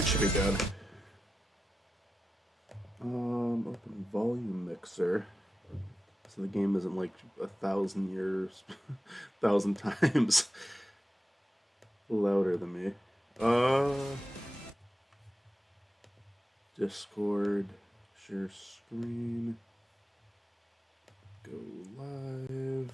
That should be good. Open volume mixer. So the game isn't like 1,000 years, 1,000 times louder than me. Discord, share screen, go live.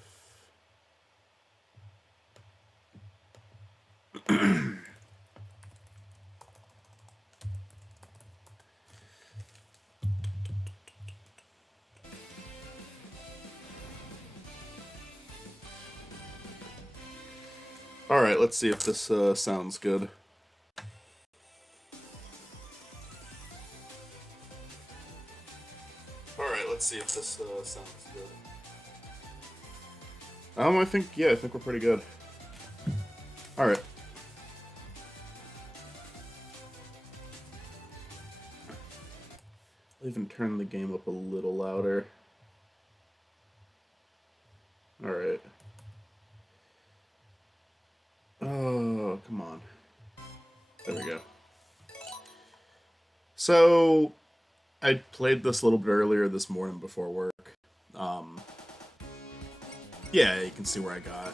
All right, let's see if this sounds good. All right, let's see if this sounds good. I think we're pretty good. All right. I'll even turn the game up a little louder. All right. Oh, come on. There we go. So, I played this a little bit earlier this morning before work. Yeah, you can see where I got.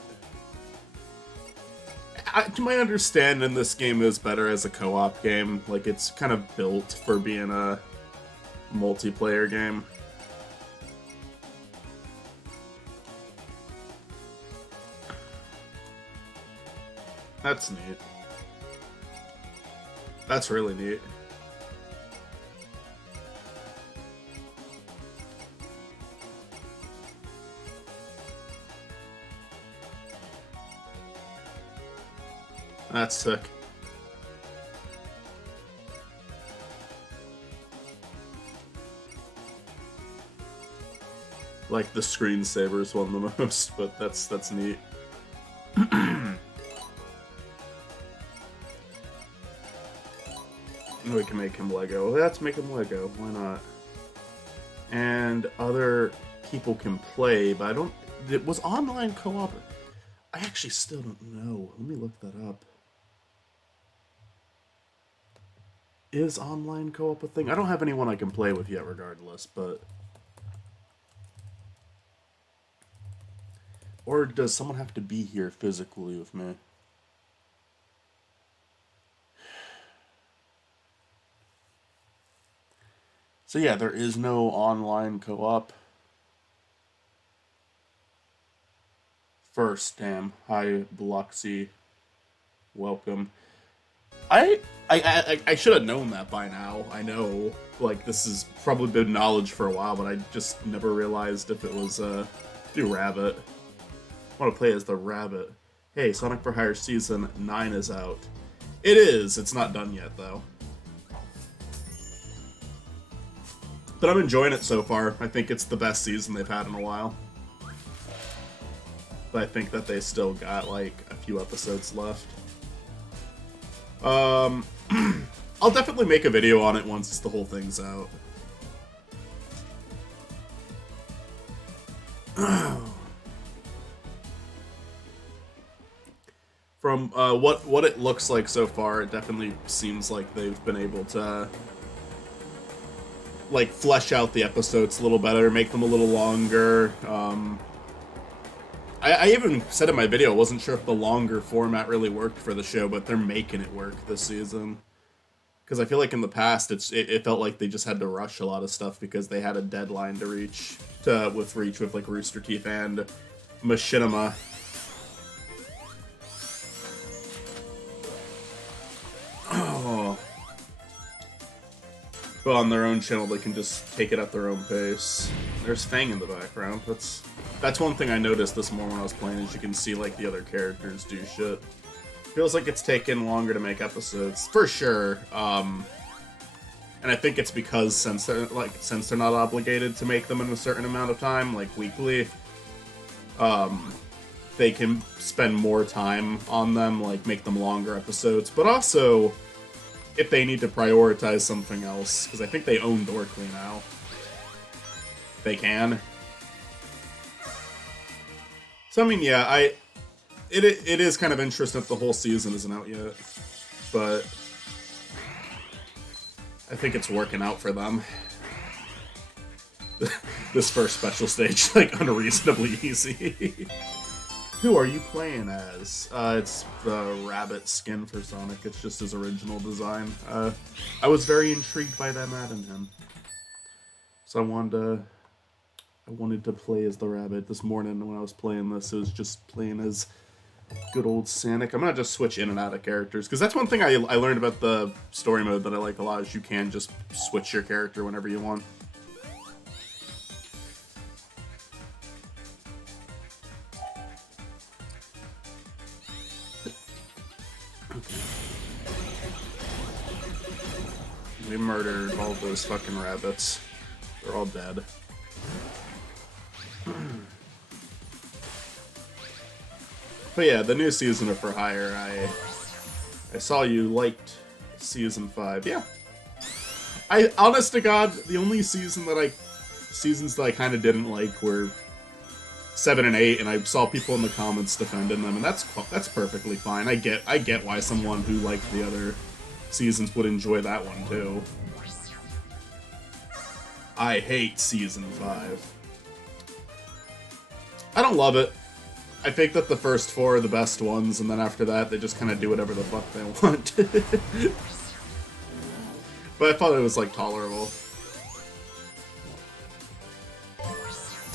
To my understanding, this game is better as a co-op game. Like, it's kind of built for being a multiplayer game. That's neat. That's really neat. That's sick. Like the screensavers one the most, but that's neat. We can make him Lego. Let's make him Lego. Why not? And other people can play, but I don't. It was online co-op. I actually still don't know. Let me look that up. Is online co-op a thing? I don't have anyone I can play with yet, regardless, but. Or does someone have to be here physically with me? So yeah, there is no online co-op. First, damn. Hi, Biloxi. Welcome. I should have known that by now. I know, like, this has probably been knowledge for a while, but I just never realized if it was, do Rabbit. I want to play as the Rabbit. Hey, Sonic for Hire Season 9 is out. It is! It's not done yet, though. But I'm enjoying it so far. I think it's the best season they've had in a while. But I think that they still got, like, a few episodes left. I'll definitely make a video on it once the whole thing's out. From what it looks like so far, it definitely seems like they've been able to like flesh out the episodes a little better, make them a little longer. I even said in my video, I wasn't sure if the longer format really worked for the show, but they're making it work this season. Because I feel like in the past, it felt like they just had to rush a lot of stuff because they had a deadline to reach with like Rooster Teeth and Machinima. Oh. But on their own channel, they can just take it at their own pace. There's Fang in the background. That's one thing I noticed this morning when I was playing, is you can see like the other characters do shit. Feels like it's taken longer to make episodes, for sure. And I think it's because since they're not obligated to make them in a certain amount of time, like weekly, they can spend more time on them, like make them longer episodes. But also, if they need to prioritize something else, because I think they own Dorkly now, they can. So I mean, yeah, it is kind of interesting that the whole season isn't out yet, but I think it's working out for them. This first special stage, like, unreasonably easy. Who are you playing as? It's the rabbit skin for Sonic. It's just his original design. I was very intrigued by them adding him. So I wanted to play as the rabbit this morning when I was playing this. It was just playing as good old Sonic. I'm gonna just switch in and out of characters, because that's one thing I learned about the story mode that I like a lot, is you can just switch your character whenever you want. We murdered all those fucking rabbits. They're all dead. But yeah, the new season of For Hire, I saw you liked season 5. Yeah. Honest to God, the only seasons that I kind of didn't like were 7 and 8, and I saw people in the comments defending them, and that's perfectly fine. I get why someone who liked the other seasons would enjoy that one too. I hate season 5. I don't love it. I think that the first 4 are the best ones, and then after that, they just kind of do whatever the fuck they want. But I thought it was, like, tolerable.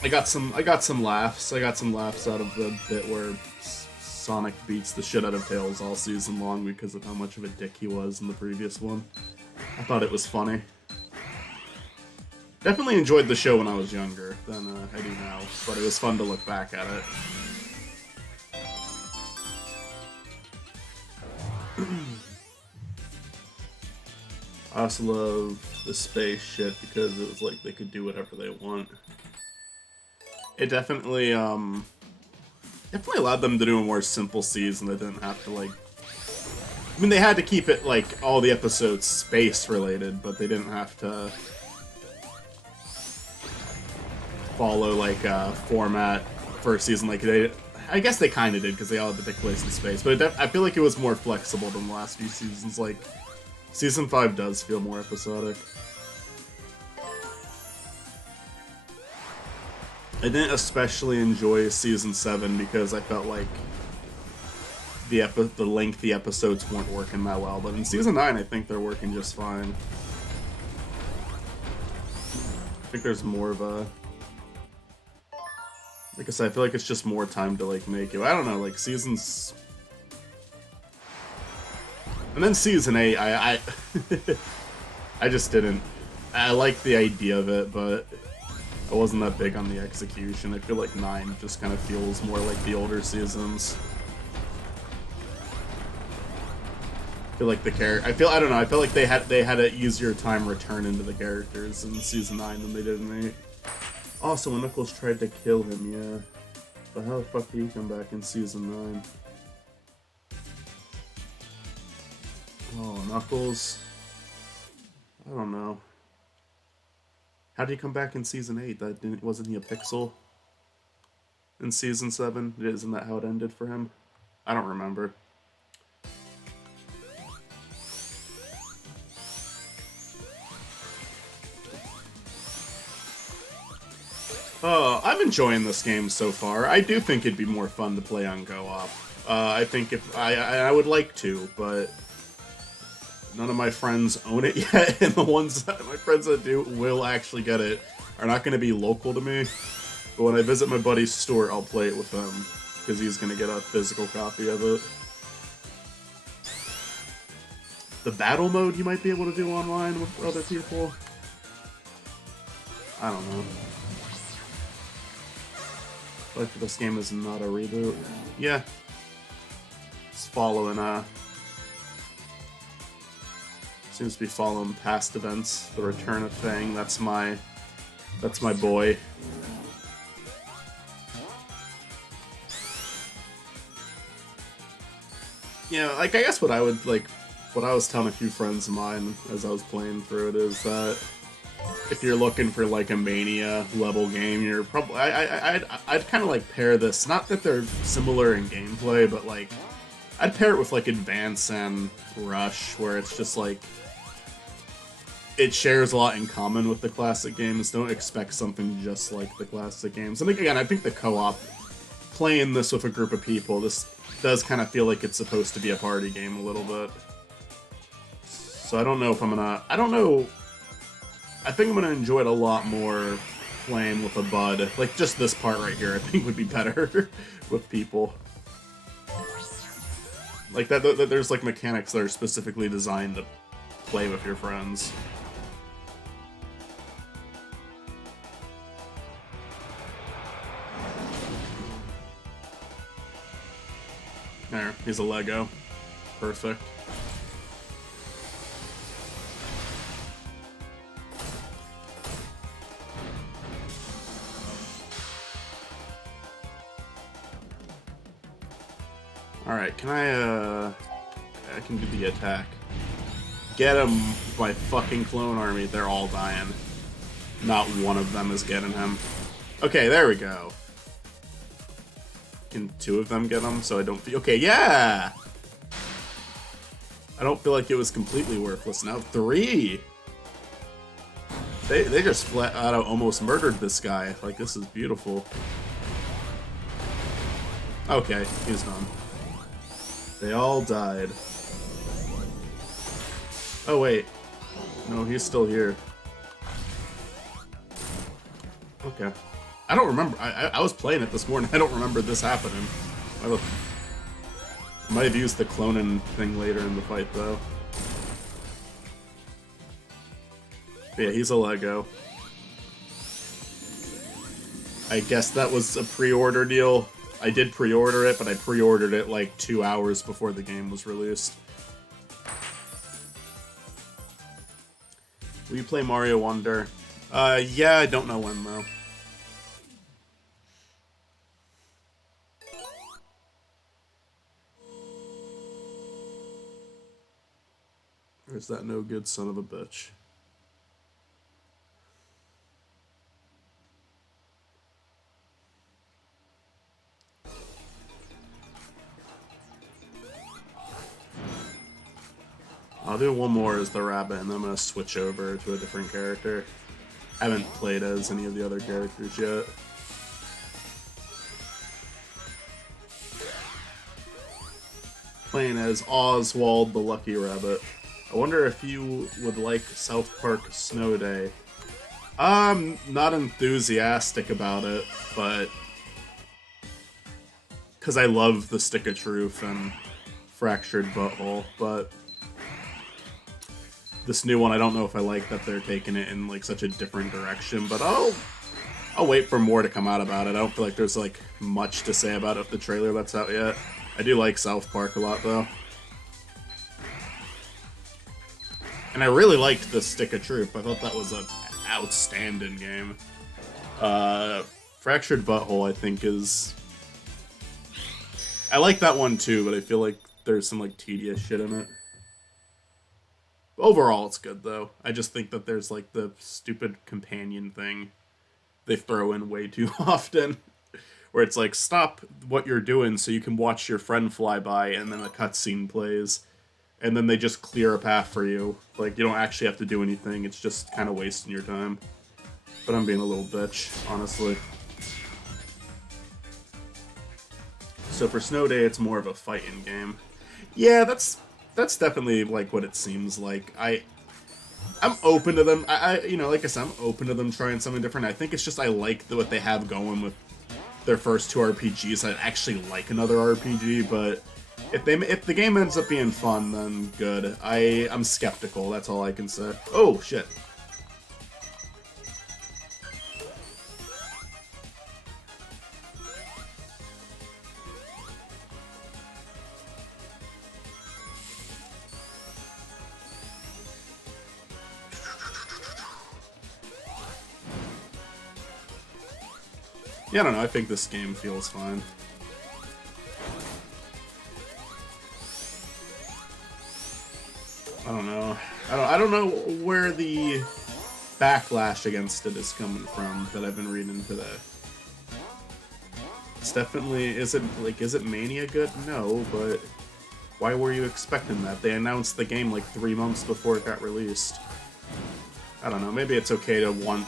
I got some laughs. I got some laughs out of the bit where Sonic beats the shit out of Tails all season long because of how much of a dick he was in the previous one. I thought it was funny. Definitely enjoyed the show when I was younger than I do now, but it was fun to look back at it. I also love the space shit because it was like they could do whatever they want. It definitely allowed them to do a more simple season. They didn't have to, like... I mean, they had to keep it, like, all the episodes space-related, but they didn't have to follow, like, a format for a season like they... I guess they kind of did, because they all had to take place in space, but I feel like it was more flexible than the last few seasons. Like, Season 5 does feel more episodic. I didn't especially enjoy Season 7 because I felt like the lengthy episodes weren't working that well, but in Season 9 I think they're working just fine. I think there's more of a... Like I said, I feel like it's just more time to, like, make it. I don't know, like, seasons... And then Season 8, I just didn't... I liked the idea of it, but I wasn't that big on the execution. I feel like 9 just kind of feels more like the older seasons. I feel like I don't know, I feel like they had an easier time returning to the characters in Season 9 than they did in 8. Also, when Knuckles tried to kill him, yeah. But how the fuck did he come back in Season 9? Oh, Knuckles. I don't know. How did he come back in Season 8? Wasn't he a pixel in Season 7? Isn't that how it ended for him? I don't remember. I'm enjoying this game so far. I do think it'd be more fun to play on Go-Op. I think if I would like to, but none of my friends own it yet, and the ones that my friends that do will actually get it are not going to be local to me. But when I visit my buddy's store, I'll play it with him, because he's going to get a physical copy of it. The battle mode you might be able to do online with other people? I don't know. Like, this game is not a reboot. Yeah. It's following, seems to be following past events. The return of Fang, that's my boy. Yeah, like, I guess what I was telling a few friends of mine as I was playing through it is that if you're looking for, like, a Mania level game, you're probably... I'd kind of, like, pair this... Not that they're similar in gameplay, but, like... I'd pair it with, like, Advance and Rush, where it's just, like... it shares a lot in common with the classic games. Don't expect something just like the classic games. And again, I think the co-op, playing this with a group of people, this does kind of feel like it's supposed to be a party game a little bit. So I don't know if I'm gonna... I don't know... I think I'm gonna enjoy it a lot more playing with a bud. Like, just this part right here I think would be better with people. Like, there's like mechanics that are specifically designed to play with your friends. There, he's a Lego. Perfect. Alright, can I can do the attack. Get him with my fucking clone army. They're all dying. Not one of them is getting him. Okay, there we go. Can two of them get him so I don't feel... Okay, yeah! I don't feel like it was completely worthless. Now three! They just flat out almost murdered this guy. Like, this is beautiful. Okay, he's done. They all died. Oh, wait. No, he's still here. Okay. I don't remember. I was playing it this morning. I don't remember this happening. I might have used the cloning thing later in the fight, though. But yeah, he's a Lego. I guess that was a pre-order deal. I did pre-order it, but I pre-ordered it like 2 hours before the game was released. Will you play Mario Wonder? Yeah, I don't know when, though. Or is that no good son of a bitch? I'll do one more as the rabbit, and then I'm gonna switch over to a different character. I haven't played as any of the other characters yet. Playing as Oswald the Lucky Rabbit. I wonder if you would like South Park Snow Day. I'm not enthusiastic about it, but... because I love the Stick of Truth and Fractured Butthole, but... this new one, I don't know if I like that they're taking it in like such a different direction, but I'll wait for more to come out about it. I don't feel like there's like much to say about it with the trailer that's out yet. I do like South Park a lot though. And I really liked the Stick of Truth. I thought that was an outstanding game. Fractured Butthole, I think, is... I like that one too, but I feel like there's some like tedious shit in it. Overall, it's good, though. I just think that there's, like, the stupid companion thing they throw in way too often. Where it's like, stop what you're doing so you can watch your friend fly by, and then a cutscene plays. And then they just clear a path for you. Like, you don't actually have to do anything. It's just kind of wasting your time. But I'm being a little bitch, honestly. So for Snow Day, it's more of a fighting game. Yeah, that's definitely like what it seems like. I'm open to them. You know, like I said, I'm open to them trying something different. I think it's just I like what they have going with their first two RPGs. I'd actually like another RPG, but if the game ends up being fun, then good. I'm skeptical. That's all I can say. Oh shit. Yeah, I don't know. I think this game feels fine. I don't know. I don't know where the backlash against it is coming from that I've been reading today. It's definitely... Is it Mania good? No, but why were you expecting that? They announced the game like 3 months before it got released. I don't know, maybe it's okay to want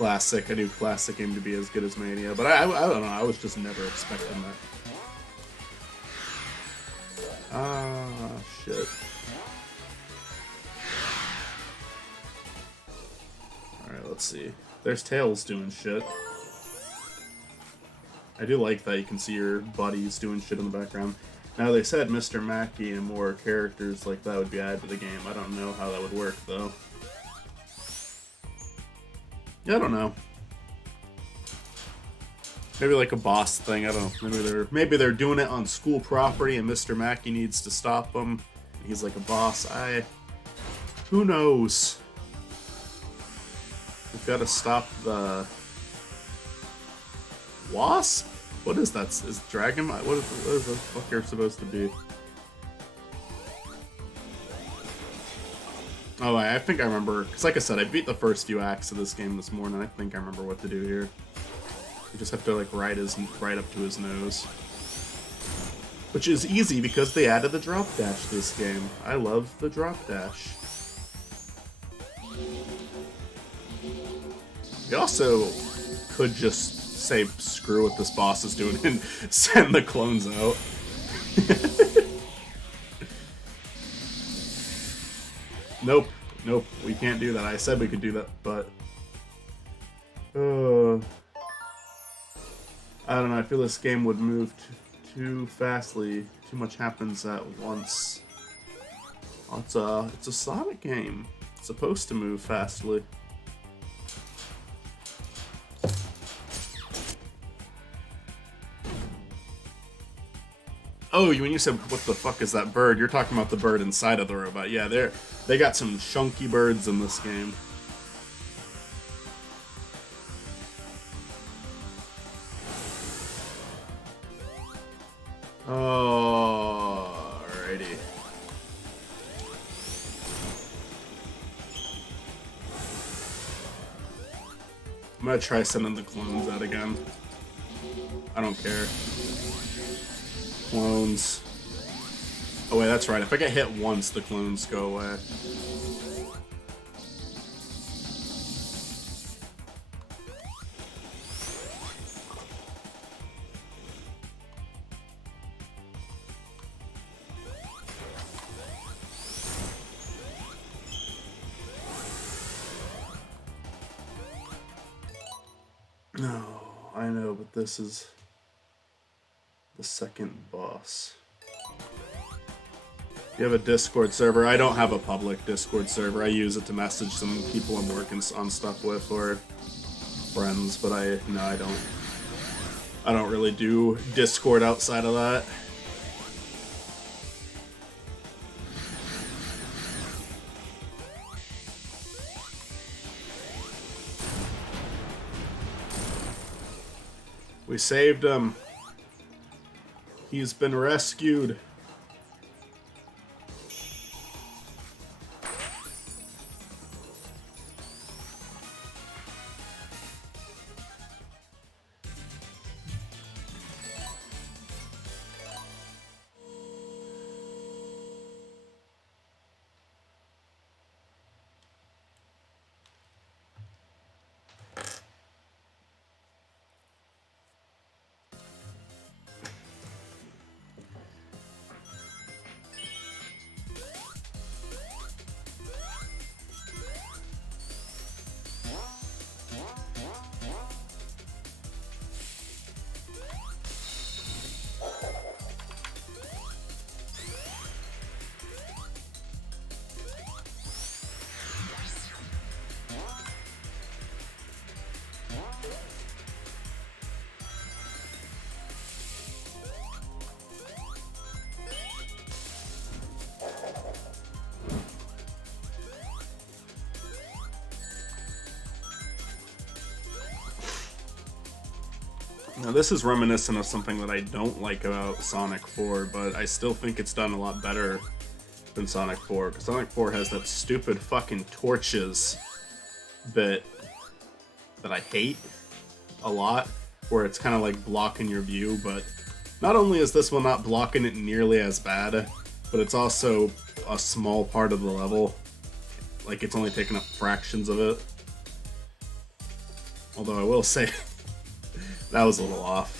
a new classic game to be as good as Mania, but I don't know, I was just never expecting that. Ah, shit. Alright, let's see. There's Tails doing shit. I do like that you can see your buddies doing shit in the background. Now, they said Mr. Mackey and more characters like that would be added to the game. I don't know how that would work, though. Yeah, I don't know. Maybe like a boss thing, I don't know. Maybe they're doing it on school property and Mr. Mackey needs to stop them. He's like a boss. Who knows? We've got to stop the Wasp? What is that? Is Dragon? What is the fuck you're supposed to be? Oh, I think I remember, because like I said, I beat the first few acts of this game this morning. I think I remember what to do here. You just have to like ride up to his nose. Which is easy because they added the drop dash this game. I love the drop dash. You also could just say screw what this boss is doing and send the clones out. Nope, we can't do that. I said we could do that, but I don't know, I feel this game would move too fastly. Too much happens at once. It's a Sonic game. It's supposed to move fastly. Oh, when you said, what the fuck is that bird? You're talking about the bird inside of the robot. Yeah, they got some chunky birds in this game. Oh, alrighty. I'm gonna try sending the clones out again. I don't care. Clones. Oh wait, that's right. If I get hit once, the clones go away. No, I know, but this is the second boss. You have a Discord server. I don't have a public Discord server. I use it to message some people I'm working on stuff with or friends, but I don't really do Discord outside of that. We saved him. He's been rescued. Now this is reminiscent of something that I don't like about Sonic 4, but I still think it's done a lot better than Sonic 4, because Sonic 4 has that stupid fucking torches bit that I hate a lot, where it's kind of like blocking your view, but not only is this one not blocking it nearly as bad, but it's also a small part of the level. Like, it's only taking up fractions of it. Although I will say, that was a little off.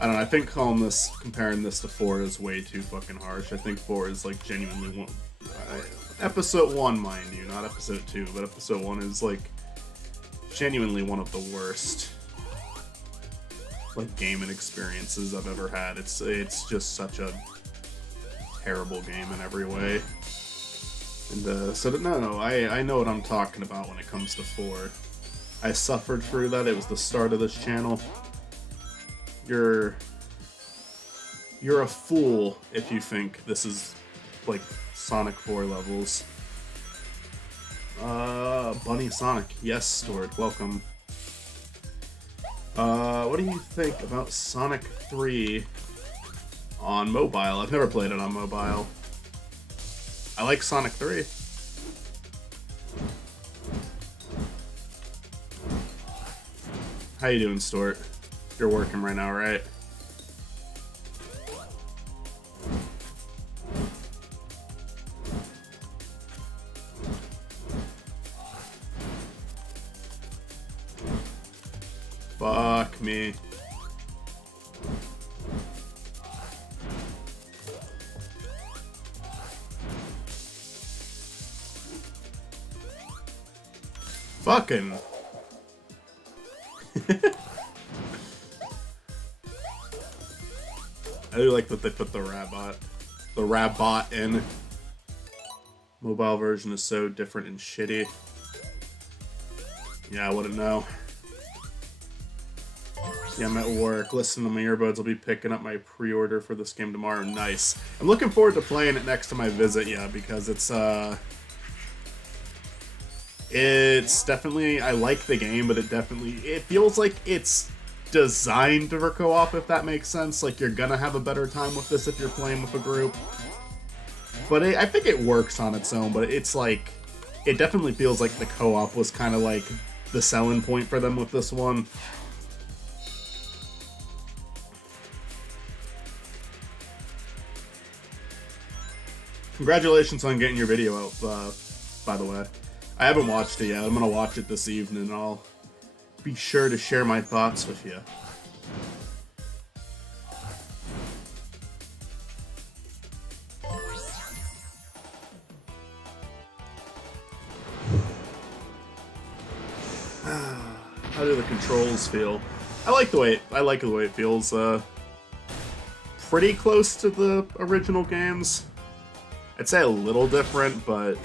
I don't know, I think comparing this to 4 is way too fucking harsh. I think 4 is, like, genuinely one... Episode 1, mind you, not Episode 2, but Episode 1 is, like, genuinely one of the worst, like, gaming experiences I've ever had. It's just such a terrible game in every way. And, I know what I'm talking about when it comes to 4. I suffered through that. It was the start of this channel. You're a fool if you think this is, like, Sonic 4 levels. Bunny Sonic. Yes, Stuart, welcome. What do you think about Sonic 3 on mobile? I've never played it on mobile. I like Sonic 3. How you doing, Stuart? You're working right now, right? Fuck me. Fucking. I do like that they put the Rabot in. Mobile version is so different and shitty. Yeah, I wouldn't know. Yeah, I'm at work. Listen to my earbuds. I'll be picking up my pre-order for this game tomorrow. Nice. I'm looking forward to playing it next time I visit, yeah, because it's definitely, I like the game, but it feels like it's designed for co-op, if that makes sense. Like, you're gonna have a better time with this if you're playing with a group. But I think it works on its own, but it's like, it definitely feels like the co-op was kind of like the selling point for them with this one. Congratulations on getting your video out, by the way. I haven't watched it yet. I'm gonna watch it this evening, and I'll be sure to share my thoughts with you. How do the controls feel? I like the way it feels. Pretty close to the original games. I'd say a little different, but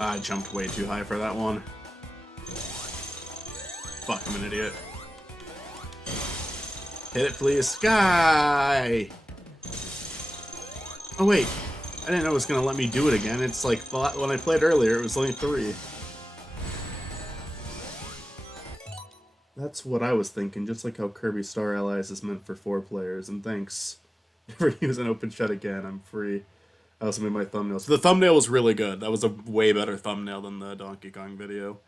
I jumped way too high for that one. Fuck, I'm an idiot. Hit it, please. Sky! Oh, wait. I didn't know it was going to let me do it again. It's like, when I played earlier, it was only 3. That's what I was thinking, just like how Kirby Star Allies is meant for 4 players. And thanks. Never use an open shut again. I'm free. I also made my thumbnails. The thumbnail was really good. That was a way better thumbnail than the Donkey Kong video.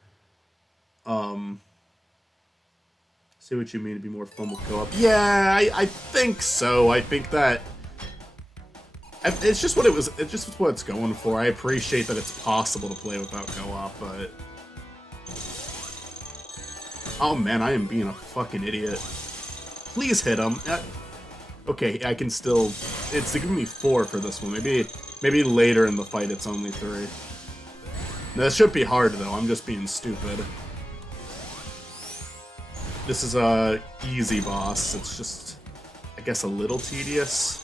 See what you mean to be more fun with co-op. Yeah, I think so. I think that it's just what it's just what it's going for. I appreciate that it's possible to play without co-op, but oh man, I am being a fucking idiot. Please hit him. Okay, I can still. It's giving me 4 for this one. Maybe later in the fight it's only 3. No, this should be hard though. I'm just being stupid. This is a easy boss. It's just, I guess, a little tedious.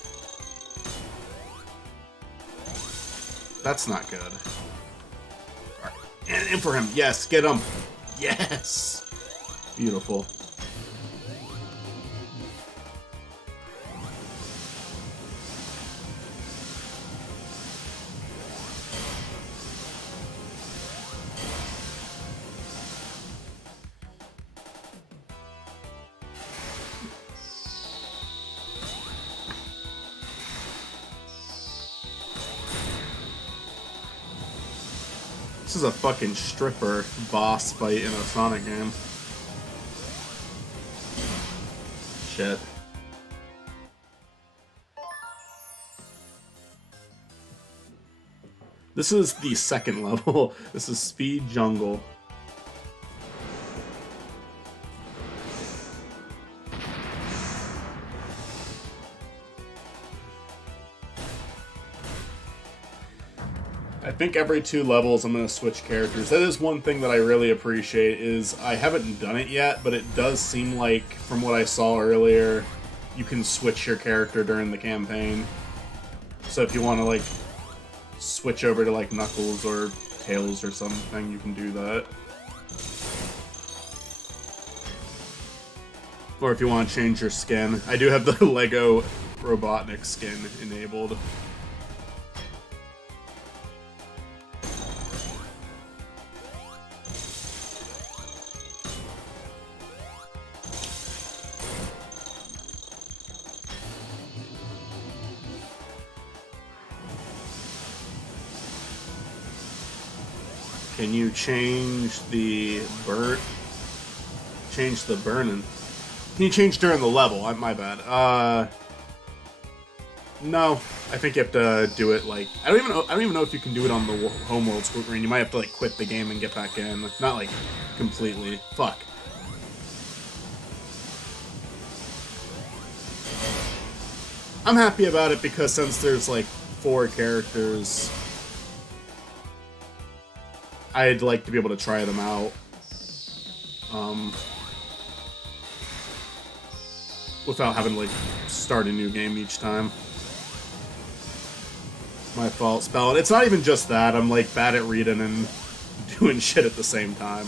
That's not good. Right. And in for him. Yes, get him. Yes. Beautiful. This is a fucking stripper boss fight in a Sonic game. Shit. This is the second level. This is Speed Jungle. I think every 2 levels I'm going to switch characters. That is one thing that I really appreciate, is I haven't done it yet, but it does seem like, from what I saw earlier, you can switch your character during the campaign. So if you want to, like, switch over to, like, Knuckles or Tails or something, you can do that. Or if you want to change your skin. I do have the Lego Robotnik skin enabled. Can you change the burning? Can you change during the level? My bad. No. I think you have to do it like I don't even know if you can do it on the homeworld screen. You might have to like quit the game and get back in. Not like completely. Fuck. I'm happy about it because since there's like 4 characters, I'd like to be able to try them out. Without having to, like, start a new game each time. My fault, Spell. It's not even just that. I'm, like, bad at reading and doing shit at the same time.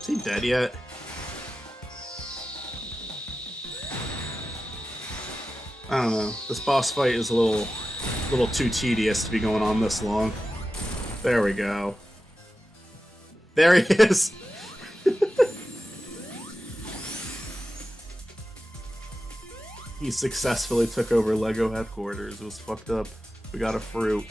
Is he dead yet? I don't know. This boss fight is a little too tedious to be going on this long. There we go. There he is! He successfully took over LEGO headquarters. It was fucked up. We got a fruit.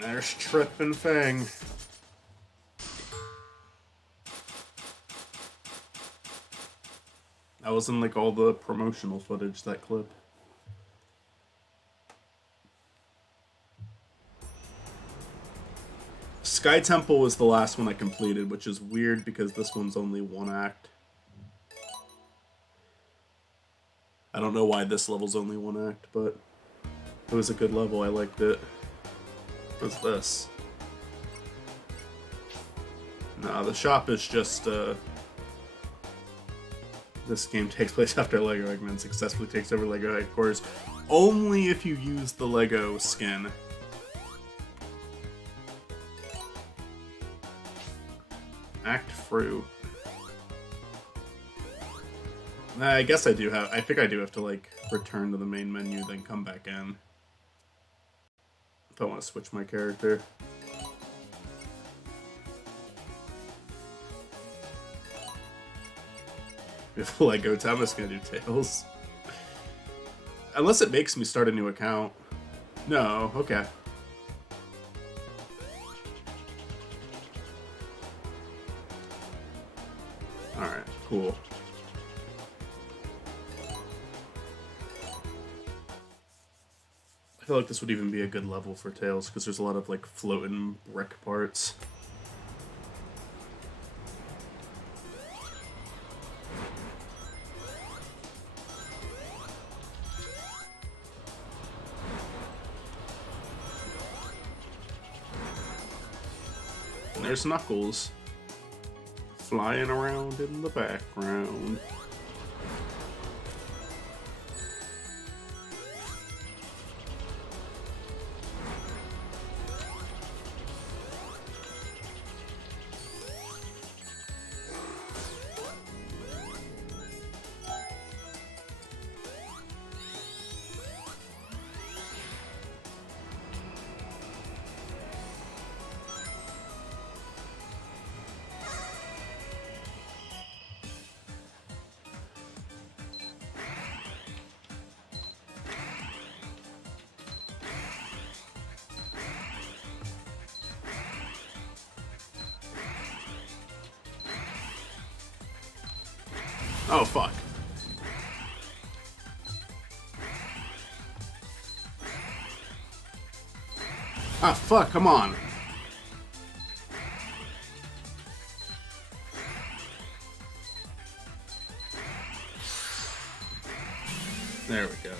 There's Trip and Fang. That was in like all the promotional footage, that clip. Sky Temple was the last one I completed, which is weird because this one's only 1 act. I don't know why this level's only 1 act, but it was a good level. I liked it. What's this? Nah, the shop is just, this game takes place after LEGO Eggman successfully takes over LEGO headquarters. Only if you use the LEGO skin. Act Fruit. I guess I do have, I think I do have to, like, return to the main menu, then come back in. If I want to switch my character. If LEGO time, is gonna do Tails. Unless it makes me start a new account. No, okay. Alright, cool. I feel like this would even be a good level for Tails, because there's a lot of, like, floating brick parts. And there's Knuckles, flying around in the background. Oh, fuck. Ah, fuck, come on. There we go.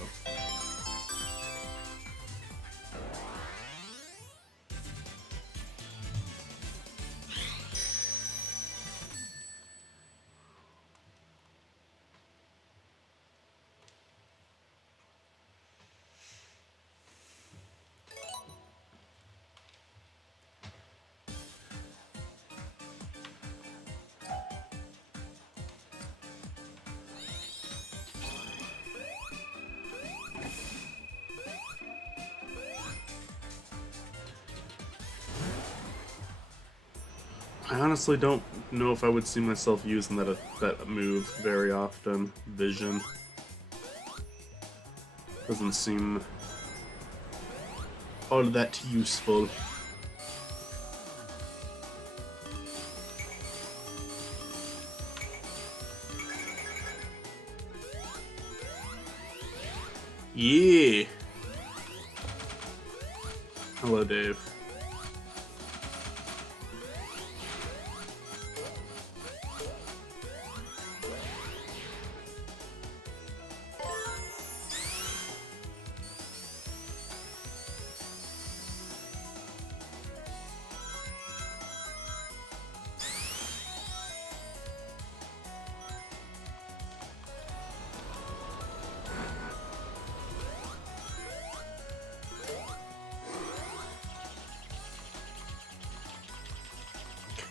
I honestly don't know if I would see myself using that move very often. Vision doesn't seem all that useful. Yeah. Hello, Dave.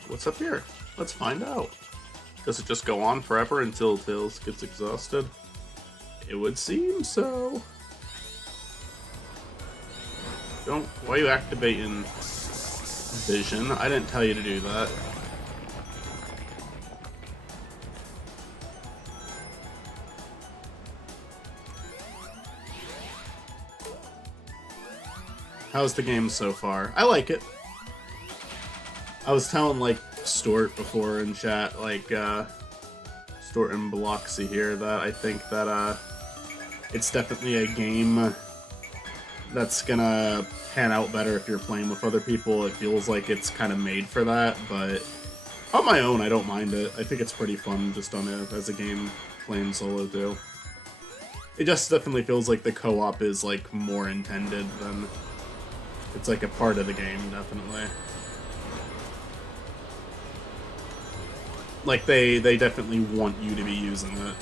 What's up here? Let's find out. Does it just go on forever until Tails gets exhausted? It would seem so. Why are you activating Vision? I didn't tell you to do that. How's the game so far? I like it. I was telling, like, Stort before in chat, like, Stort and Bloxy here, that I think that, it's definitely a game that's gonna pan out better if you're playing with other people. It feels like it's kind of made for that, but on my own, I don't mind it. I think it's pretty fun just as a game playing solo, too. It just definitely feels like the co-op is, like, more intended than... It's, like, a part of the game, definitely. Like, they definitely want you to be using it.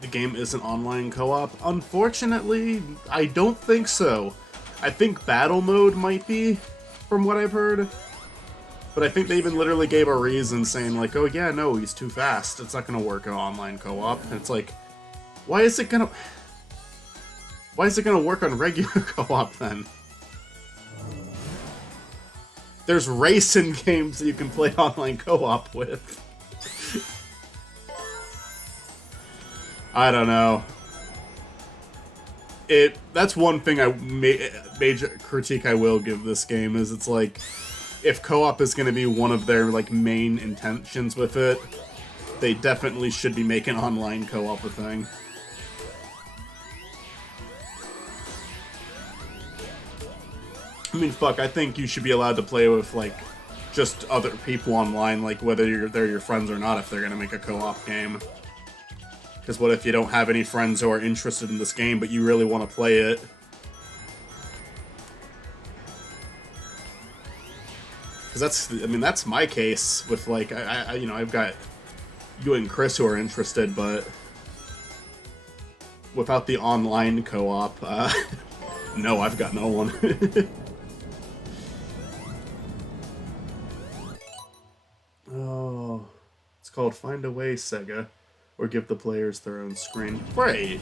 The game isn't online co-op? Unfortunately, I don't think so. I think battle mode might be, from what I've heard. But I think they even literally gave a reason saying, like, oh yeah, no, he's too fast. It's not gonna work in online co-op. And it's like, why is it gonna work on regular co-op then? There's racing games that you can play online co-op with. I don't know. That's one thing major critique I will give this game is it's like, if co-op is going to be one of their, like, main intentions with it, they definitely should be making online co-op a thing. I mean, fuck, I think you should be allowed to play with, like, just other people online, like, whether they're your friends or not, if they're going to make a co-op game. Because what if you don't have any friends who are interested in this game, but you really want to play it? Because that's my case with, like, I've got you and Chris who are interested, but without the online co-op, no, I've got no one. Oh, it's called Find a Way, Sega, or give the players their own screen. Right.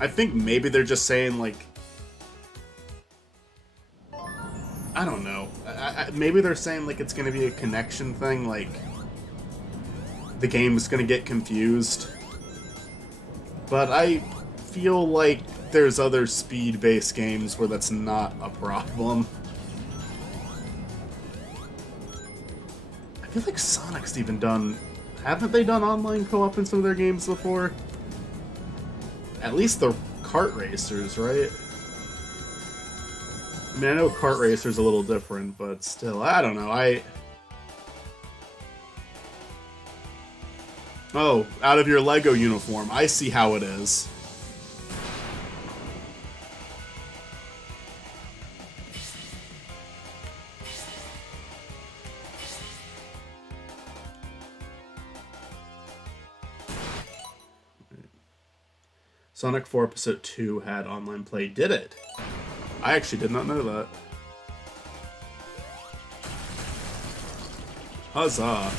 I think maybe they're just saying, like, I don't know. Maybe they're saying, like, it's gonna be a connection thing, like, the game is going to get confused. But I feel like there's other speed-based games where that's not a problem. I feel like Sonic's even done... Haven't they done online co-op in some of their games before? At least the kart racers, right? I mean, I know kart racer's a little different, but still, I don't know, Oh, out of your Lego uniform. I see how it is. Sonic 4 Episode 2 had online play. Did it? I actually did not know that. Huzzah.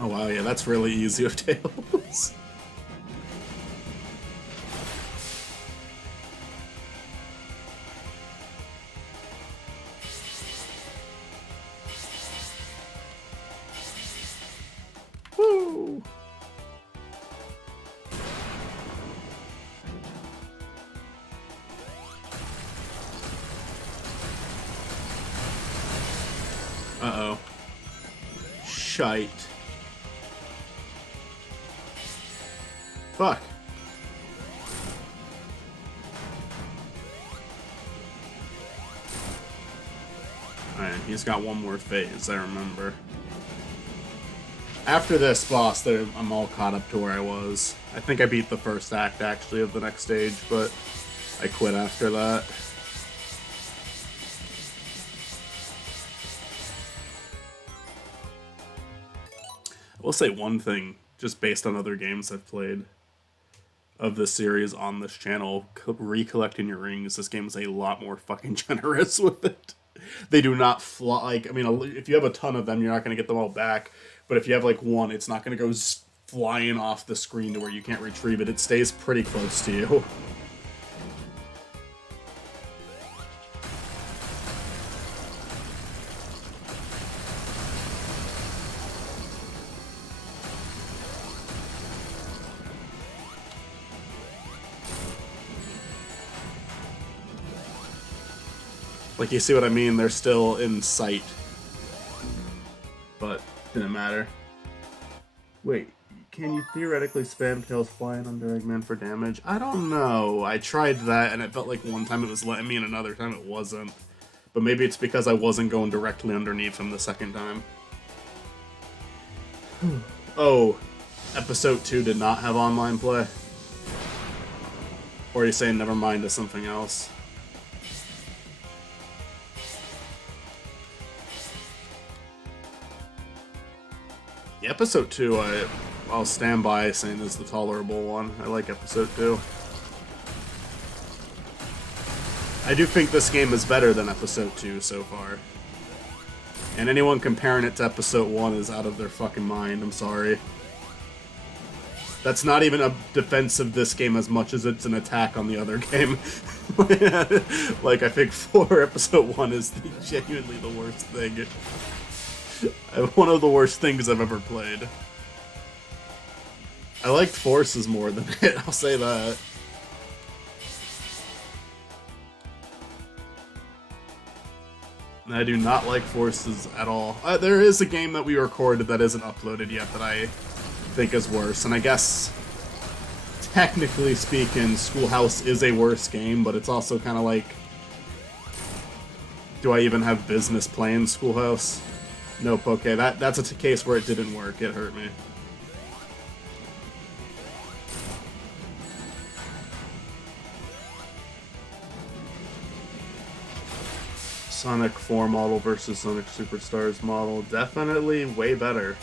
Oh wow, yeah, that's really easy with Tails. Woo! Uh-oh. Shite. Fuck. Alright, he's got one more phase, I remember. After this boss, I'm all caught up to where I was. I think I beat the first act, actually, of the next stage, but I quit after that. I will say one thing, just based on other games I've played of this series on this channel, recollecting your rings, this game is a lot more fucking generous with it. They do not fly, like, I mean, if you have a ton of them, you're not going to get them all back, but if you have, like, one, it's not going to go flying off the screen to where you can't retrieve it. It stays pretty close to you. Like, you see what I mean? They're still in sight. But, didn't matter. Wait, can you theoretically spam Tails flying under Eggman for damage? I don't know. I tried that, and it felt like one time it was letting me, and another time it wasn't. But maybe it's because I wasn't going directly underneath him the second time. Oh, Episode 2 did not have online play? Or are you saying never mind to something else? Episode 2, I'll stand by saying is the tolerable one. I like Episode 2. I do think this game is better than Episode 2 so far. And anyone comparing it to Episode 1 is out of their fucking mind, I'm sorry. That's not even a defense of this game as much as it's an attack on the other game. Like, I think 4 Episode 1 is genuinely the worst thing. One of the worst things I've ever played. I liked Forces more than it, I'll say that. I do not like Forces at all. There is a game that we recorded that isn't uploaded yet that I think is worse, and I guess, technically speaking, Schoolhouse is a worse game, but it's also kind of like, do I even have business playing Schoolhouse? Nope, okay, that's a case where it didn't work, it hurt me. Sonic 4 model versus Sonic Superstars model, definitely way better.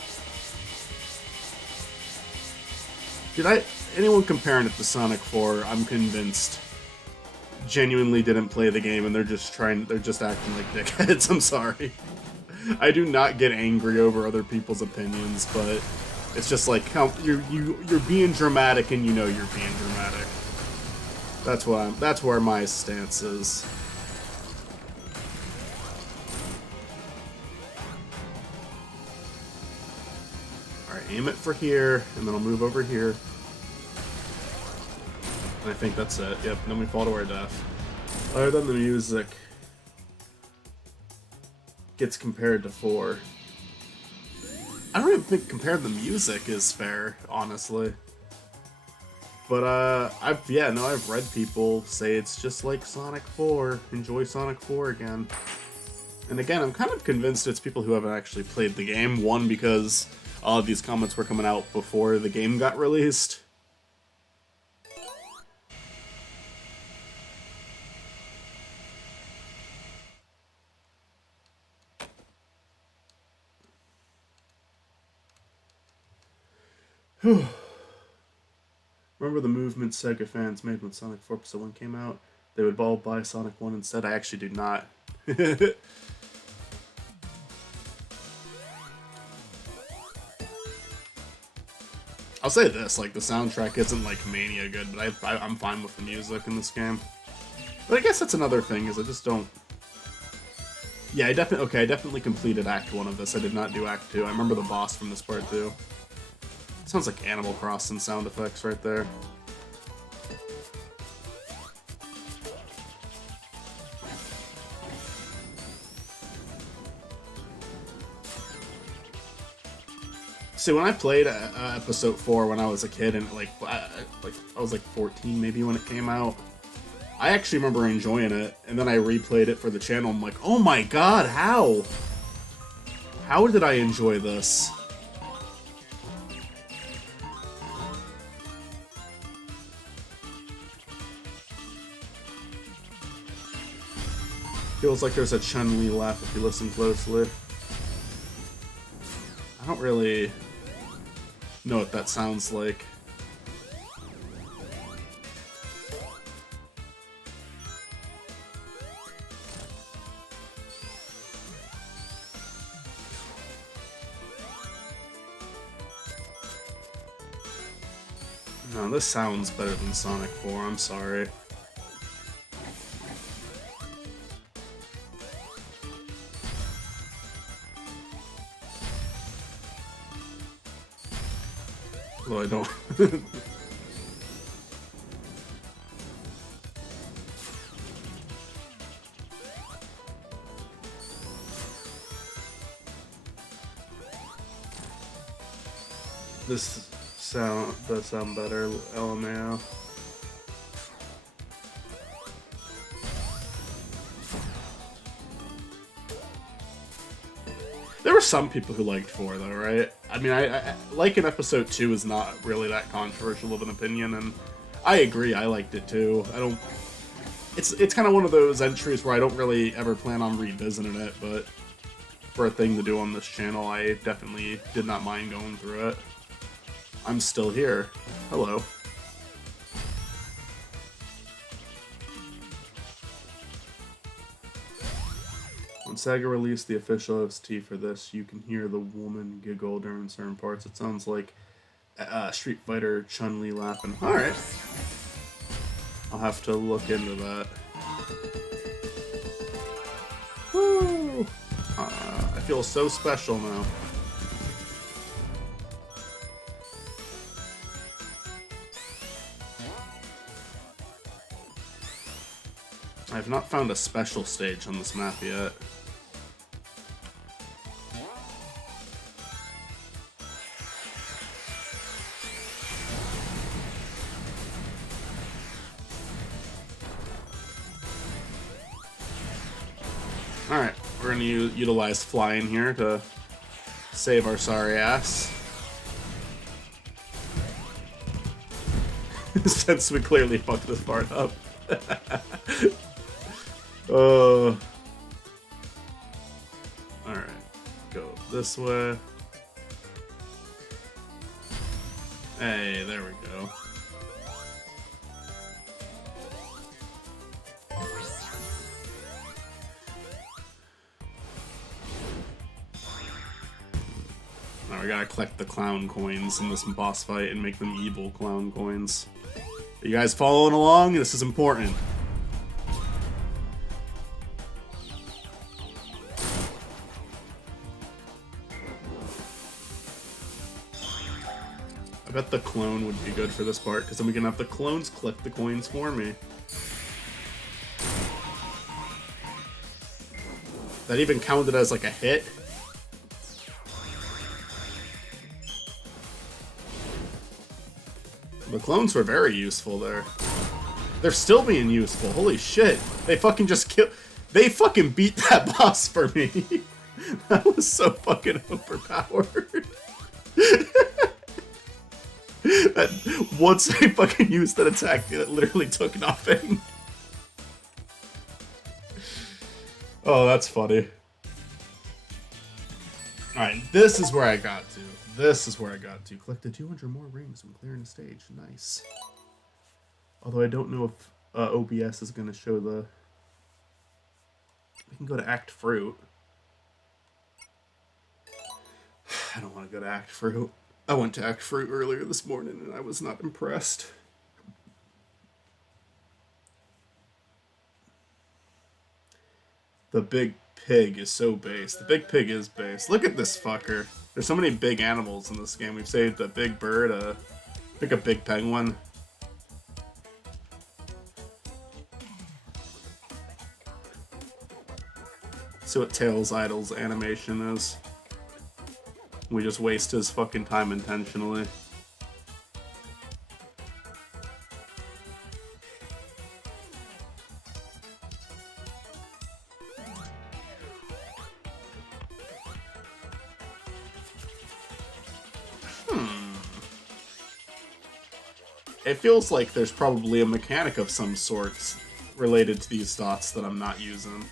Anyone comparing it to Sonic 4, I'm convinced, genuinely didn't play the game and they're just acting like dickheads, I'm sorry. I do not get angry over other people's opinions, but it's just like, you're being dramatic and you know you're being dramatic. That's where my stance is. Alright, aim it for here, and then I'll move over here. And I think that's it. Yep, and then we fall to our death. Other than the music gets compared to 4. I don't even think compared to the music is fair, honestly. But I've read people say it's just like Sonic 4. Enjoy Sonic 4 again. And again, I'm kind of convinced it's people who haven't actually played the game. One, because all of these comments were coming out before the game got released. Remember the movement Sega fans made when Sonic 4 Episode 1 came out? They would all buy Sonic 1 instead. I actually do not. I'll say this, like, the soundtrack isn't, like, Mania good, but I'm fine with the music in this game. But I guess that's another thing, is I just don't... Yeah, I definitely completed Act 1 of this. I did not do Act 2. I remember the boss from this part, too. Sounds like Animal Crossing sound effects right there. See, when I played Episode 4 when I was a kid, and I was like 14 maybe when it came out, I actually remember enjoying it, and then I replayed it for the channel. I'm like, oh my god, how? How did I enjoy this? Feels like there's a Chun-Li laugh if you listen closely. I don't really know what that sounds like. No, this sounds better than Sonic 4, I'm sorry. Well, I don't. This does sound better, LMAO. There were some people who liked 4, though, right? I mean, I liking Episode 2 is not really that controversial of an opinion, and I agree, I liked it too. I don't... It's kind of one of those entries where I don't really ever plan on revisiting it, but for a thing to do on this channel, I definitely did not mind going through it. I'm still here. Hello. When Sega released the official OST for this, you can hear the woman giggle during certain parts. It sounds like Street Fighter Chun-Li laughing. Alright. I'll have to look into that. Woo! I feel so special now. I have not found a special stage on this map yet. Alright, we're going to utilize flying here to save our sorry ass. Since we clearly fucked this part up. Alright, go this way. Hey, there we go. Now we gotta collect the clown coins in this boss fight and make them evil clown coins. You guys following along? This is important. I bet the clone would be good for this part, because then we can have the clones collect the coins for me. That even counted as like a hit. The clones were very useful there. They're still being useful. Holy shit. They fucking just killed... They fucking beat that boss for me. That was so fucking overpowered. That, once I fucking used that attack, it literally took nothing. Oh, that's funny. Alright, this is where I got to. This is where I got to. Collect the 200 more rings when clearing the stage. Nice. Although I don't know if OBS is going to show the... We can go to Act Fruit. I don't want to go to Act Fruit. I went to Act Fruit earlier this morning and I was not impressed. The big pig is so base. The big pig is base. Look at this fucker. There's so many big animals in this game. We've saved a big bird, pick a big penguin. See what Tails Idol's animation is. We just waste his fucking time intentionally. It feels like there's probably a mechanic of some sorts related to these dots that I'm not using.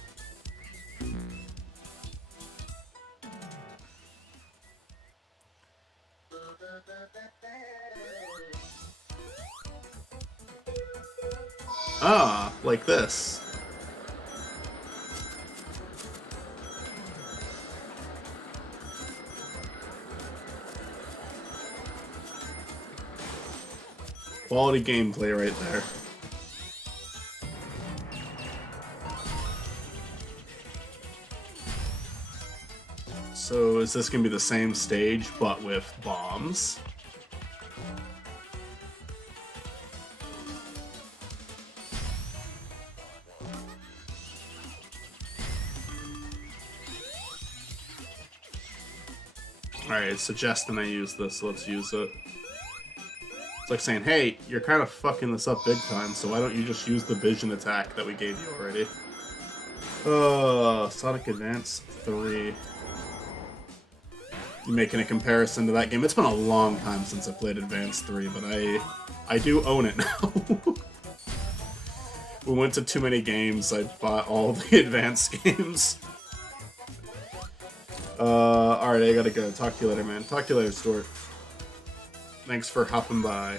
Ah, like this. Quality gameplay right there. So is this gonna be the same stage but with bombs? Alright, it's suggesting I use this, so let's use it. It's like saying, hey, you're kind of fucking this up big time, so why don't you just use the vision attack that we gave you already? Sonic Advance 3. You making a comparison to that game? It's been a long time since I played Advance 3, but I do own it now. We went to too many games, I bought all the Advance games. Alright, I gotta go. Talk to you later, man. Talk to you later, Stuart. Thanks for hopping by.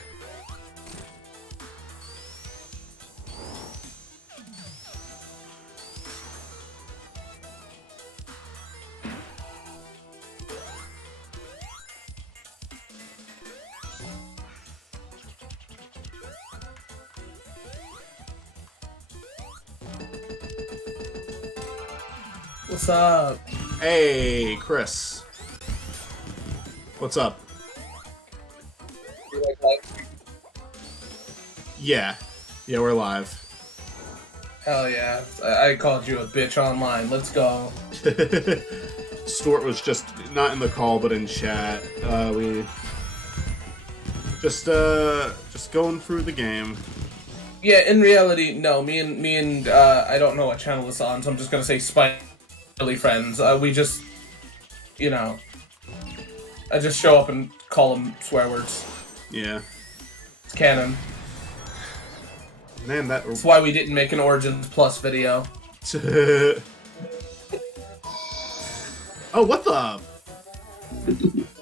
What's up? Hey, Chris. What's up? Yeah. Yeah, we're live. Hell yeah. I called you a bitch online. Let's go. Stuart was just not in the call, but in chat. We just going through the game. Yeah, in reality, no. Me and I don't know what channel it's on, so I'm just gonna say Spitely Friends. We just, you know, I just show up and call them swear words. Yeah. It's canon. Man, that's why we didn't make an Origins Plus video. Oh, what the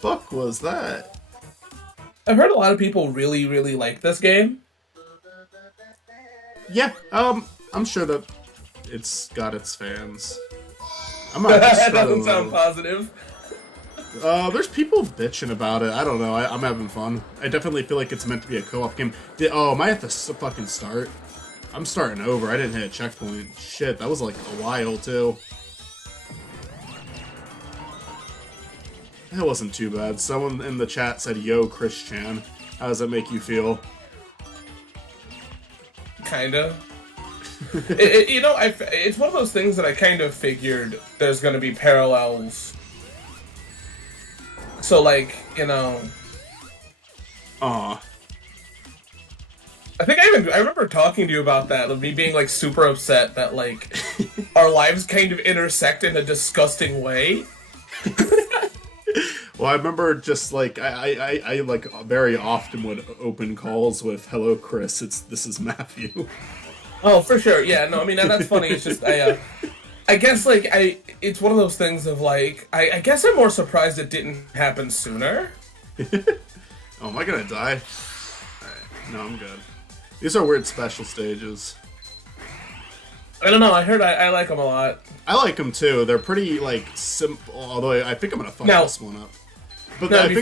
fuck was that? I've heard a lot of people really, really like this game. Yeah, I'm sure that it's got its fans. I'm not That doesn't sound positive. There's people bitching about it. I don't know. I'm having fun. I definitely feel like it's meant to be a co-op game. Am I have to fucking start? I'm starting over. I didn't hit a checkpoint. Shit, that was like a while too. That wasn't too bad. Someone in the chat said, "Yo, Chris Chan." How does that make you feel? Kinda. It's one of those things that I kind of figured there's going to be parallels. So, like, Aw. I think I remember talking to you about that, of me being, like, super upset that, like, our lives kind of intersect in a disgusting way. Well, I remember just, like, I like, very often would open calls with, "Hello, Chris, this is Matthew." Oh, for sure, yeah, no, I mean, and that's funny, it's just, I guess, like, it's one of those things of, like, I guess I'm more surprised it didn't happen sooner. Oh, am I gonna die? Alright, no, I'm good. These are weird special stages. I don't know, I heard I like them a lot. I like them too. They're pretty, like, simple, although I think I'm gonna fuck this one up. But no, I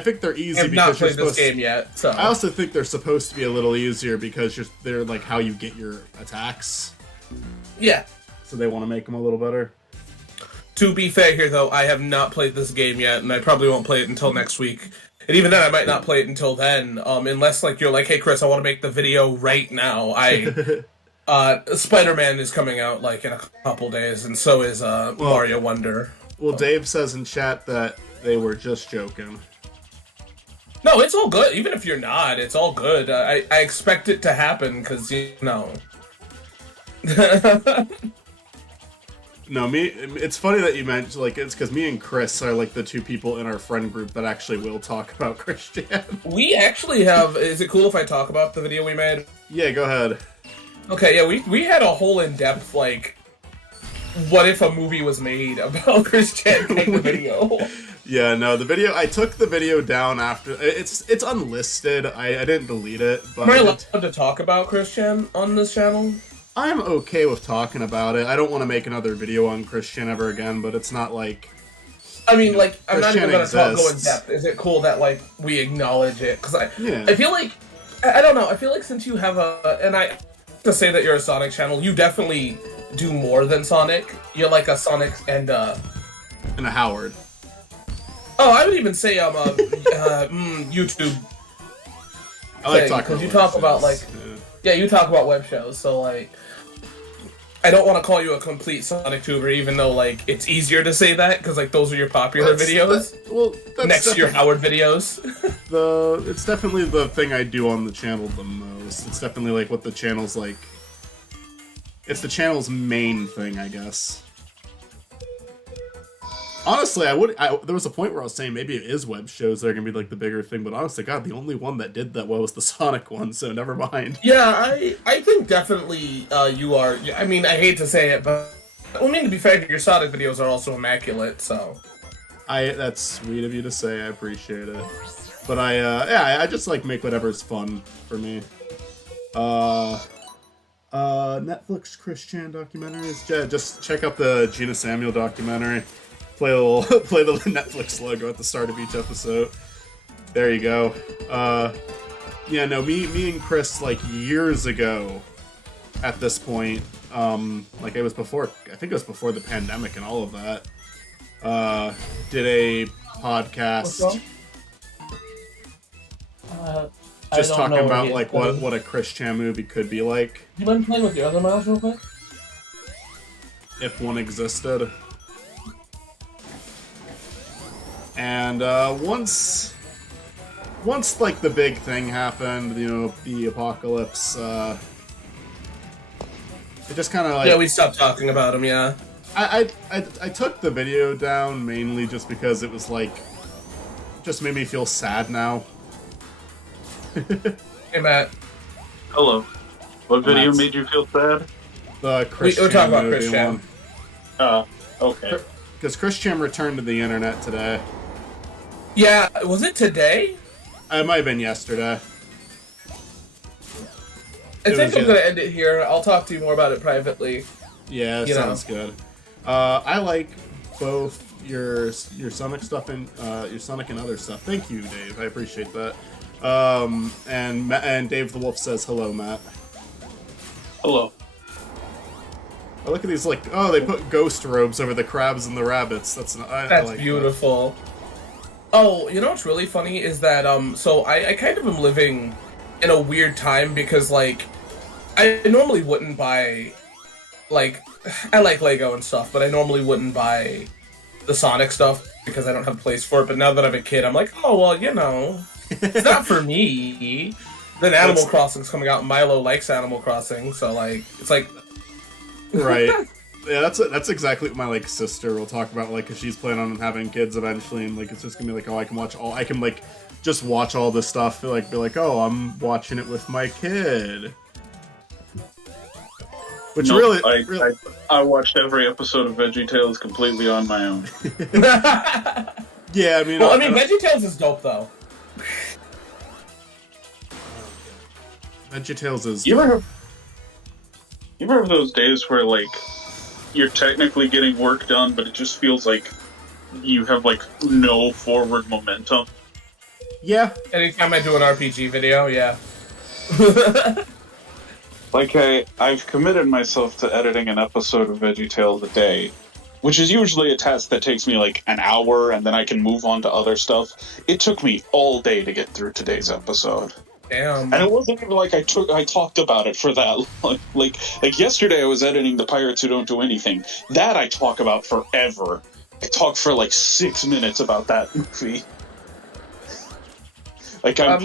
think they're easy I've not because you're played this supposed game yet, so. I also think they're supposed to be a little easier because they're, like, how you get your attacks. Yeah. So they want to make them a little better. To be fair here, though, I have not played this game yet, and I probably won't play it until next week. And even then, I might not play it until then, unless, like, you're like, "Hey, Chris, I want to make the video right now." Spider-Man is coming out, like, in a couple days, and so is Mario Wonder. Well, Dave says in chat that they were just joking. No, it's all good. Even if you're not, it's all good. I expect it to happen, because, No, it's funny that you mentioned, like, it's because me and Chris are, like, the two people in our friend group that actually will talk about Christian. We actually have... Is it cool if I talk about the video we made? Yeah, go ahead. Okay, yeah, we had a whole in-depth, like, what if a movie was made about Christian kind of video. Yeah, no, the video, I took the video down after, it's unlisted, I didn't delete it, but... Am I allowed to talk about Christian on this channel? I'm okay with talking about it. I don't want to make another video on Christian ever again, but it's not like... I mean, like, I'm not even going to go in exists. depth. Is it cool that, like, we acknowledge it? Because Yeah. I feel like, I don't know, I feel like since you have and I, to say that you're a Sonic channel, you definitely do more than Sonic. You're like a Sonic and a Howard. Oh, I would even say I'm a YouTube. I like talking because you about talk shows. about, like, yeah, you talk about web shows, so, like, I don't want to call you a complete Sonic tuber, even though, like, it's easier to say that, because, like, those are your popular videos. That's next to your Howard videos. It's definitely the thing I do on the channel the most. It's definitely, like, what the channel's, like... It's the channel's main thing, I guess. Honestly, there was a point where I was saying maybe it is web shows that are gonna be, like, the bigger thing, but honestly, God, the only one that did that well was the Sonic one, so never mind. Yeah, I think definitely you are. I mean, I hate to say it, but I mean, to be fair, your Sonic videos are also immaculate, so. That's sweet of you to say, I appreciate it. But I just, like, make whatever's fun for me. Netflix Christian documentaries. Yeah, just check out the Gina Samuel documentary. Play the Netflix logo at the start of each episode. There you go. Yeah, no, me and Chris, like, years ago, at this point, like, it was before, I think it was before the pandemic and all of that, did a podcast just talking about, like, what a Christian movie could be like. You mind playing with your other mouse real quick? If one existed. And once like the big thing happened, you know, the apocalypse, it just kind of like... Yeah, we stopped talking about him, yeah. I took the video down mainly just because it was like, just made me feel sad now. Hey, Matt. Hello. What video made you feel sad? The Christian We're talking about movie Christian. one. Okay. Because Christian returned to the internet today. Yeah, was it today? It might have been yesterday. I think I'm gonna end it here. I'll talk to you more about it privately. Yeah, sounds good. I like both your Sonic stuff and your Sonic and other stuff. Thank you, Dave. I appreciate that. And Dave the Wolf says hello, Matt. Hello. I look at these like, oh, they put ghost robes over the crabs and the rabbits. That's I like beautiful. That. Oh, you know what's really funny is that so I kind of am living in a weird time because like I normally wouldn't buy like I like Lego and stuff, but I normally wouldn't buy the Sonic stuff because I don't have a place for it. But now that I'm a kid, I'm like, oh well, you know, it's not for me. Then Animal Crossing's coming out. And Milo likes Animal Crossing, so like it's like. Right. Yeah, that's exactly what my like sister will talk about, like, 'cause she's planning on having kids eventually, and like it's just gonna be like, oh, I can like just watch all this stuff, like be like, oh, I'm watching it with my kid. Which No, really, I watched every episode of VeggieTales completely on my own. yeah, I mean, well, I mean, VeggieTales is dope though. VeggieTales is. You ever have those days where, like, you're technically getting work done, but it just feels like you have, like, no forward momentum? Yeah. Anytime I do an RPG video, yeah. Like, I've committed myself to editing an episode of VeggieTales a day, which is usually a task that takes me, like, an hour, and then I can move on to other stuff. It took me all day to get through today's episode. Damn. And it wasn't even like I talked about it for that long. Like yesterday I was editing The Pirates Who Don't Do Anything. That I talk about forever. I talked for like 6 minutes about that movie. Like I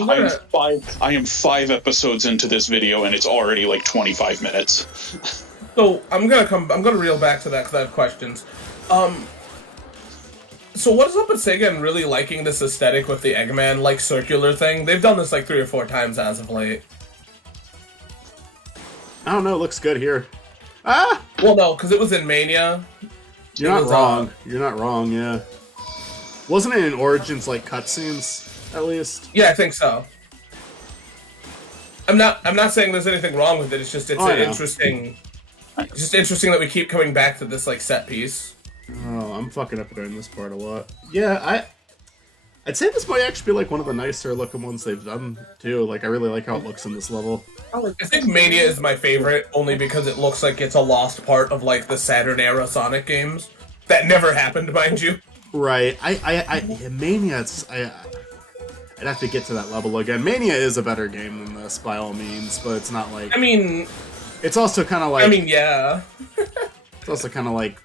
am 5 episodes into this video and it's already like 25 minutes. So I'm gonna reel back to that because I have questions. So what is up with Sega and really liking this aesthetic with the Eggman, like, circular thing? They've done this, like, 3 or 4 times as of late. I don't know, it looks good here. Ah! Well, no, because it was in Mania. You're not wrong. You're not wrong, yeah. Wasn't it in Origins, like, cutscenes, at least? Yeah, I think so. I'm not saying there's anything wrong with it, it's just, interesting... It's just interesting that we keep coming back to this, like, set piece. Oh, I'm fucking up during this part a lot. Yeah, I'd say this might actually be like one of the nicer looking ones they've done too. Like, I really like how it looks in this level. I think Mania is my favorite only because it looks like it's a lost part of like the Saturn era Sonic games that never happened, mind you. Right. Mania. I'd have to get to that level again. Mania is a better game than this by all means, but it's not like. I mean, it's also kind of like. I mean, yeah. It's also kind of like.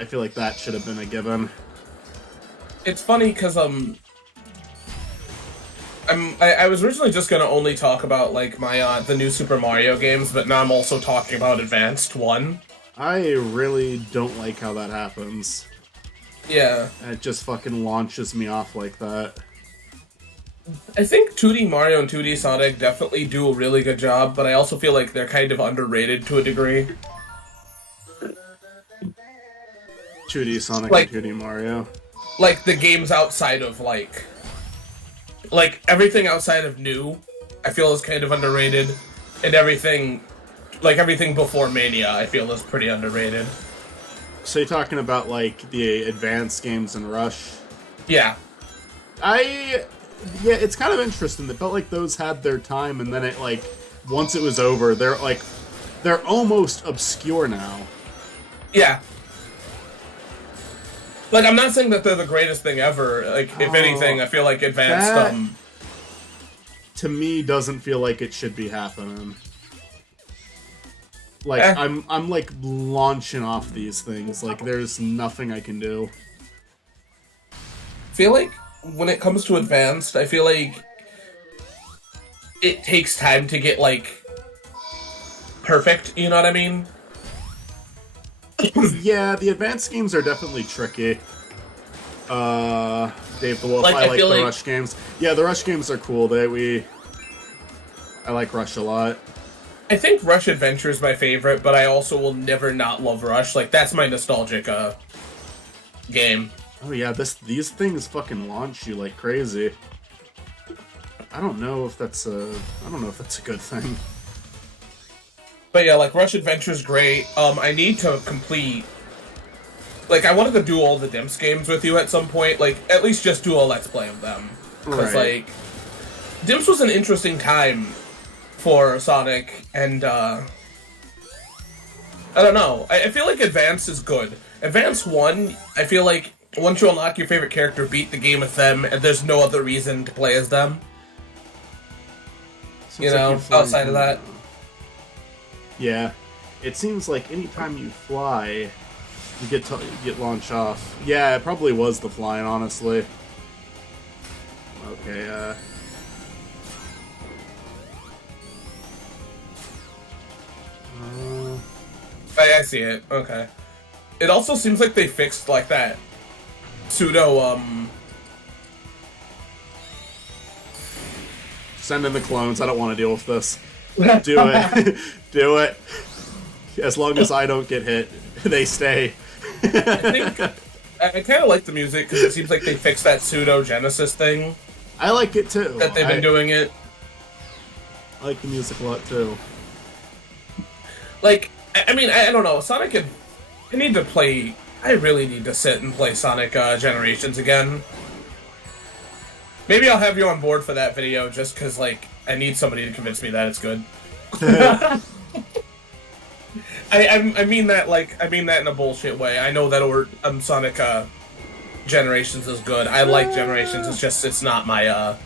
I feel like that should have been a given. It's funny because I was originally just gonna only talk about like my the new Super Mario games, but now I'm also talking about Advanced 1. I really don't like how that happens. Yeah. It just fucking launches me off like that. I think 2D Mario and 2D Sonic definitely do a really good job, but I also feel like they're kind of underrated to a degree. 2D Sonic like, and 2D Mario. Like the games outside of like everything outside of new, I feel is kind of underrated, and everything before Mania, I feel is pretty underrated. So you're talking about like the advanced games in Rush? Yeah. Yeah, it's kind of interesting. It felt like those had their time, and then it like once it was over, they're almost obscure now. Yeah. Like, I'm not saying that they're the greatest thing ever. Like, if anything, I feel like Advanced, to me, doesn't feel like it should be happening. Like, I'm like, launching off these things. Like, there's nothing I can do. I feel like, when it comes to Advanced, I feel like it takes time to get, like, perfect, you know what I mean? Yeah, the advanced games are definitely tricky. Dave the Wolf, like, I like the like... Rush games. Yeah, the Rush games are cool. I like Rush a lot. I think Rush Adventure is my favorite, but I also will never not love Rush. Like, that's my nostalgic game. Oh yeah, these things fucking launch you like crazy. I don't know if that's a good thing. But yeah, like, Rush Adventure is great. I need to complete like, I wanted to do all the Dimps games with you at some point. Like, at least just do a Let's Play of them. Because, Right. like, Dimps was an interesting time for Sonic, and, I don't know. I feel like Advance is good. Advance 1, I feel like once you unlock your favorite character, beat the game with them, and there's no other reason to play as them. Seems You like know, you fly outside of that. Yeah, it seems like anytime you fly, you get launched off. Yeah, it probably was the flying, honestly. Okay, I see it. Okay. It also seems like they fixed, like, that pseudo, send in the clones. I don't want to deal with this. Do it. Do it. As long as I don't get hit, they stay. I think I kind of like the music because it seems like they fixed that pseudo Genesis thing I like it too. that they've been doing it. I like the music a lot too. Like, I mean, I don't know. Sonic, I need to play. I really need to sit and play Sonic Generations again. Maybe I'll have you on board for that video just because, like, I need somebody to convince me that it's good. I mean that, like, I mean that in a bullshit way. I know that Sonic Generations is good. I like Generations. It's just it's not my.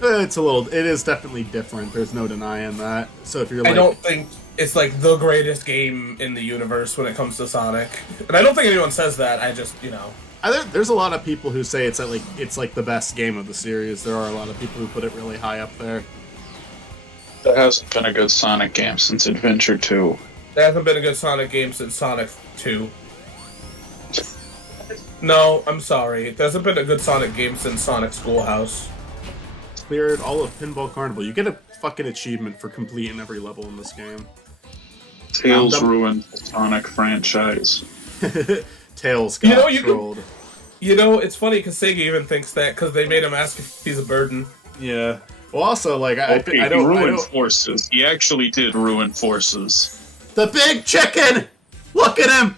It's a little. It is definitely different. There's no denying that. So if you're like, I don't think it's like the greatest game in the universe when it comes to Sonic, and I don't think anyone says that. I just, you know. There's a lot of people who say it's like the best game of the series. There are a lot of people who put it really high up there. There hasn't been a good Sonic game since Adventure 2. There hasn't been a good Sonic game since Sonic 2. No, I'm sorry. There hasn't been a good Sonic game since Sonic Schoolhouse. Cleared all of Pinball Carnival. You get a fucking achievement for completing every level in this game. Tails ruined the Sonic franchise. Tails got You know, you trolled. You know, it's funny because Sega even thinks that because they made him ask if he's a burden. Yeah. Well, also, like, Okay, I he don't. ruined Forces. He actually did ruin Forces. The big chicken! Look at him!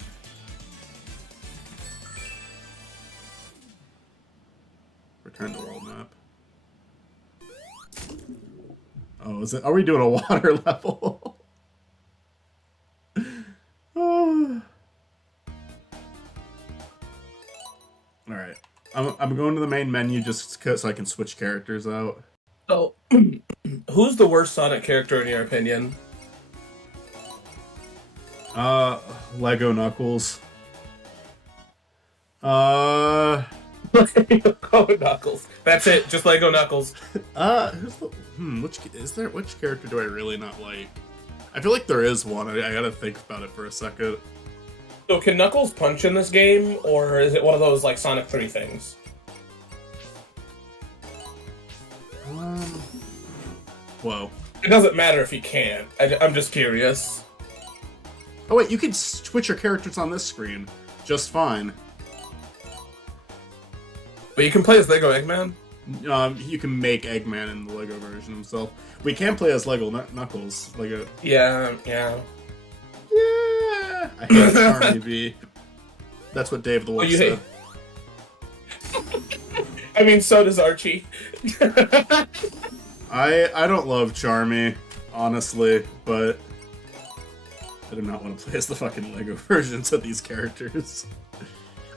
Return to world map. Oh, is it? Are we doing a water level? Oh. Alright. I'm going to the main menu just so I can switch characters out. So, who's the worst Sonic character in your opinion? Lego Knuckles. Lego Knuckles. That's it. Just Lego Knuckles. Who's the, which character do I really not like? I feel like there is one. I gotta think about it for a second. So can Knuckles punch in this game, or is it one of those like Sonic 3 things? Whoa. It doesn't matter if he can't. I'm just curious. Oh wait, you can switch your characters on this screen just fine. But you can play as Lego Eggman? You can make Eggman in the Lego version himself. We can play as Lego Knuckles. Lego. Yeah. Yeah. I hate Charmy V. That's what Dave the Wolf you said. I mean, so does Archie. I don't love Charmy, honestly, but I do not want to play as the fucking Lego versions of these characters.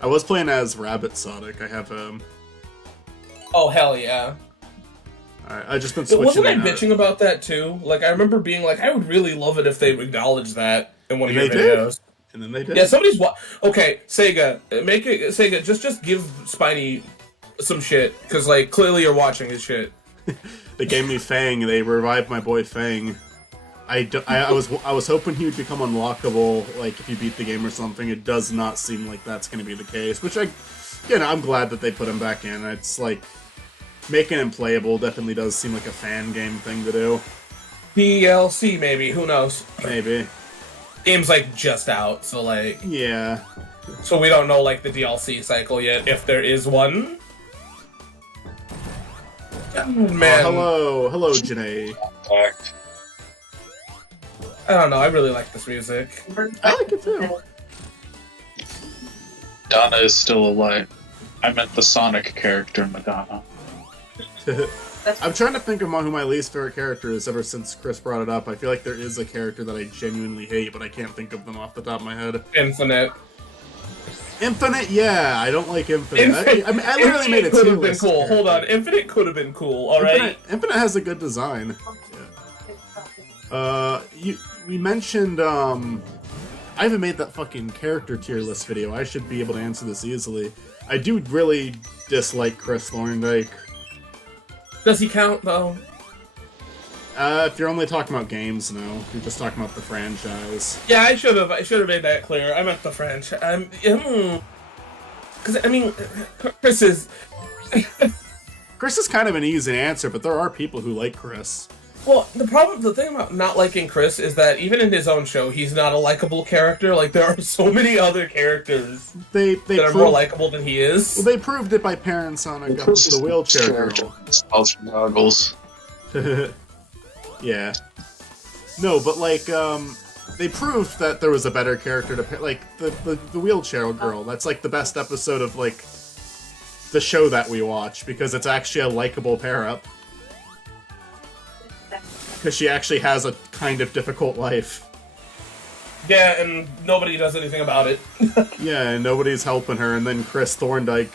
I was playing as Rabbit Sonic. I have Oh, hell yeah. I just been switching. Wasn't I bitching about that too? Like, I remember being like, I would really love it if they acknowledged that in one of your videos. And then they did. Yeah, somebody's okay, Sega, Sega, just give Spiny some shit, because, like, clearly you're watching his shit. They gave me Fang. They revived my boy Fang. I was hoping he would become unlockable, like if you beat the game or something. It does not seem like that's going to be the case, which I'm glad that they put him back in. It's like making him playable definitely does seem like a fan game thing to do. DLC maybe, who knows? Maybe. Game's like just out, so like Yeah. so we don't know like the DLC cycle yet, if there is one. Oh, man. Hello, Janae. Fact. I don't know, I really like this music. I like it too. Madonna is still alive. I meant the Sonic character, Madonna. I'm trying to think of who my least favorite character is ever since Chris brought it up. I feel like there is a character that I genuinely hate, but I can't think of them off the top of my head. Infinite. Infinite, yeah, I don't like Infinite. I literally made a could tier have been list cool. character. Hold on, Infinite could have been cool. All right. Infinite has a good design. Yeah. We mentioned I haven't made that fucking character tier list video. I should be able to answer this easily. I do really dislike Chris Thorndike. Does he count though? If you're only talking about games, no. If you're just talking about the franchise. Yeah, I should have made that clear. I meant the franchise. Because I mean, Chris is. Chris is kind of an easy answer, but there are people who like Chris. Well, the thing about not liking Chris is that even in his own show, he's not a likable character. Like, there are so many other characters that are more likable than he is. Well, they proved it by pairing Sonic up with the wheelchair girl. Goggles. Yeah. No, but like, they proved that there was a better character to pair, like the wheelchair girl. That's like the best episode of like the show that we watch because it's actually a likable pair up. Because she actually has a kind of difficult life. Yeah, and nobody does anything about it. Yeah, and nobody's helping her, and then Chris Thorndike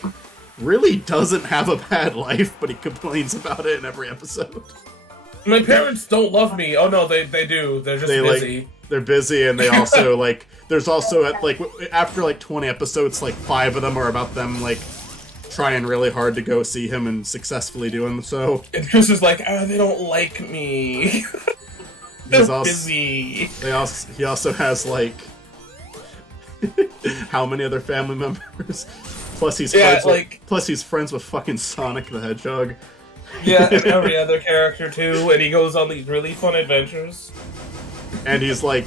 really doesn't have a bad life, but he complains about it in every episode. My parents don't love me. Oh no, they do. They're just busy. Like, they're busy, and they also, like, there's also, like, after, like, 20 episodes, like, 5 of them are about them, like, trying really hard to go see him and successfully doing so. And Chris is like, they don't like me. They're busy. He also has, like, how many other family members? Plus he's friends with fucking Sonic the Hedgehog. Yeah, and every other character too, and he goes on these really fun adventures. And he's like,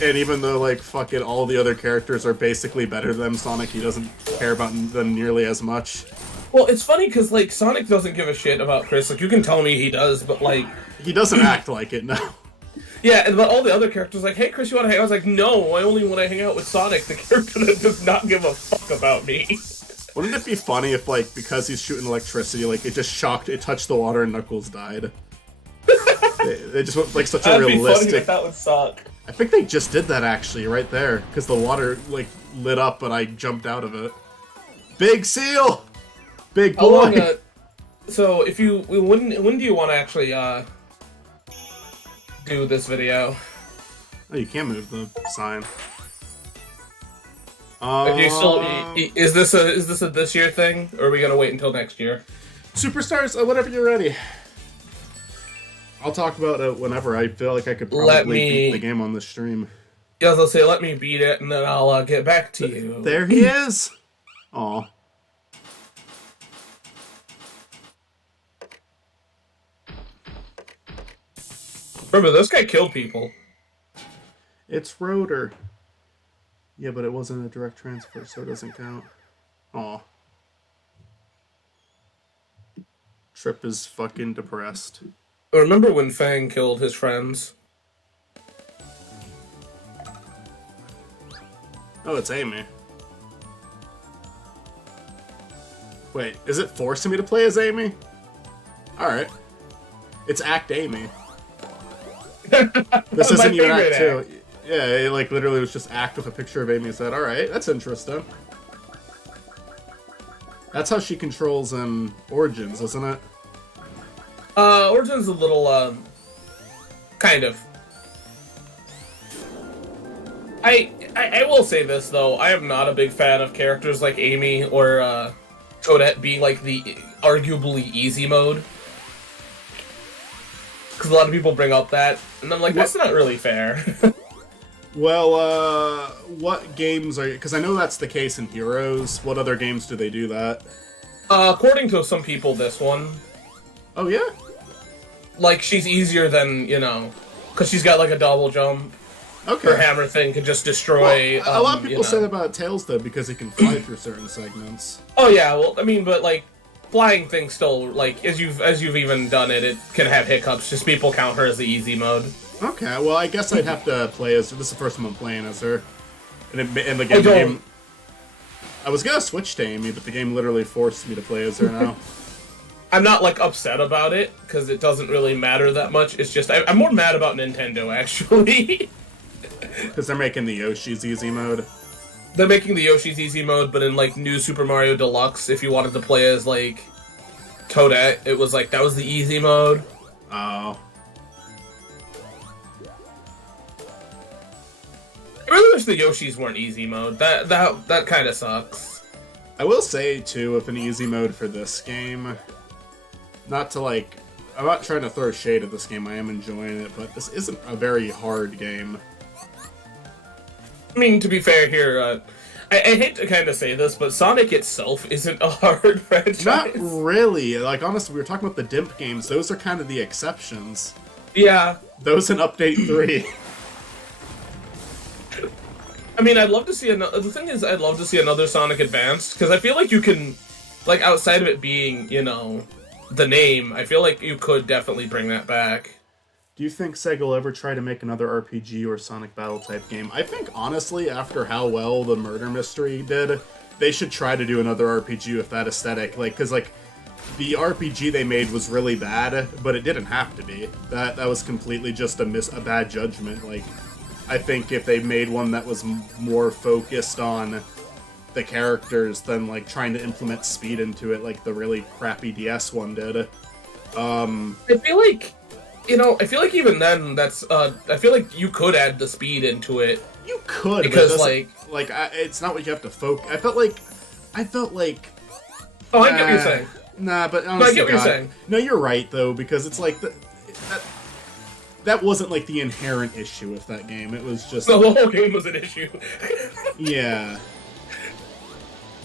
and even though like fucking all the other characters are basically better than Sonic, he doesn't care about them nearly as much. Well, it's funny because like Sonic doesn't give a shit about Chris. Like you can tell me he does, but like he doesn't act like it. No. Yeah, but all the other characters like, hey Chris, you want to hang out? I was like, no, I only want to hang out with Sonic, the character that does not give a fuck about me. Wouldn't it be funny if like because he's shooting electricity, like it touched the water and Knuckles died? They just went like such a realistic. That'd be funny, that would suck. I think they just did that actually right there because the water like lit up and I jumped out of it. Big Seal, big boy. So if you when do you want to actually do this video? Oh, you can't move the sign. Is this a this year thing, or are we gonna wait until next year? Superstars, whenever you're ready. I'll talk about it whenever I feel like I could probably beat the game on the stream. Yeah, I'll say let me beat it, and then I'll get back to you. There he is. Aw. Remember, this guy killed people. It's Rotor. Yeah, but it wasn't a direct transfer, so it doesn't count. Aw. Trip is fucking depressed. Remember when Fang killed his friends? Oh, it's Amy. Wait, is it forcing me to play as Amy? Alright. It's Act Amy. This isn't even Act 2. Yeah, it like literally was just Act with a picture of Amy and said, alright, that's interesting. That's how she controls Origins, isn't it? Origins a little, kind of. I will say this, though. I am not a big fan of characters like Amy or, Toadette being, like, the arguably easy mode. Because a lot of people bring up that, and I'm like, that's not really fair. Well, what games are you... Because I know that's the case in Heroes. What other games do they do that? According to some people, this one. Oh, yeah? Like, she's easier than, you know... Because she's got, like, a double jump. Okay. Her hammer thing could just destroy... Well, a lot of people say that about Tails, though, because it can fly through certain segments. Oh, yeah, well, I mean, but, like, flying thing still, like, as you've even done it, it can have hiccups. Just people count her as the easy mode. Okay, well, I guess I'd have to play as her. This is the first time I'm playing as her. And the game... I was gonna switch to Amy, but the game literally forced me to play as her now. I'm not like upset about it because it doesn't really matter that much. It's just I'm more mad about Nintendo actually. Because they're making the Yoshi's easy mode. They're making the Yoshi's easy mode, but in like New Super Mario Deluxe, if you wanted to play as like Toadette, it was like that was the easy mode. Oh. I really wish the Yoshis weren't easy mode. That kind of sucks. I will say too, with an easy mode for this game, not to like, I'm not trying to throw shade at this game. I am enjoying it, but this isn't a very hard game. I mean, to be fair here, I hate to kind of say this, but Sonic itself isn't a hard franchise. Not really. Like, honestly, we were talking about the DIMP games. Those are kind of the exceptions. Yeah. Those in Update 3. I mean, I'd love to see another. The thing is, I'd love to see another Sonic Advanced because I feel like you can, like, outside of it being, you know, the name, I feel like you could definitely bring that back. Do you think Sega will ever try to make another RPG or Sonic Battle type game? I think, honestly, after how well the Murder Mystery did, they should try to do another RPG with that aesthetic. Like, because, like, the RPG they made was really bad, but it didn't have to be. That was completely just a bad judgment. Like, I think if they made one that was more focused on the characters than, like, trying to implement speed into it like the really crappy DS one did. I feel like, you know, I feel like even then, that's, I feel like you could add the speed into it. You could, because, but it's not what you have to focus. I felt like. Oh, I get what you're saying. Nah, but honestly, No, I get what you're saying. No, you're right though, because it's like that wasn't like the inherent issue with that game. It was just The whole game was an issue. yeah.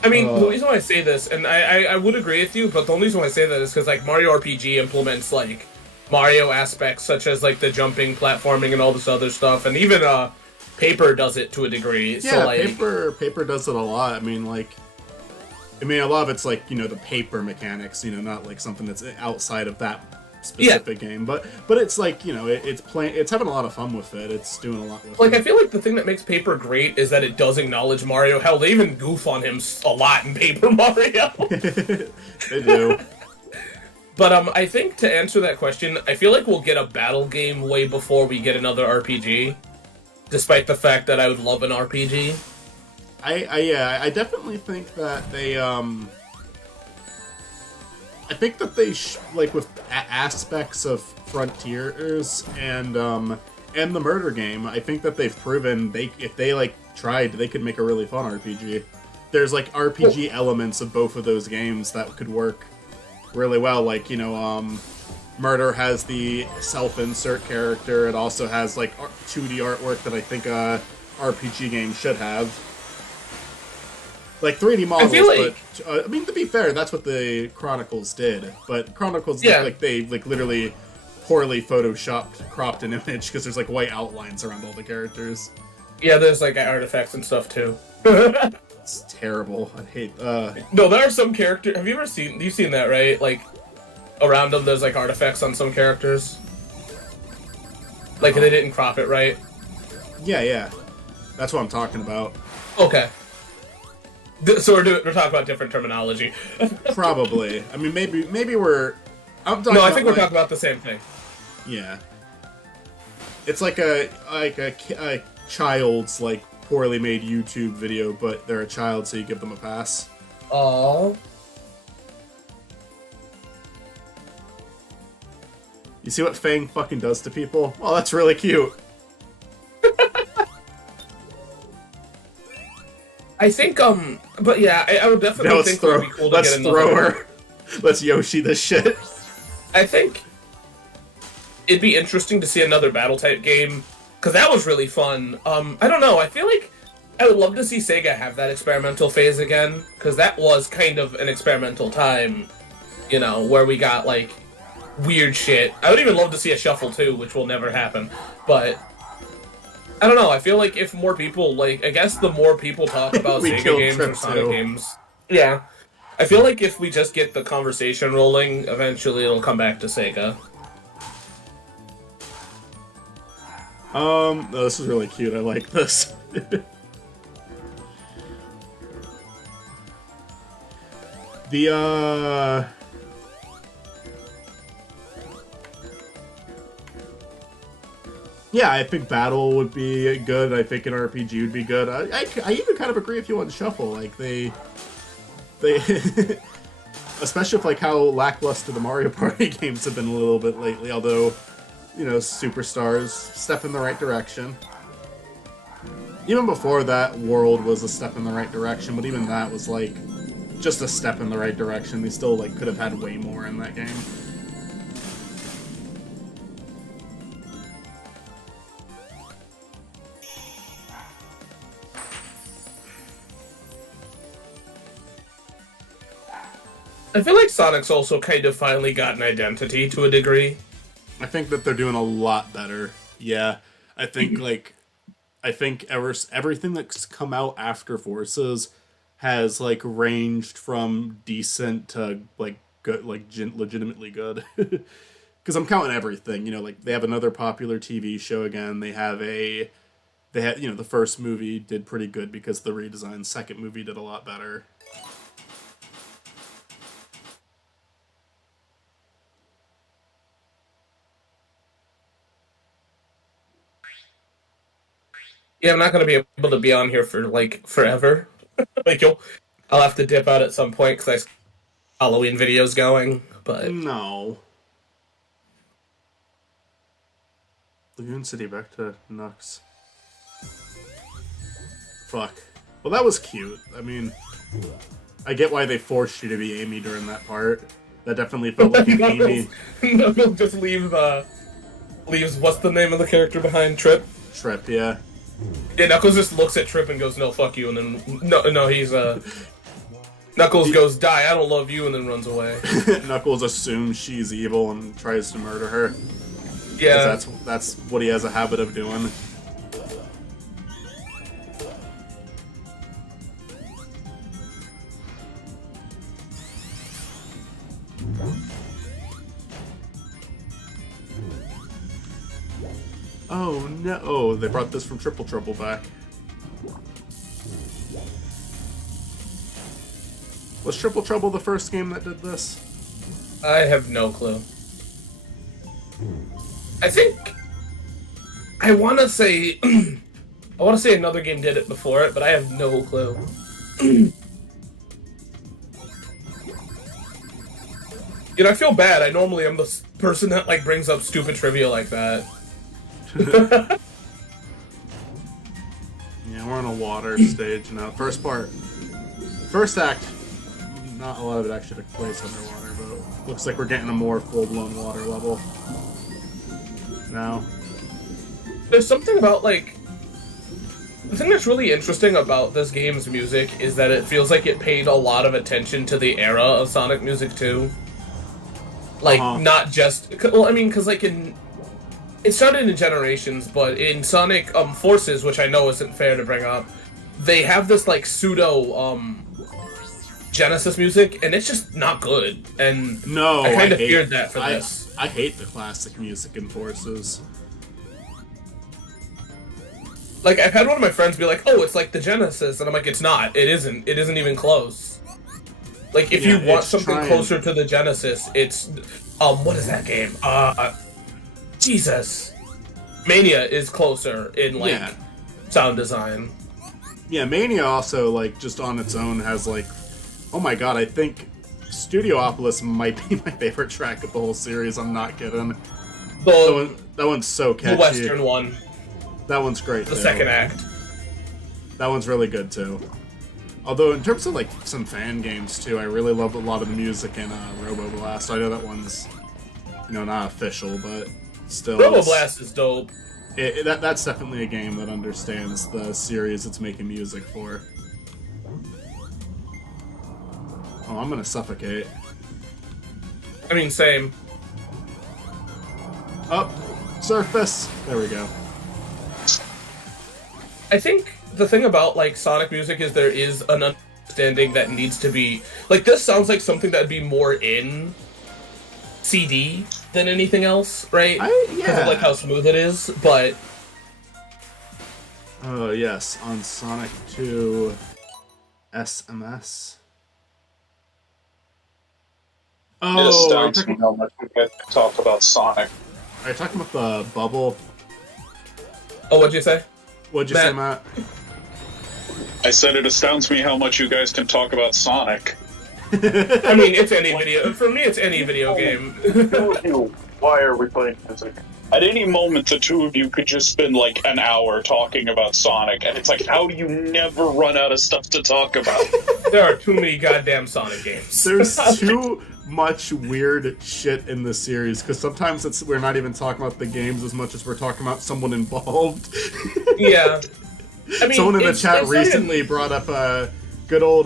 I mean, the reason why I say this, and I would agree with you, but the only reason why I say that is because, like, Mario RPG implements, like, Mario aspects such as, like, the jumping, platforming, and all this other stuff, and even, Paper does it to a degree. Yeah, so, like, Paper does it a lot. I mean, a lot of it's, like, you know, the paper mechanics, you know, not, like, something that's outside of that specific game, but it's like, you know, it's having a lot of fun with it. It's doing a lot with like, it. I feel like the thing that makes Paper great is that it does acknowledge Mario. Hell, they even goof on him a lot in Paper Mario. They do. But, I think to answer that question, I feel like we'll get a battle game way before we get another RPG, despite the fact that I would love an RPG. I definitely think that they, I think that they like with aspects of Frontiers and the murder game. I think that they've proven if they like tried, they could make a really fun RPG. There's like RPG elements of both of those games that could work really well. Like, you know, Murder has the self-insert character. It also has like 2D artwork that I think a RPG game should have. Like 3D models, but I mean, to be fair, that's what the Chronicles did. But Chronicles look like they like literally poorly photoshopped, cropped an image because there's like white outlines around all the characters. Yeah, there's like artifacts and stuff too. It's terrible. I hate. No, there are some characters. Have you ever seen? You've seen that, right? Like around them, there's like artifacts on some characters. Like they didn't crop it right. Yeah. That's what I'm talking about. Okay. So we're talking about different terminology. Probably. I mean, maybe we're. I'm talking no, I about, think we're talking about the same thing. Yeah. It's like a child's like poorly made YouTube video, but they're a child, so you give them a pass. Oh. You see what Fang fucking does to people? Well, that's really cute. I think, but yeah, I would definitely think it would be cool to get another. Let's throw her. Let's Yoshi this shit. I think it'd be interesting to see another battle type game, because that was really fun. I don't know, I feel like I would love to see Sega have that experimental phase again, because that was kind of an experimental time, you know, where we got, like, weird shit. I would even love to see a Shuffle 2, which will never happen, but I don't know, I feel like if more people, like, I guess the more people talk about Sega games or Sonic games, yeah, I feel like if we just get the conversation rolling, eventually it'll come back to Sega. Oh, this is really cute, I like this. The yeah, I think battle would be good. I think an RPG would be good. I even kind of agree if you want shuffle. Like they especially with like how lackluster the Mario Party games have been a little bit lately. Although, you know, Superstars step in the right direction. Even before that, World was a step in the right direction, but even that was like just a step in the right direction. They still like could have had way more in that game. I feel like Sonic's also kind of finally got an identity to a degree. I think that they're doing a lot better. Yeah, I think everything that's come out after Forces has like ranged from decent to like good, like legitimately good. Because I'm counting everything. You know, like they have another popular TV show again. They had you know, the first movie did pretty good because the redesign. Second movie did a lot better. Yeah, I'm not gonna be able to be on here for like forever. Like I'll have to dip out at some point because I Halloween videos going. But No. Lagoon City back to Nux. Fuck. Well, that was cute. I mean, I get why they forced you to be Amy during that part. That definitely felt like an Amy. Knuckles just leaves what's the name of the character behind Trip? Trip, yeah. Yeah, Knuckles just looks at Trip and goes, "No, fuck you," and then no, he's Knuckles goes, "Die, I don't love you," and then runs away. Knuckles assumes she's evil and tries to murder her. Yeah, that's what he has a habit of doing. Oh no! Oh, they brought this from Triple Trouble back. Was Triple Trouble the first game that did this? I have no clue. I think I want to say another game did it before it, but I have no clue. You know, I feel bad. I normally am the person that like brings up stupid trivia like that. Yeah, we're on a water stage now. First part. First act, not a lot of it actually took place underwater, but looks like we're getting a more full-blown water level now. There's something about, like... The thing that's really interesting about this game's music is that it feels like it paid a lot of attention to the era of Sonic music, too. Like, not just... Well, I mean, because, like, it started in Generations, but in Sonic Forces, which I know isn't fair to bring up, they have this, like, pseudo, Genesis music, and it's just not good. And no, I kind of feared that for this. I hate the classic music in Forces. Like, I've had one of my friends be like, "Oh, it's like the Genesis," and I'm like, "It's not. It isn't. It isn't even close." Like, if you want something closer to the Genesis, it's what is that game? Jesus, Mania is closer in like sound design. Yeah, Mania also like just on its own has like, oh my god, I think Studiopolis might be my favorite track of the whole series. I'm not kidding. That one's so catchy. The Western one. That one's great. The second act. That one's really good too. Although in terms of like some fan games too, I really love a lot of the music in Robo Blast. I know that one's, you know, not official, but still. Robo Blast is dope. That's definitely a game that understands the series it's making music for. Oh, I'm gonna suffocate. I mean, same. Up, surface. There we go. I think the thing about like Sonic music is there is an understanding that needs to be like this sounds like something that'd be more in CD than anything else, right? Because of like how smooth it is, but oh yes, on Sonic 2 SMS. Oh, astounds me how much you guys talk about Sonic. are you talking about the bubble? Oh, what'd you say? What'd you say, Matt? I said it astounds me how much you guys can talk about Sonic. I mean, it's any video. For me, it's any video game. Why are we playing music? At any moment, the two of you could just spend like an hour talking about Sonic, and it's like, how do you never run out of stuff to talk about? There are too many goddamn Sonic games. There's too much weird shit in this series, because sometimes we're not even talking about the games as much as we're talking about someone involved. Yeah. I mean, someone in the chat it's recently brought up good old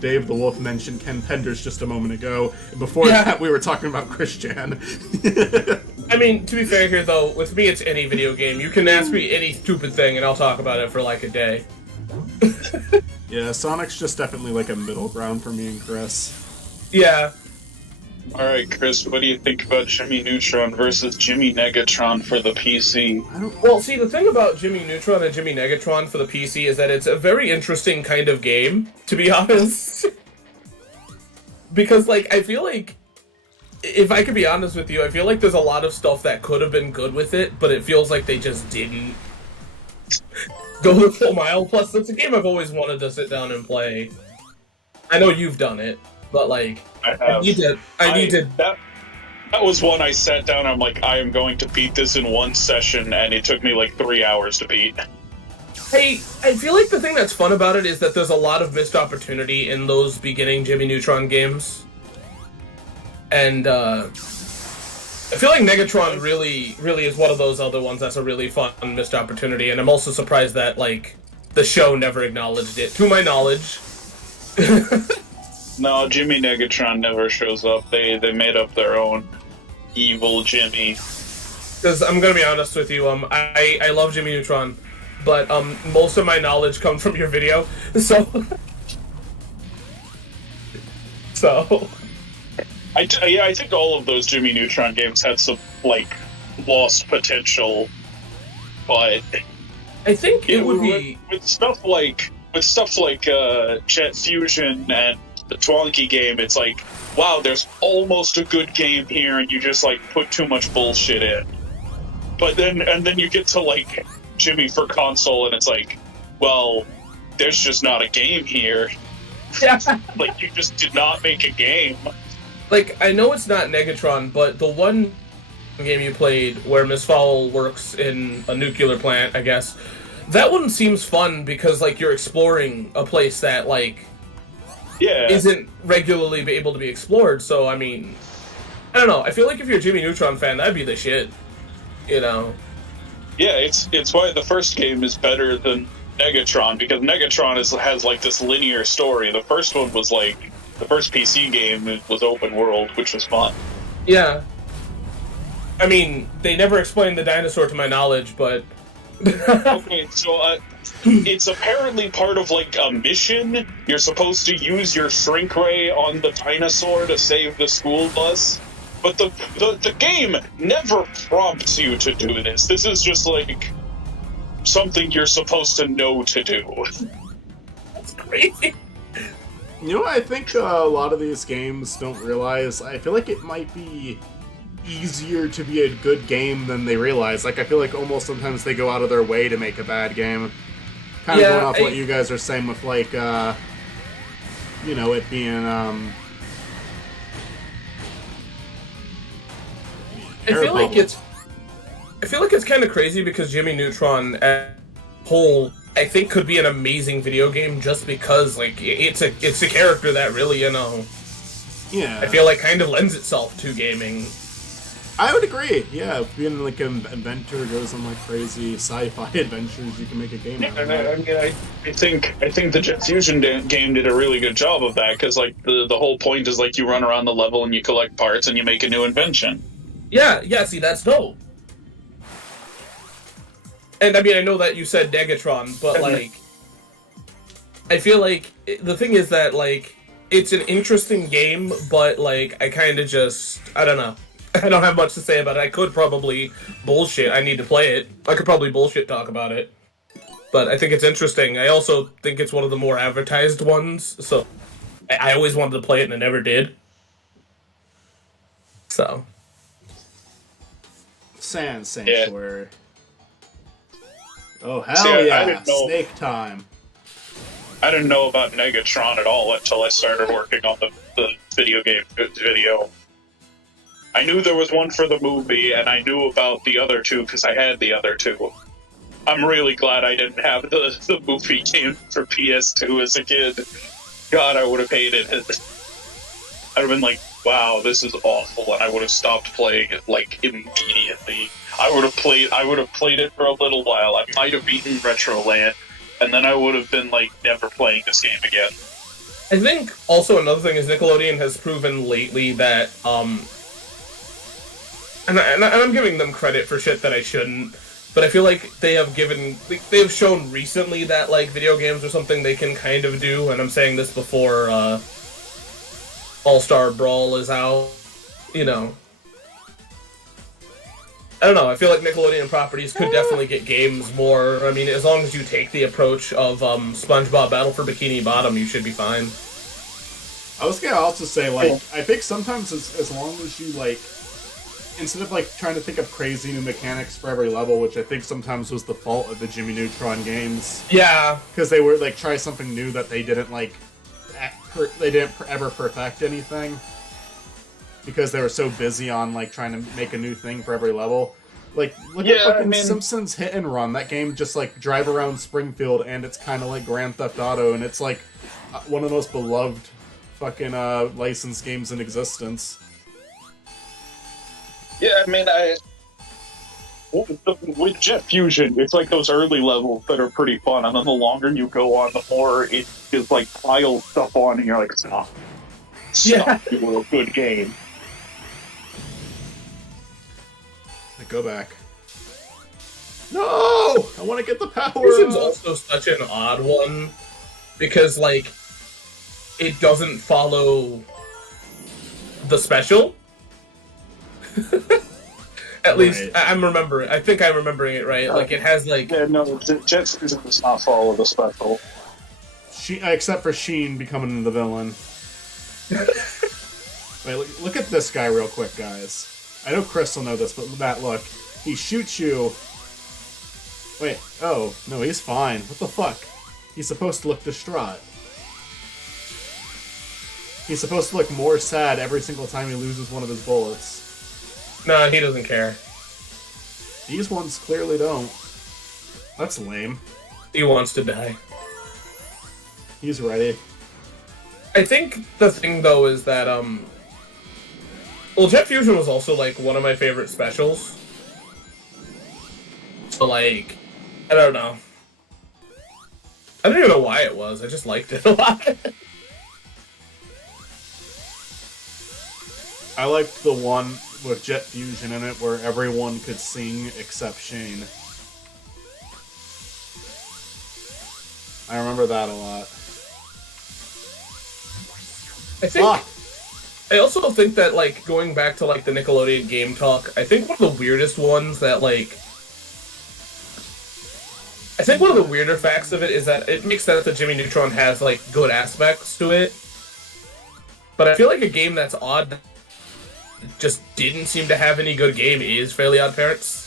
Dave the Wolf mentioned Ken Penders just a moment ago. Before that, we were talking about Christian. I mean, to be fair here, though, with me, it's any video game. You can ask me any stupid thing, and I'll talk about it for like a day. Yeah, Sonic's just definitely like a middle ground for me and Chris. Yeah. Alright, Chris, what do you think about Jimmy Neutron versus Jimmy Negatron for the PC? Well, see, the thing about Jimmy Neutron and Jimmy Negatron for the PC is that it's a very interesting kind of game, to be honest. Because, like, I feel like, if I could be honest with you, I feel like there's a lot of stuff that could have been good with it, but it feels like they just didn't go the full mile. Plus, it's a game I've always wanted to sit down and play. I know you've done it, but, like, I need to. That was one I sat down, I'm like, I am going to beat this in one session, and it took me like 3 hours to beat. I feel like the thing that's fun about it is that there's a lot of missed opportunity in those beginning Jimmy Neutron games. And, I feel like Negatron really is one of those other ones that's a really fun missed opportunity, and I'm also surprised that, like, the show never acknowledged it, to my knowledge. No, Jimmy Negatron never shows up. They made up their own evil Jimmy. Because I'm gonna be honest with you, I love Jimmy Neutron, but most of my knowledge comes from your video, so I think all of those Jimmy Neutron games had some like lost potential, but I think it would be with stuff like Jet Fusion and the Twonky game. It's like, wow, there's almost a good game here, and you just like put too much bullshit in. But then you get to like Jimmy for console, and it's like, well, there's just not a game here. Yeah. Like, you just did not make a game. Like, I know it's not Negatron, but the one game you played where Miss Fowl works in a nuclear plant, I guess, that one seems fun because, like, you're exploring a place that, like, isn't regularly able to be explored. So, I mean, I don't know. I feel like if you're a Jimmy Neutron fan, that'd be the shit. You know? Yeah, it's why the first game is better than Negatron, because Negatron has like this linear story. The first one was like, the first PC game was open world, which was fun. Yeah. I mean, they never explained the dinosaur to my knowledge, but... Okay, so it's apparently part of like a mission. You're supposed to use your shrink ray on the dinosaur to save the school bus. But the game never prompts you to do this. This is just like something you're supposed to know to do. That's crazy. You know what I think a lot of these games don't realize? I feel like it might be easier to be a good game than they realize. Like, I feel like almost sometimes they go out of their way to make a bad game. Kind of going off what you guys are saying with, like, you know, it being, I feel like it's kind of crazy because Jimmy Neutron as a whole, I think, could be an amazing video game just because, like, it's a character that really, you know, I feel like kind of lends itself to gaming. I would agree. Yeah, being like an inventor goes on like crazy sci-fi adventures, you can make a game out of it. I think the Jet Fusion game did a really good job of that, because like the whole point is like you run around the level and you collect parts and you make a new invention. Yeah, see, that's dope. And I mean, I know that you said Negatron, but like, I feel like the thing is that like it's an interesting game, but like I kind of just I don't know. I don't have much to say about it. I could probably bullshit. I need to play it. I could probably bullshit talk about it. But I think it's interesting. I also think it's one of the more advertised ones, so I always wanted to play it and I never did. So. Sand Sanctuary. Oh, hell See, I yeah. didn't know- Snake time. I didn't know about Negatron at all until I started working on the video game video. I knew there was one for the movie, and I knew about the other two because I had the other two. I'm really glad I didn't have the movie game for PS2 as a kid. God, I would have hated it. I'd have been like, wow, this is awful, and I would have stopped playing it, like, immediately. I would have played it for a little while. I might have beaten Retroland, and then I would have been like, never playing this game again. I think also another thing is Nickelodeon has proven lately that, and I'm giving them credit for shit that I shouldn't, but I feel like they have shown recently that, like, video games are something they can kind of do, and I'm saying this before, All-Star Brawl is out, you know. I don't know, I feel like Nickelodeon properties could definitely get games more. I mean, as long as you take the approach of SpongeBob Battle for Bikini Bottom, you should be fine. I was gonna also say, like, I think sometimes as long as you, like, instead of, like, trying to think of crazy new mechanics for every level, which I think sometimes was the fault of the Jimmy Neutron games. Yeah. Because they were, like, try something new that they didn't, like, they didn't ever perfect anything. Because they were so busy on, like, trying to make a new thing for every level. Like, look at fucking Simpsons Hit and Run. That game just, like, drive around Springfield, and it's kind of like Grand Theft Auto, and it's, like, one of the most beloved fucking licensed games in existence. Yeah, I mean, with Jet Fusion, it's like those early levels that are pretty fun, and then the longer you go on, the more it just, like, piles stuff on, and you're like, stop. Stop, you were a good game. Go back. No! I want to get the power Fusion's up! also such an odd one, because, like, it doesn't follow the special. At least, I'm remembering. I think I'm remembering it right. Like, it has, like... Yeah, no, Jet Fusion does not follow the special. Except for Sheen becoming the villain. Wait, look at this guy real quick, guys. I know Chris will know this, but Matt, look. He shoots you... Wait, oh, no, he's fine. What the fuck? He's supposed to look distraught. He's supposed to look more sad every single time he loses one of his bullets. No, he doesn't care. These ones clearly don't. That's lame. He wants to die. He's ready. I think the thing, though, is that, well, Jet Fusion was also, like, one of my favorite specials. So, like, I don't know. I don't even know why it was. I just liked it a lot. I liked the one with Jet Fusion in it where everyone could sing except Shane. I remember that a lot. I think... I also think that, like, going back to, like, the Nickelodeon Game Talk, I think one of the weirdest ones that, like... I think one of the weirder facts of it is that it makes sense that Jimmy Neutron has, like, good aspects to it. But I feel like a game that's odd, just didn't seem to have any good game, is Fairly Odd Parents.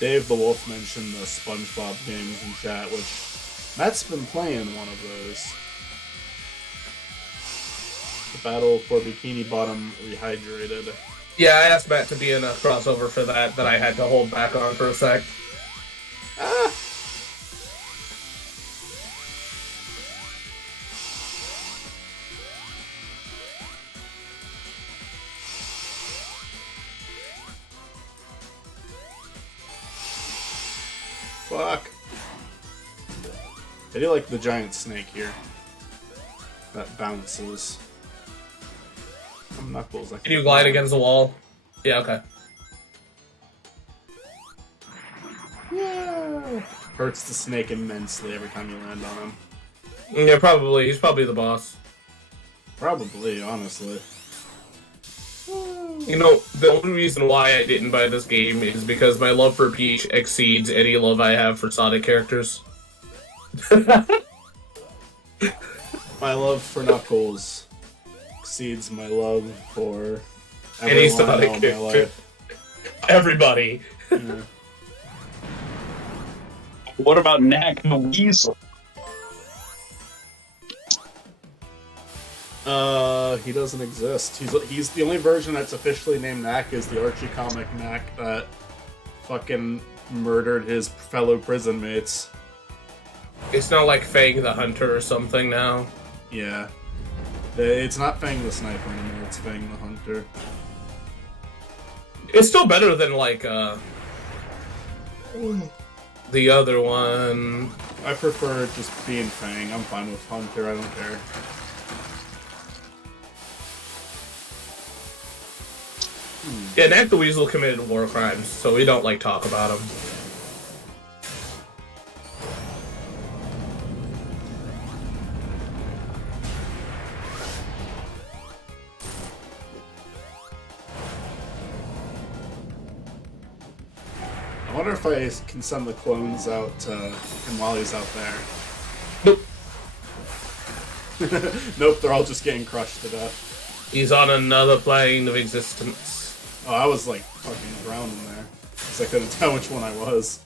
Dave the Wolf mentioned the SpongeBob games in chat, which Matt's been playing one of those. The Battle for Bikini Bottom Rehydrated. Yeah, I asked Matt to be in a crossover for that I had to hold back on for a sec. Ah! Fuck. I do like the giant snake here. That bounces. Knuckles. Can you glide against the wall? Yeah, okay. Yeah. Hurts the snake immensely every time you land on him. Yeah, probably. He's probably the boss. Probably, honestly. You know, the only reason why I didn't buy this game is because my love for Peach exceeds any love I have for Sonic characters. My love for Knuckles exceeds my love for Any everyone I Sonic know in my character. life. Everybody. Yeah. What about Knack the Weasel? He doesn't exist. He's the only version that's officially named Knack is the Archie comic Knack that fucking murdered his fellow prison mates. It's not like Fang the Hunter or something now. Yeah. It's not Fang the Sniper anymore, it's Fang the Hunter. It's still better than like the other one. I prefer just being Fang. I'm fine with Hunter, I don't care. Yeah, Knack the Weasel committed war crimes, so we don't like talk about him. I wonder if I can send the clones out to him while he's out there. Nope. Nope, they're all just getting crushed to death. He's on another plane of existence. Oh, I was like fucking drowning there. Because I couldn't tell which one I was.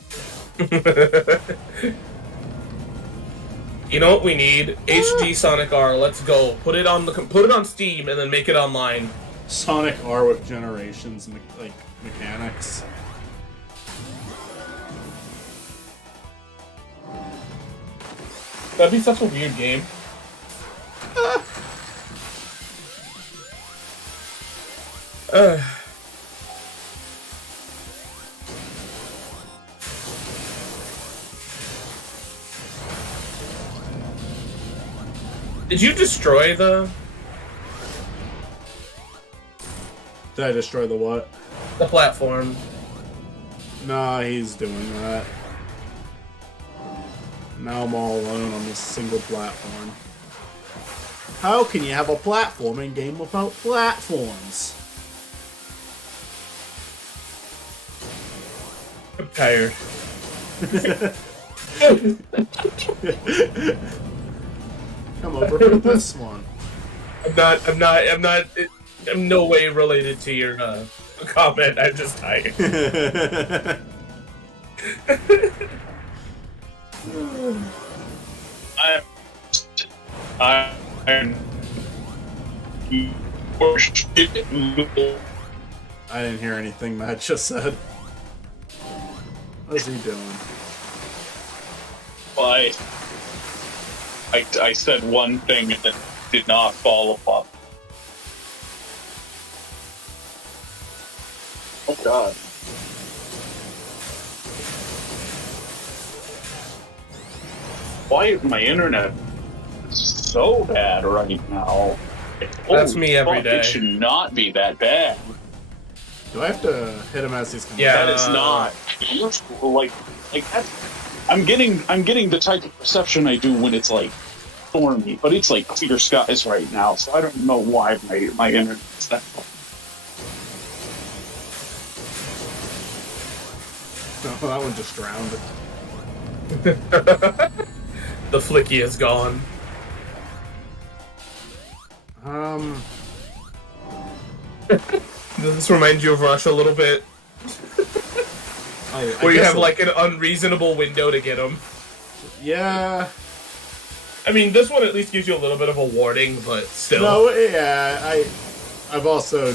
You know what we need? HD Sonic R. Let's go. Put it on Steam and then make it online. Sonic R with generations, like, mechanics. That'd be such a weird game. Did you destroy the Did I destroy the what? platform? Nah, he's doing that. Now I'm all alone on this single platform. How can you have a platforming game without platforms? I'm tired. Come over for this one. I'm no way related to your comment. I'm just tired. I'm I didn't hear anything Matt just said. What's he doing? I said one thing that did not follow up. Oh God. Why is my internet so bad right now? That's Holy me every fuck, day. It should not be that bad. Do I have to hit him as he's coming? Yeah. That is not like that's. I'm getting the type of perception I do when it's like stormy, but it's like clear skies right now, so I don't know why my internet's that. No, that one just drowned. The flicky is gone. Does this remind you of Rush a little bit? Where you have like an unreasonable window to get them. Yeah. I mean, this one at least gives you a little bit of a warning, but still. No, yeah, I've also.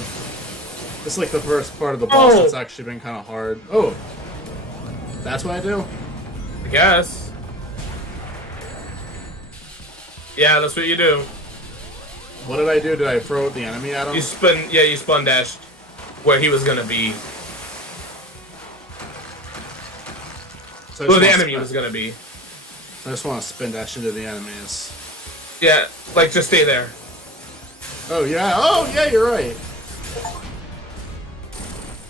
It's like the first part of the boss that's actually been kind of hard. Oh, that's what I do. I guess. Yeah, that's what you do. What did I do? Did I throw the enemy at him? You spun dashed where he was gonna be. So Where the enemy was gonna be. I just want to spin dash into the enemies. Yeah, like just stay there. Oh yeah, you're right.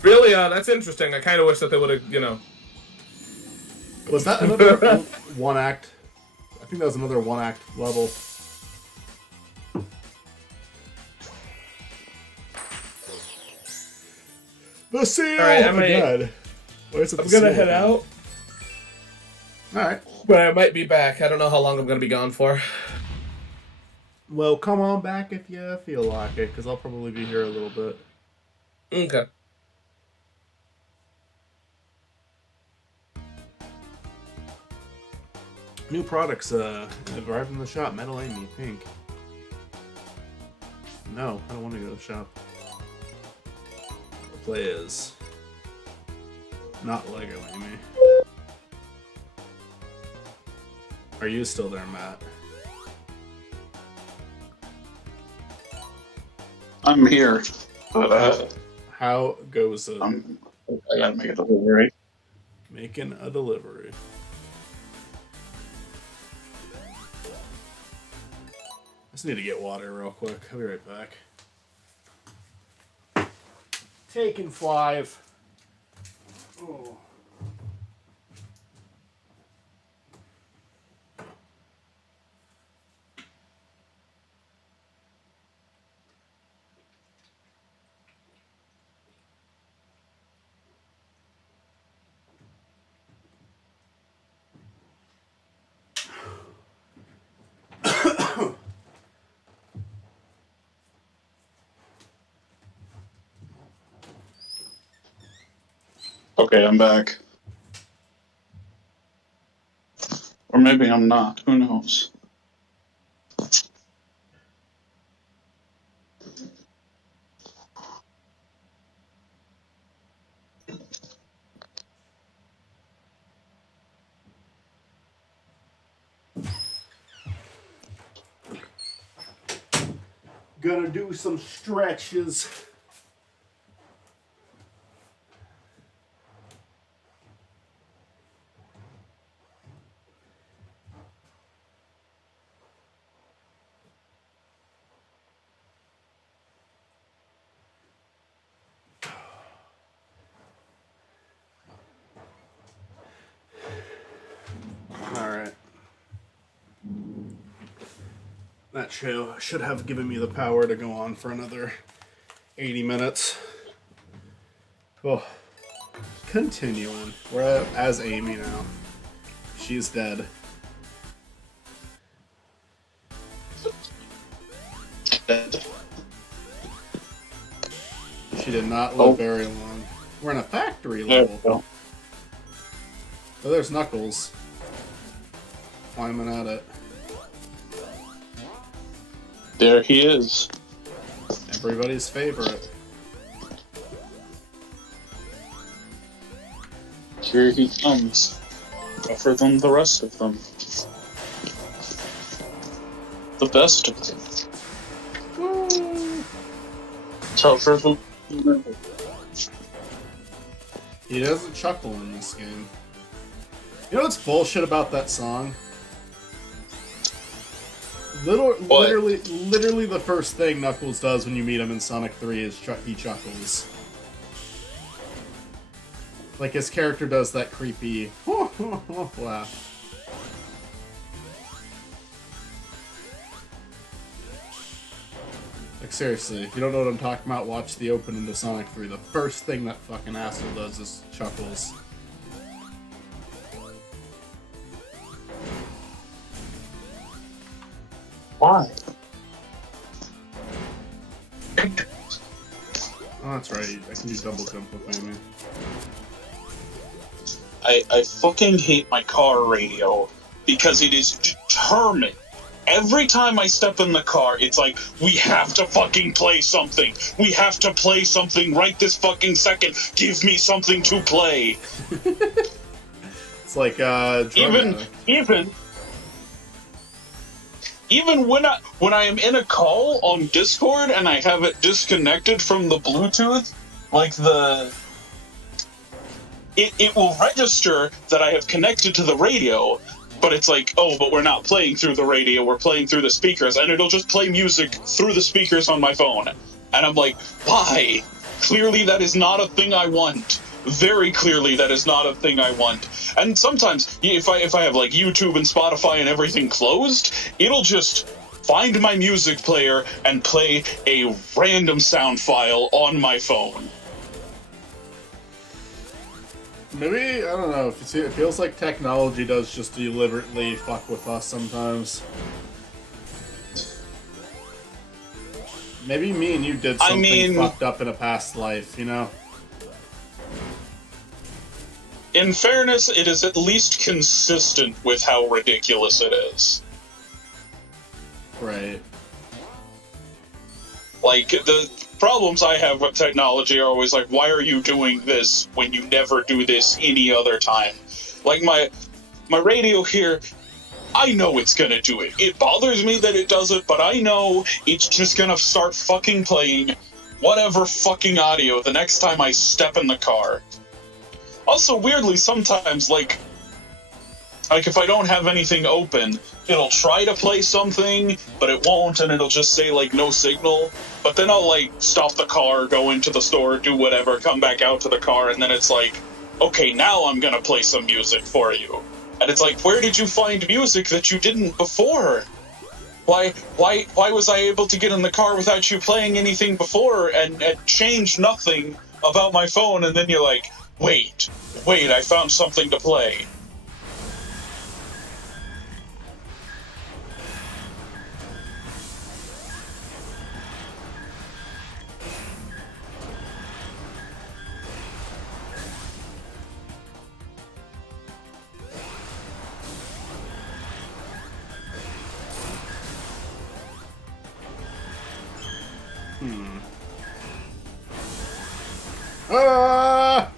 Really, that's interesting. I kind of wish that they would have, Was that another one act? I think that was another one act level. The seal! Alright, oh my god. Where's I'm gonna head out. Alright. But I might be back. I don't know how long I'm gonna be gone for. Well, come on back if you feel like it, because I'll probably be here a little bit. Okay. New products have arrived in the shop. Metal Amy, pink. No, I don't want to go to the shop. The play is not Lego Amy. Are you still there, Matt? I'm here, but How goes it? I gotta make a delivery. Making a delivery. I just need to get water real quick. I'll be right back. Taking 5. Oh. Okay, I'm back. Or maybe I'm not. Who knows? Gonna do some stretches. Alright. That show should have given me the power to go on for another 80 minutes. Oh. Continuing. We're as Amy now. She's dead. She did not live very long. We're in a factory There level. we go. Oh, there's Knuckles. Climbing at it. There he is. Everybody's favorite. Here he comes. Tougher than the rest of them. The best of them. Tougher than... He doesn't chuckle in this game. You know what's bullshit about that song? Literally the first thing Knuckles does when you meet him in Sonic 3 is he chuckles. Like, his character does that creepy laugh. Like, seriously, if you don't know what I'm talking about, watch the opening to Sonic 3. The first thing that fucking asshole does is chuckles. Why? Oh, that's right. I can do double jump with Amy. I fucking hate my car radio because it is determined. Every time I step in the car, it's like, we have to fucking play something. We have to play something right this fucking second. Give me something to play. It's like, Even when I am in a call on Discord and I have it disconnected from the Bluetooth, like it will register that I have connected to the radio, but it's like, oh, but we're not playing through the radio, we're playing through the speakers, and it'll just play music through the speakers on my phone. And I'm like, why? Clearly that is not a thing I want. Very clearly that is not a thing I want. And sometimes, if I have like YouTube and Spotify and everything closed, it'll just find my music player and play a random sound file on my phone. Maybe, I don't know, it feels like technology does just deliberately fuck with us sometimes. Maybe me and you did I something mean- fucked up in a past life, you know? In fairness, it is at least consistent with how ridiculous it is. Right. Like, the problems I have with technology are always like, why are you doing this when you never do this any other time? Like, my radio here, I know it's gonna do it. It bothers me that it does it, but I know it's just gonna start fucking playing whatever fucking audio the next time I step in the car. Also, weirdly, sometimes, like if I don't have anything open, it'll try to play something, but it won't, and it'll just say, like, no signal. But then I'll, like, stop the car, go into the store, do whatever, come back out to the car, and then it's like, okay, now I'm gonna play some music for you. And it's like, where did you find music that you didn't before? Why was I able to get in the car without you playing anything before and change nothing about my phone? And then you're like, wait, I found something to play. Ah!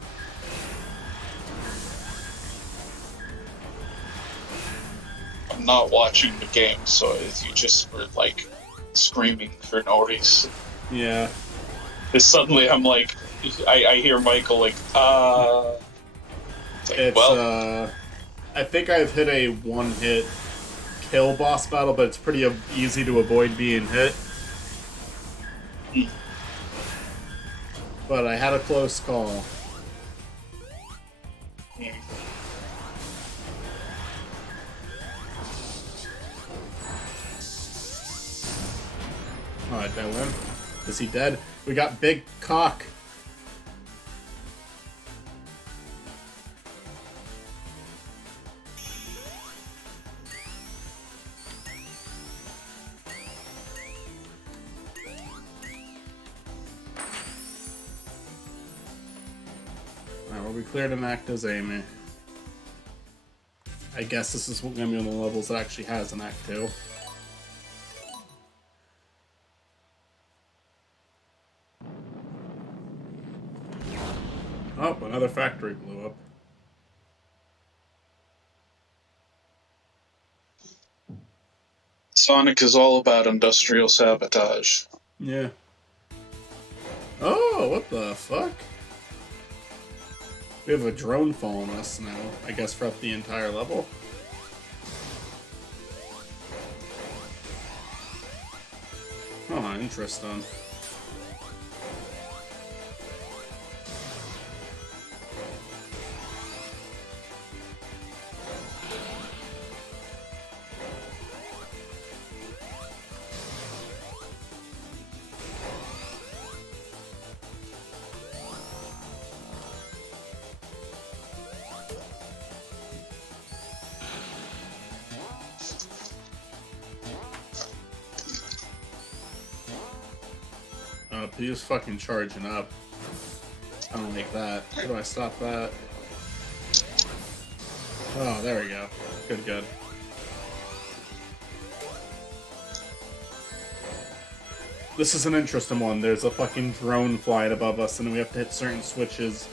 I'm not watching the game, so you just were, like, screaming for no reason. Yeah. Because suddenly I'm like, I hear Michael like, It's like, It's, well, I think I've hit a one-hit kill boss battle, but it's pretty easy to avoid being hit. But I had a close call. Alright, did I win? Is he dead? We got Big Cock. Alright, well, we cleared an act as Amy. I guess this is going to be one of the levels that actually has an Act 2. Oh, another factory blew up. Sonic is all about industrial sabotage. Yeah. Oh, what the fuck? We have a drone following us now, I guess, throughout the entire level. Oh, interesting. He was fucking charging up. I don't like that. How do I stop that? Oh, there we go. Good, good. This is an interesting one. There's a fucking drone flying above us, and we have to hit certain switches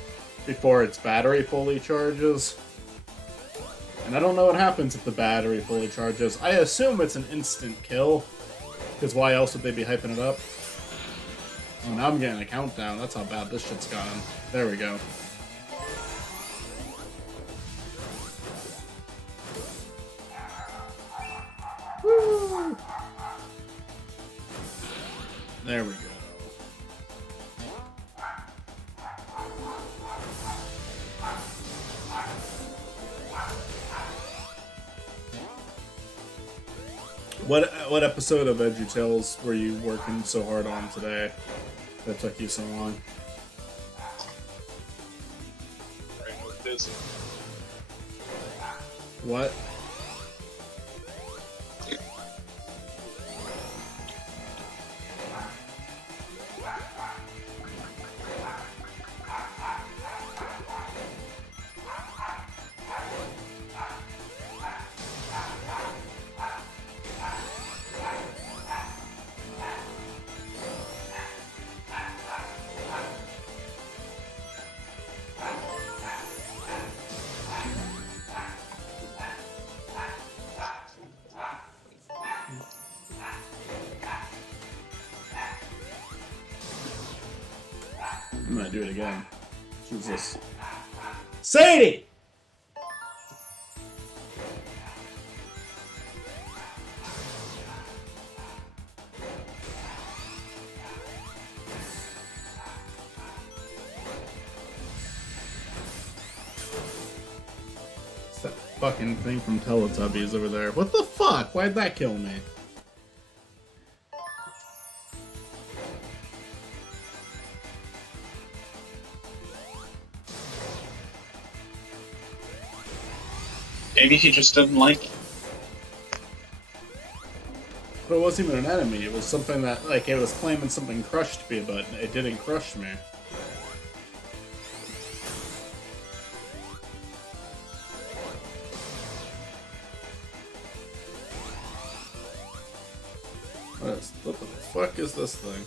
before its battery fully charges. And I don't know what happens if the battery fully charges. I assume it's an instant kill, because why else would they be hyping it up? Oh, now I'm getting a countdown. That's how bad this shit's gotten. There we go. Woo! There we go. What episode of VeggieTales were you working so hard on today that took you so long? What? I'm gonna do it again. Who's this? Sadie! It's that fucking thing from Teletubbies over there. What the fuck? Why'd that kill me? Maybe he just didn't like it. But it wasn't even an enemy. It was something that, like, it was claiming something crushed me, but it didn't crush me. What the fuck is this thing?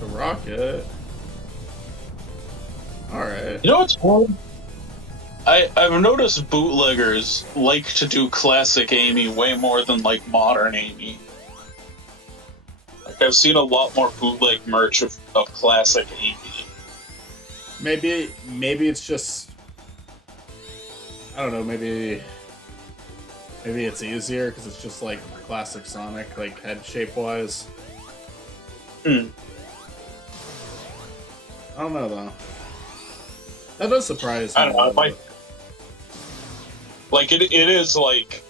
The rocket. Alright. You know what's cool? I've noticed bootleggers like to do classic Amy way more than like modern Amy. Like I've seen a lot more bootleg merch of classic Amy. Maybe it's just, I don't know, maybe it's easier because it's just like classic Sonic, like head shape wise. Hmm. I don't know though. That does surprise me. I don't know. Like it is like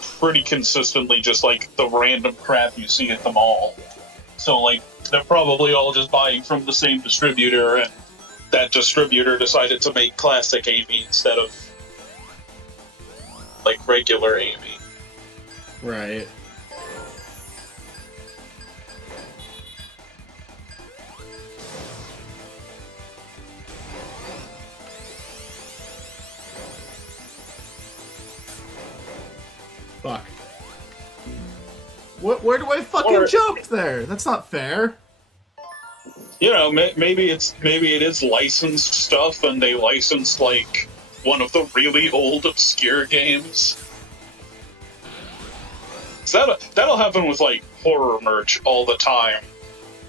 pretty consistently just like the random crap you see at the mall. So like they're probably all just buying from the same distributor, and that distributor decided to make classic Amy instead of like regular Amy. Right. Fuck. Where do I fucking jump there? That's not fair. You know, maybe it is licensed stuff, and they licensed like one of the really old obscure games. So that'll happen with like horror merch all the time.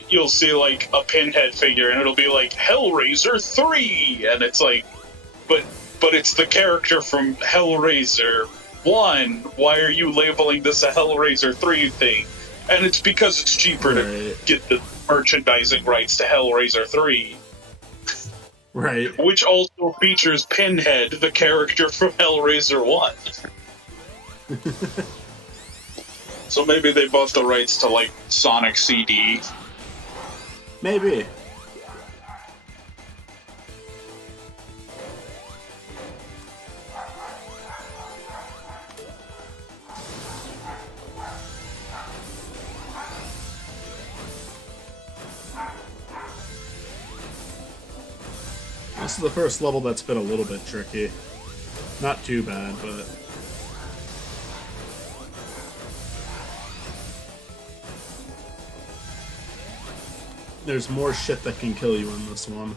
You'll see like a Pinhead figure, and it'll be like Hellraiser 3, and it's like, but it's the character from Hellraiser 1. Why are you labeling this a Hellraiser 3 thing? And it's because it's cheaper to get the merchandising rights to Hellraiser 3. Right. Which also features Pinhead, the character from Hellraiser 1. So maybe they bought the rights to, like, Sonic CD. Maybe. This is the first level that's been a little bit tricky. Not too bad, but... There's more shit that can kill you in this one.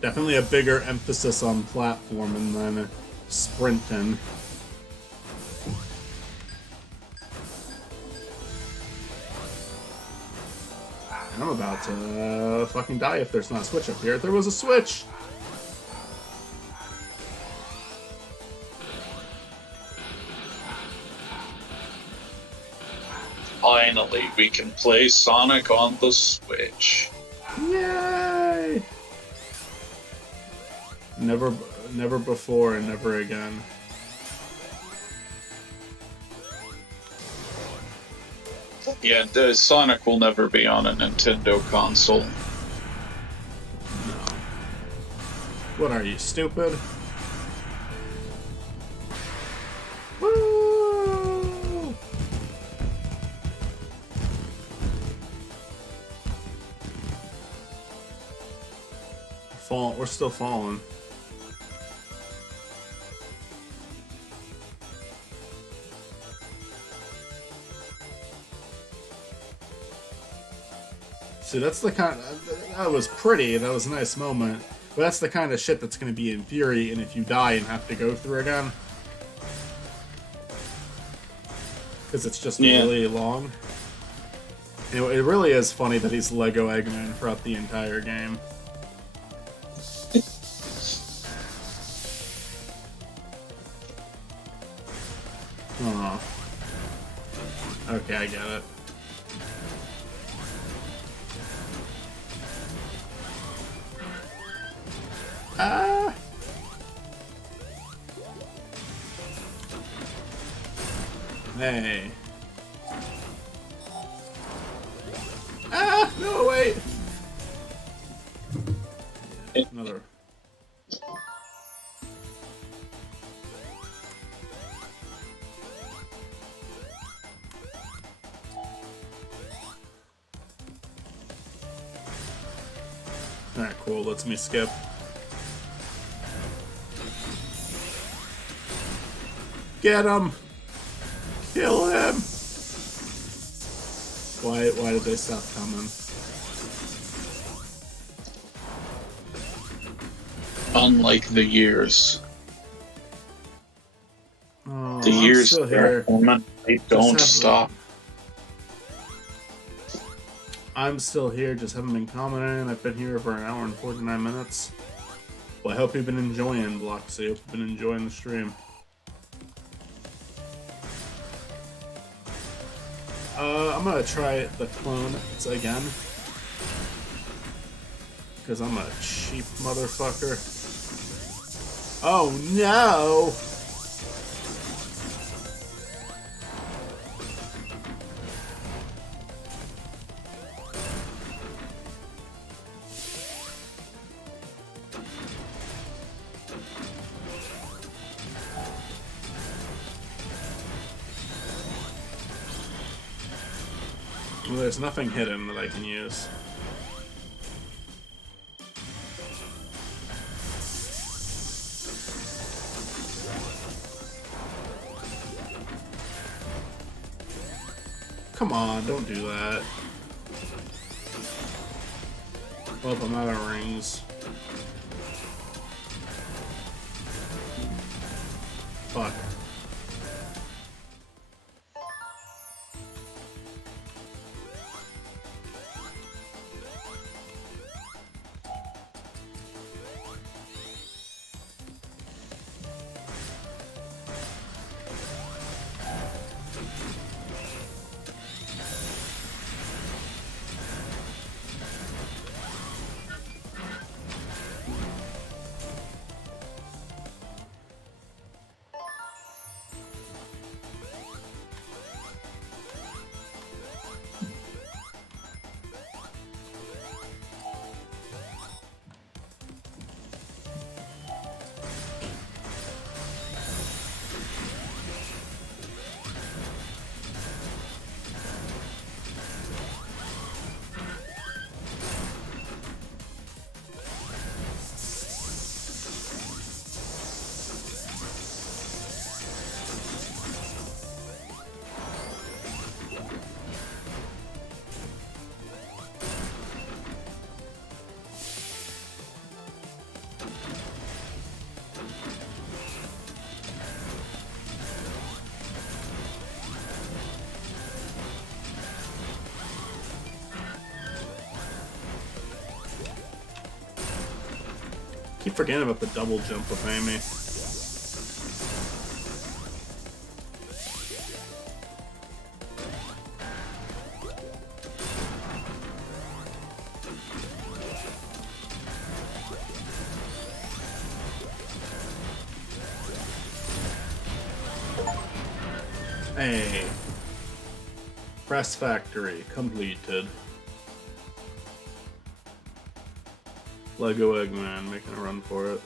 Definitely a bigger emphasis on platforming than sprinting. I'm about to fucking die if there's not a switch up here. If there was a switch! Finally, we can play Sonic on the Switch. Yay! Never before and never again. Yeah, the Sonic will never be on a Nintendo console. What are you, stupid? Woo! We're still falling. See, that's the kind that was pretty, that was a nice moment, but that's the kind of shit that's going to be infuriating if you die and have to go through again. Because it's just really long. It really is funny that he's Lego Eggman throughout the entire game. Oh. Okay, I get it. Ah! Hey. Ah! No, wait! Another. Alright, cool. Lets me skip. Get him! Kill him! Why did they stop coming? Unlike the years. Oh, The I'm years still here. they don't haven't- stop. I'm still here, just haven't been commenting. I've been here for an hour and 49 minutes. Well, I hope you've been enjoying Bloxy. I hope you've been enjoying the stream. I'm gonna try the clone again. Because I'm a cheap motherfucker. Oh no! Well, there's nothing hidden that I can use. Come on, don't do that. Well, I'm out of rings. Fuck. Keep forgetting about the double jump with Amy. Hey. Press factory completed. Lego Eggman making a run for it.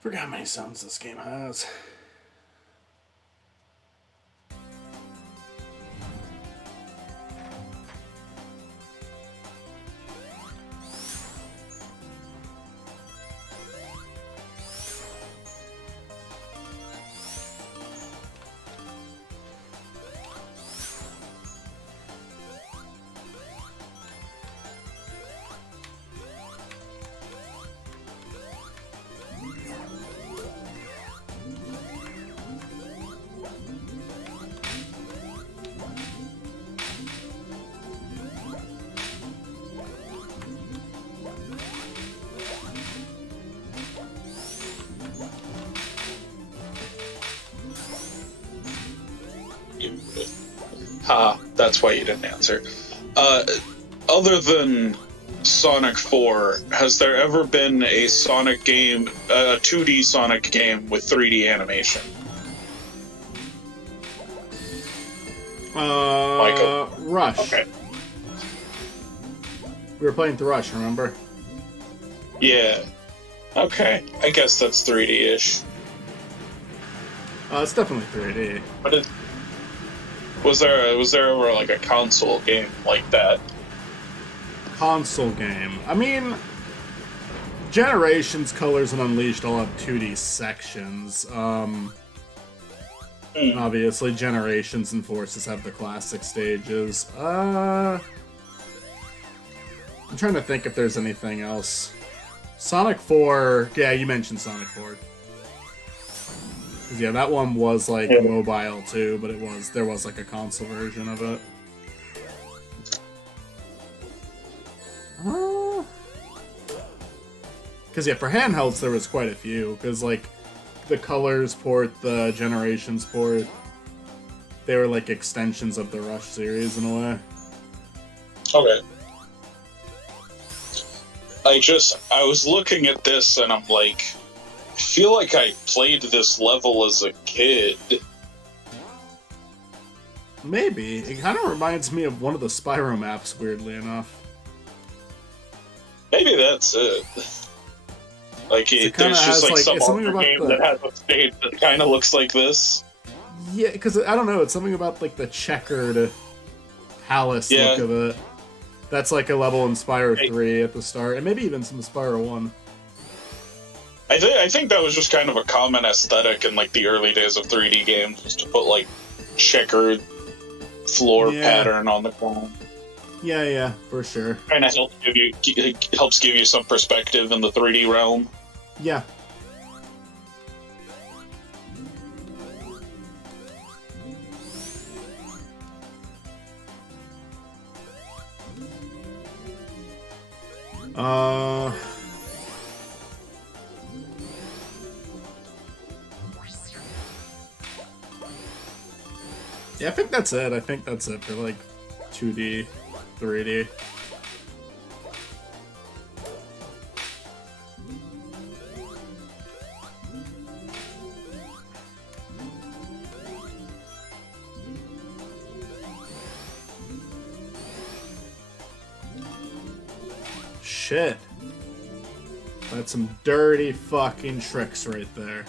Forgot how many sounds this game has. That's why you didn't answer. Other than Sonic 4, has there ever been a Sonic game, a 2D Sonic game with 3D animation? Michael. Rush. Okay. We were playing through Rush, remember? Yeah. Okay. I guess that's 3D-ish. It's definitely 3D. But was there ever like a console game like that? Console game. I mean, Generations, Colors, and Unleashed all have 2D sections. Obviously, Generations and Forces have the classic stages. I'm trying to think if there's anything else. Sonic 4, yeah, you mentioned Sonic 4. Yeah, that one was like mobile too, but there was like a console version of it. Because yeah, for handhelds there was quite a few. Because like the Colors port, the Generations port, they were like extensions of the Rush series in a way. Okay. I was looking at this and I'm like, I feel like I played this level as a kid. Maybe. It kind of reminds me of one of the Spyro maps, weirdly enough. Maybe that's it. Like, there's just like some other game that has a stage that kind of looks like this. Yeah, because I don't know, it's something about like the checkered palace look of it. That's like a level in Spyro 3 at the start, and maybe even some Spyro 1. I think that was just kind of a common aesthetic in like the early days of 3D games, was to put like checkered floor pattern on the ground. Yeah, for sure. Kind of helps give you some perspective in the 3D realm. Yeah. Yeah, I think that's it. I think that's it for like 2D, 3D. Shit. That's some dirty fucking tricks right there.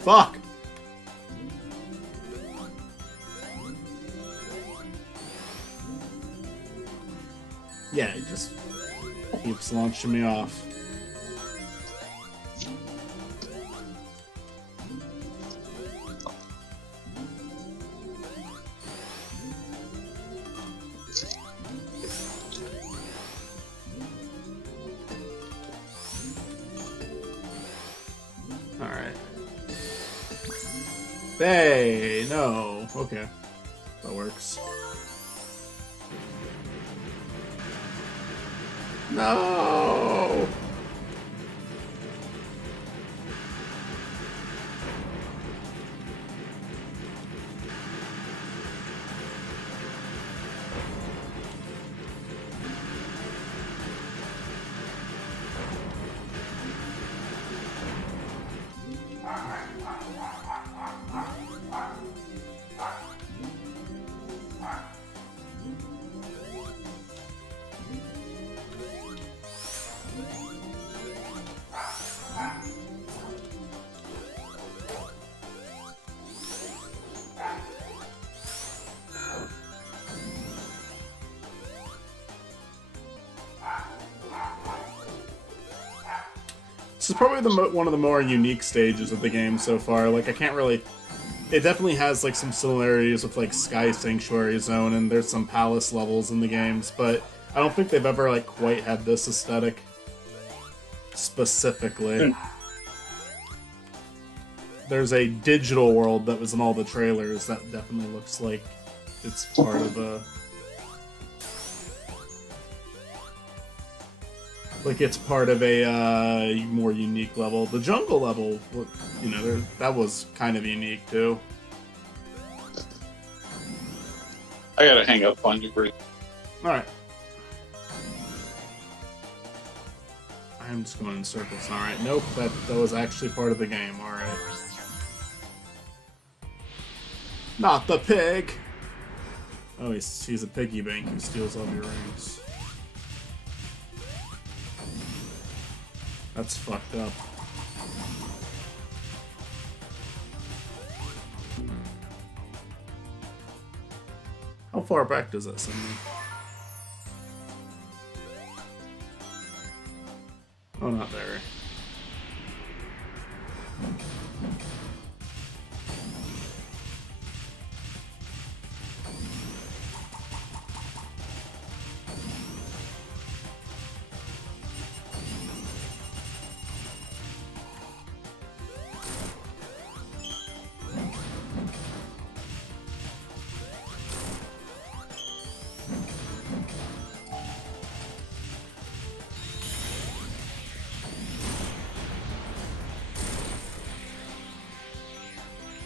Fuck! Yeah, it just keeps launching me off. Alright. Hey, no. Okay. That works. No! is probably one of the more unique stages of the game so far. Like, I can't really... It definitely has, like, some similarities with, like, Sky Sanctuary Zone, and there's some palace levels in the games, but I don't think they've ever, like, quite had this aesthetic specifically. There's a digital world that was in all the trailers that definitely looks like it's part of a... Like it's part of a more unique level. The jungle level, you know, that was kind of unique too. I gotta hang up on you, Bree. Alright. I'm just going in circles. Alright, nope, that was actually part of the game. Alright. Not the pig! Oh, he's a piggy bank who steals all your rings. That's fucked up. How far back does that send me? Oh, not very.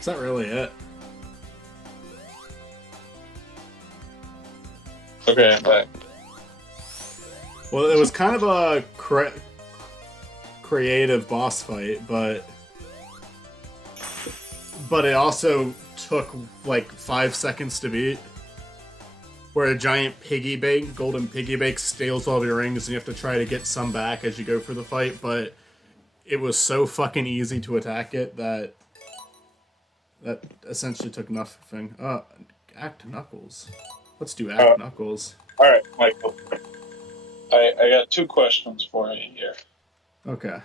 Is that really it? Okay, I'm back. Well, it was kind of a creative boss fight, but it also took like 5 seconds to beat. Where a giant piggy bank, golden piggy bank, steals all of your rings, and you have to try to get some back as you go for the fight. But it was so fucking easy to attack it that essentially took nothing. Act Knuckles. Let's do Act Knuckles. Alright, Michael. I got 2 questions for you here. Okay.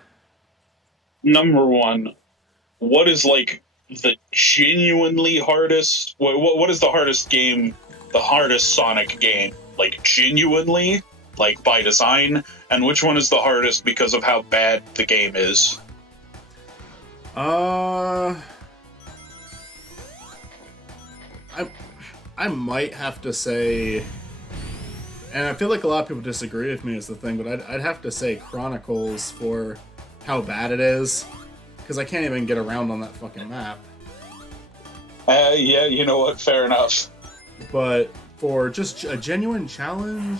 Number 1, what is, like, the genuinely hardest... What is the hardest game, the hardest Sonic game? Like, genuinely? Like, by design? And which one is the hardest because of how bad the game is? I might have to say, and I feel like a lot of people disagree with me is the thing, but I'd have to say Chronicles for how bad it is, because I can't even get around on that fucking map. Yeah, you know what, fair enough. But for just a genuine challenge,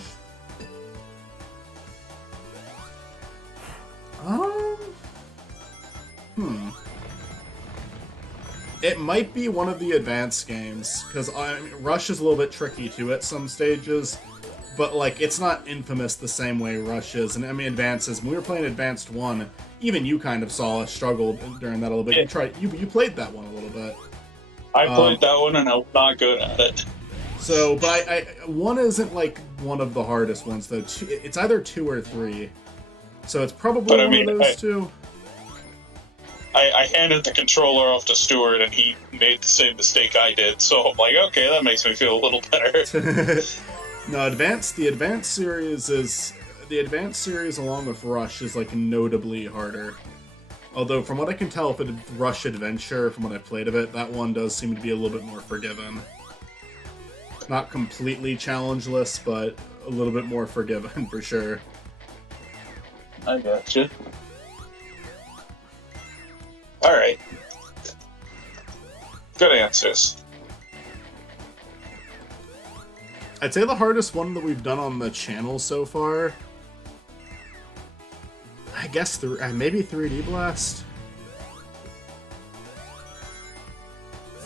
it might be one of the advanced games, because Rush is a little bit tricky too at some stages, but like it's not infamous the same way Rush is. And I mean, Advances. When we were playing Advanced 1, even you kind of saw us struggle during that a little bit. You played that one a little bit. I played that one and I was not good at it. So, but I 1 isn't like one of the hardest ones though. It's either 2 or 3, so it's probably one of those two. I handed the controller off to Stuart, and he made the same mistake I did, so I'm like, okay, that makes me feel a little better. No, the Advanced series along with Rush is like notably harder. Although, from what I can tell, for the Rush Adventure, from what I played of it, that one does seem to be a little bit more forgiven. Not completely challengeless, but a little bit more forgiven, for sure. I gotcha. Alright. Good answers. I'd say the hardest one that we've done on the channel so far, I guess maybe 3D Blast?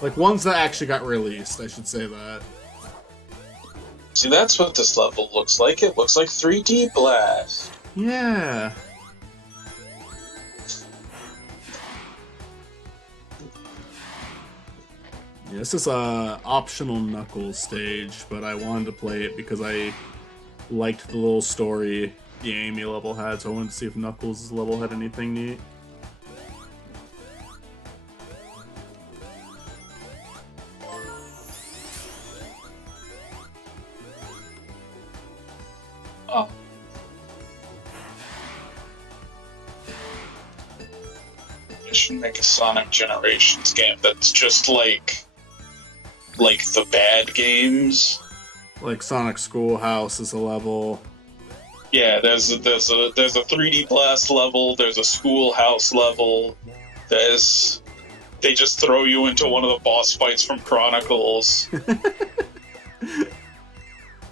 Like, ones that actually got released, I should say that. See, that's what this level looks like. It looks like 3D Blast. Yeah. Yeah, this is a optional Knuckles stage, but I wanted to play it because I liked the little story the Amy level had, so I wanted to see if Knuckles' level had anything neat. Oh. I should make a Sonic Generations game that's just like the bad games. Like Sonic Schoolhouse is a level. Yeah, there's a 3D Blast level. There's a Schoolhouse level. They just throw you into one of the boss fights from Chronicles.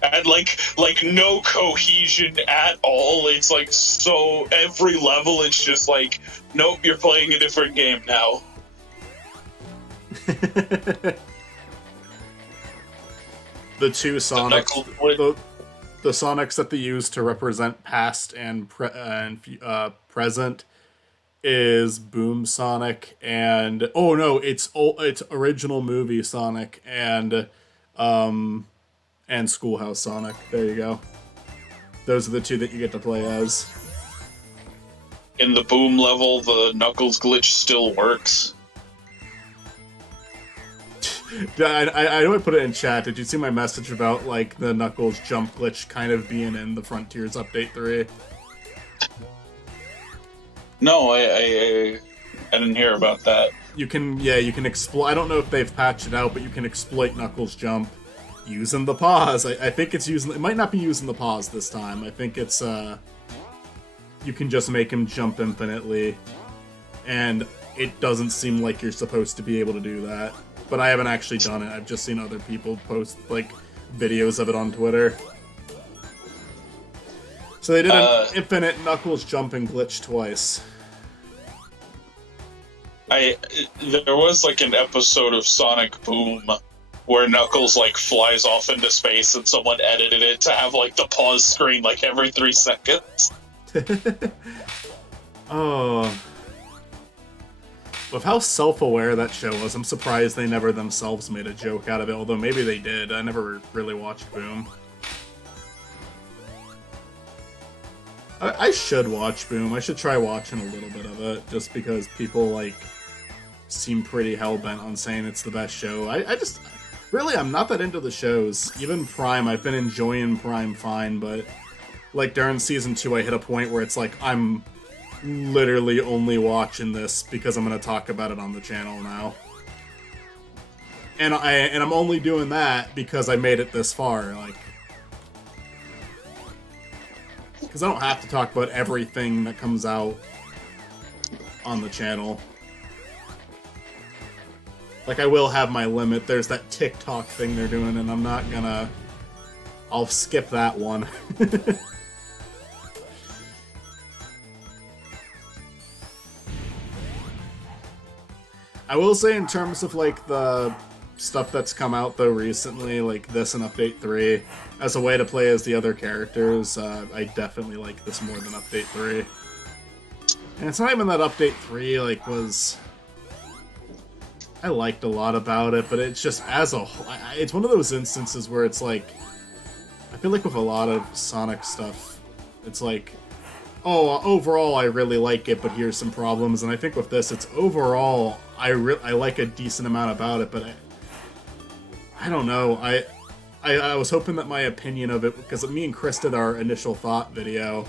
And like no cohesion at all. It's like so every level it's just like, nope, you're playing a different game now. The two Sonics, the Sonics that they use to represent past and present is Boom Sonic and it's original movie Sonic and Schoolhouse Sonic. There you go. Those are the two that you get to play as. In the Boom level, the Knuckles glitch still works. I know I put it in chat. Did you see my message about like the Knuckles jump glitch kind of being in the Frontiers Update 3? No, I didn't hear about that. You can exploit. I don't know if they've patched it out, but you can exploit Knuckles jump using the pause. I think it's using. It might not be using the pause this time. I think it's you can just make him jump infinitely, and it doesn't seem like you're supposed to be able to do that. But I haven't actually done it. I've just seen other people post like videos of it on Twitter. So they did an infinite Knuckles jumping glitch twice. There was like an episode of Sonic Boom where Knuckles like flies off into space and someone edited it to have like the pause screen like every 3 seconds. Oh. With how self-aware that show was, I'm surprised they never themselves made a joke out of it, although maybe they did. I never really watched Boom. I should watch Boom. I should try watching a little bit of it, just because people, like, seem pretty hell-bent on saying it's the best show. I just... Really, I'm not that into the shows. Even Prime, I've been enjoying Prime fine, but... Like, during Season 2, I hit a point where it's like, I'm literally only watching this because I'm going to talk about it on the channel now. And I'm only doing that because I made it this far, like... Because I don't have to talk about everything that comes out on the channel. Like, I will have my limit. There's that TikTok thing they're doing, and I'm not gonna... I'll skip that one. I will say in terms of, like, the stuff that's come out, though, recently, like this and Update 3, as a way to play as the other characters, I definitely like this more than Update 3. And it's not even that Update 3, like, was... I liked a lot about it, but it's just, as a whole, it's one of those instances where it's like, I feel like with a lot of Sonic stuff, it's like, oh, overall I really like it, but here's some problems, and I think with this, it's overall, I like a decent amount about it, but I don't know, I was hoping that my opinion of it, because me and Chris did our initial thought video,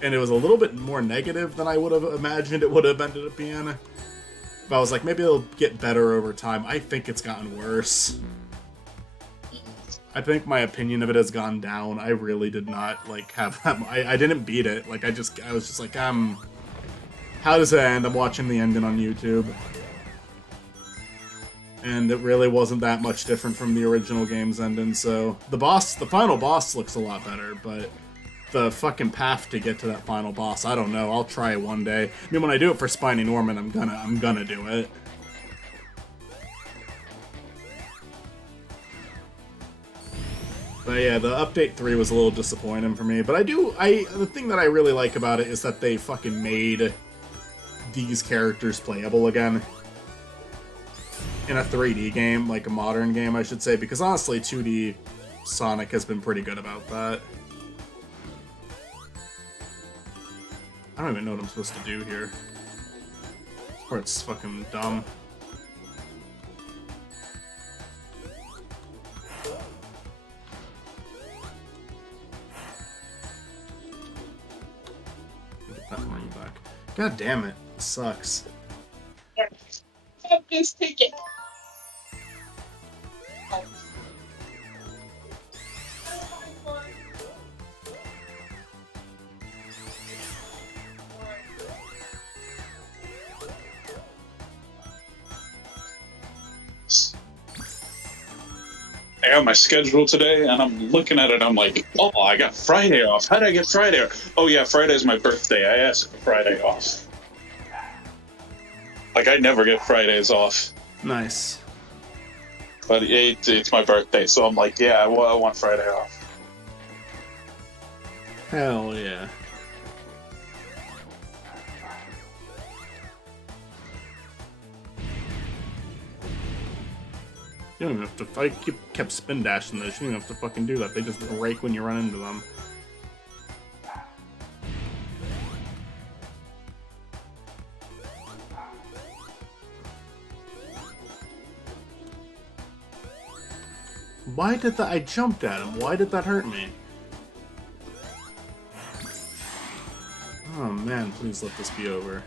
and it was a little bit more negative than I would have imagined it would have ended up being. But I was like, maybe it'll get better over time. I think it's gotten worse. I think my opinion of it has gone down. I really did not, like, have that... I didn't beat it. Like, I was just like, how does it end? I'm watching the ending on YouTube. And it really wasn't that much different from the original game's ending, so... The final boss looks a lot better, but... The fucking path to get to that final boss, I don't know. I'll try it one day. I mean, when I do it for Spiny Norman, I'm gonna do it. But yeah, the Update 3 was a little disappointing for me. But the thing that I really like about it is that they fucking made these characters playable again. In a 3D game, like a modern game, I should say. Because honestly, 2D Sonic has been pretty good about that. I don't even know what I'm supposed to do here. Or it's fucking dumb. Get that money back. God damn it. This sucks. Just take it. I got my schedule today, and I'm looking at it. I'm like, oh, I got Friday off. How did I get Friday off? Oh, yeah, Friday's my birthday. I asked for Friday off. Like, I never get Fridays off. Nice. But it's my birthday, so I'm like, yeah, I want Friday off. Hell yeah. You don't even have to. I kept spin dashing those. You don't even have to fucking do that. They just rake when you run into them. Why did that? I jumped at him. Why did that hurt me? Oh man, please let this be over.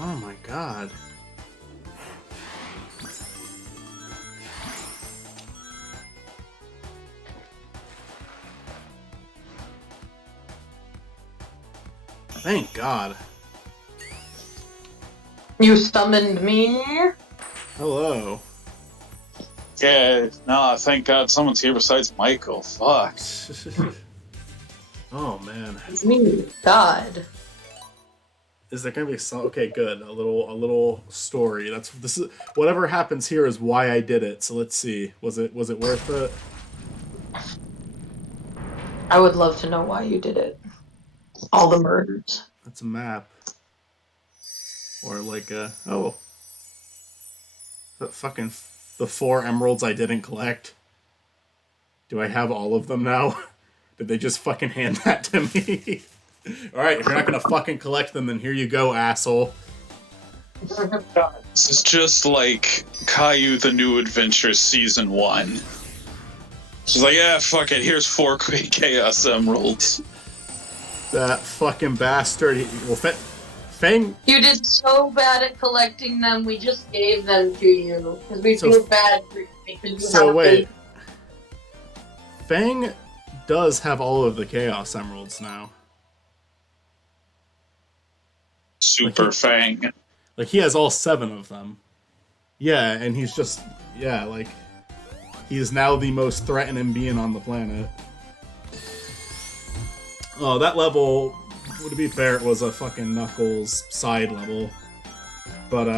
Oh my god. Thank God. You summoned me? Hello. Yeah, no, thank God someone's here besides Michael. Fuck. Oh man. It's me. God. Is there gonna be some? Okay, good. A little story. This is whatever happens here is why I did it. So let's see. Was it worth it? I would love to know why you did it. All the murders. That's a map. Or like oh. The 4 emeralds I didn't collect. Do I have all of them now? Did they just fucking hand that to me? Alright, if you're not gonna fucking collect them, then here you go, asshole. This is just like Caillou the New Adventures Season 1. She's like, yeah, fuck it, here's 4 Chaos Emeralds. That fucking bastard. Fang. You did so bad at collecting them, we just gave them to you. Because we feel bad for you because you So have wait. Fang does have all of the Chaos Emeralds now. Super Fang. Like, he has all 7 of them. Yeah, and he's just... Yeah, like... He is now the most threatening being on the planet. Oh, that level... To be fair, it was a fucking Knuckles side level. But,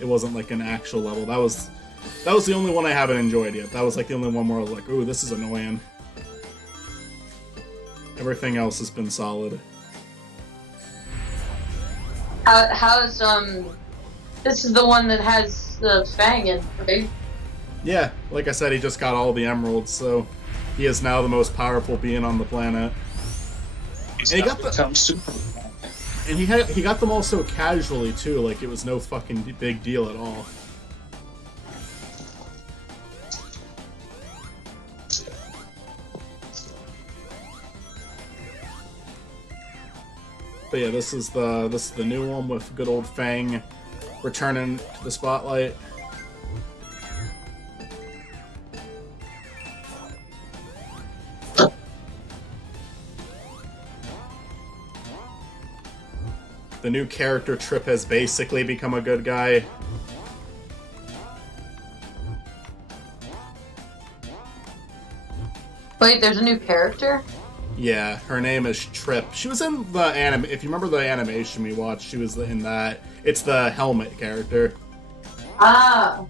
it wasn't, like, an actual level. That was the only one I haven't enjoyed yet. That was, like, the only one where I was like, ooh, this is annoying. Everything else has been solid. How's, this is the one that has the Fang in, right? Yeah, like I said, he just got all the emeralds, so he is now the most powerful being on the planet. He's And he now got the- become Super. And he got them all so casually too, like it was no fucking big deal at all. But yeah, this is the new one with good old Fang returning to the spotlight. The new character Trip has basically become a good guy. Wait, there's a new character? Yeah, her name is Trip. She was in the anime. If you remember the animation we watched, she was in that. It's the helmet character. Ah.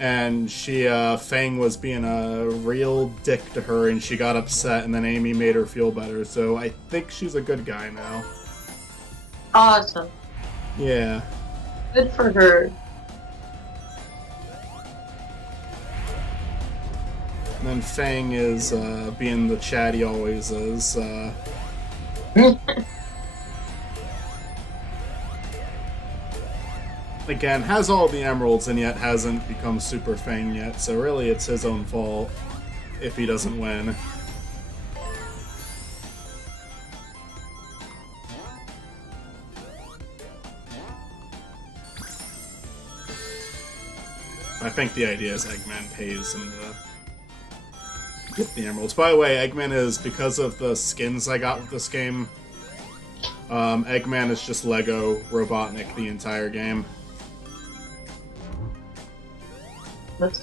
And she, Fang was being a real dick to her, and she got upset, and then Amy made her feel better. So I think she's a good guy now. Awesome. Yeah. Good for her. And then Fang is being the chat he always is. Again, has all the emeralds and yet hasn't become Super Fang yet, so really it's his own fault if he doesn't win. I think the idea is Eggman pays him to get the emeralds. By the way, Eggman is, because of the skins I got with this game, Eggman is just Lego Robotnik the entire game. Let's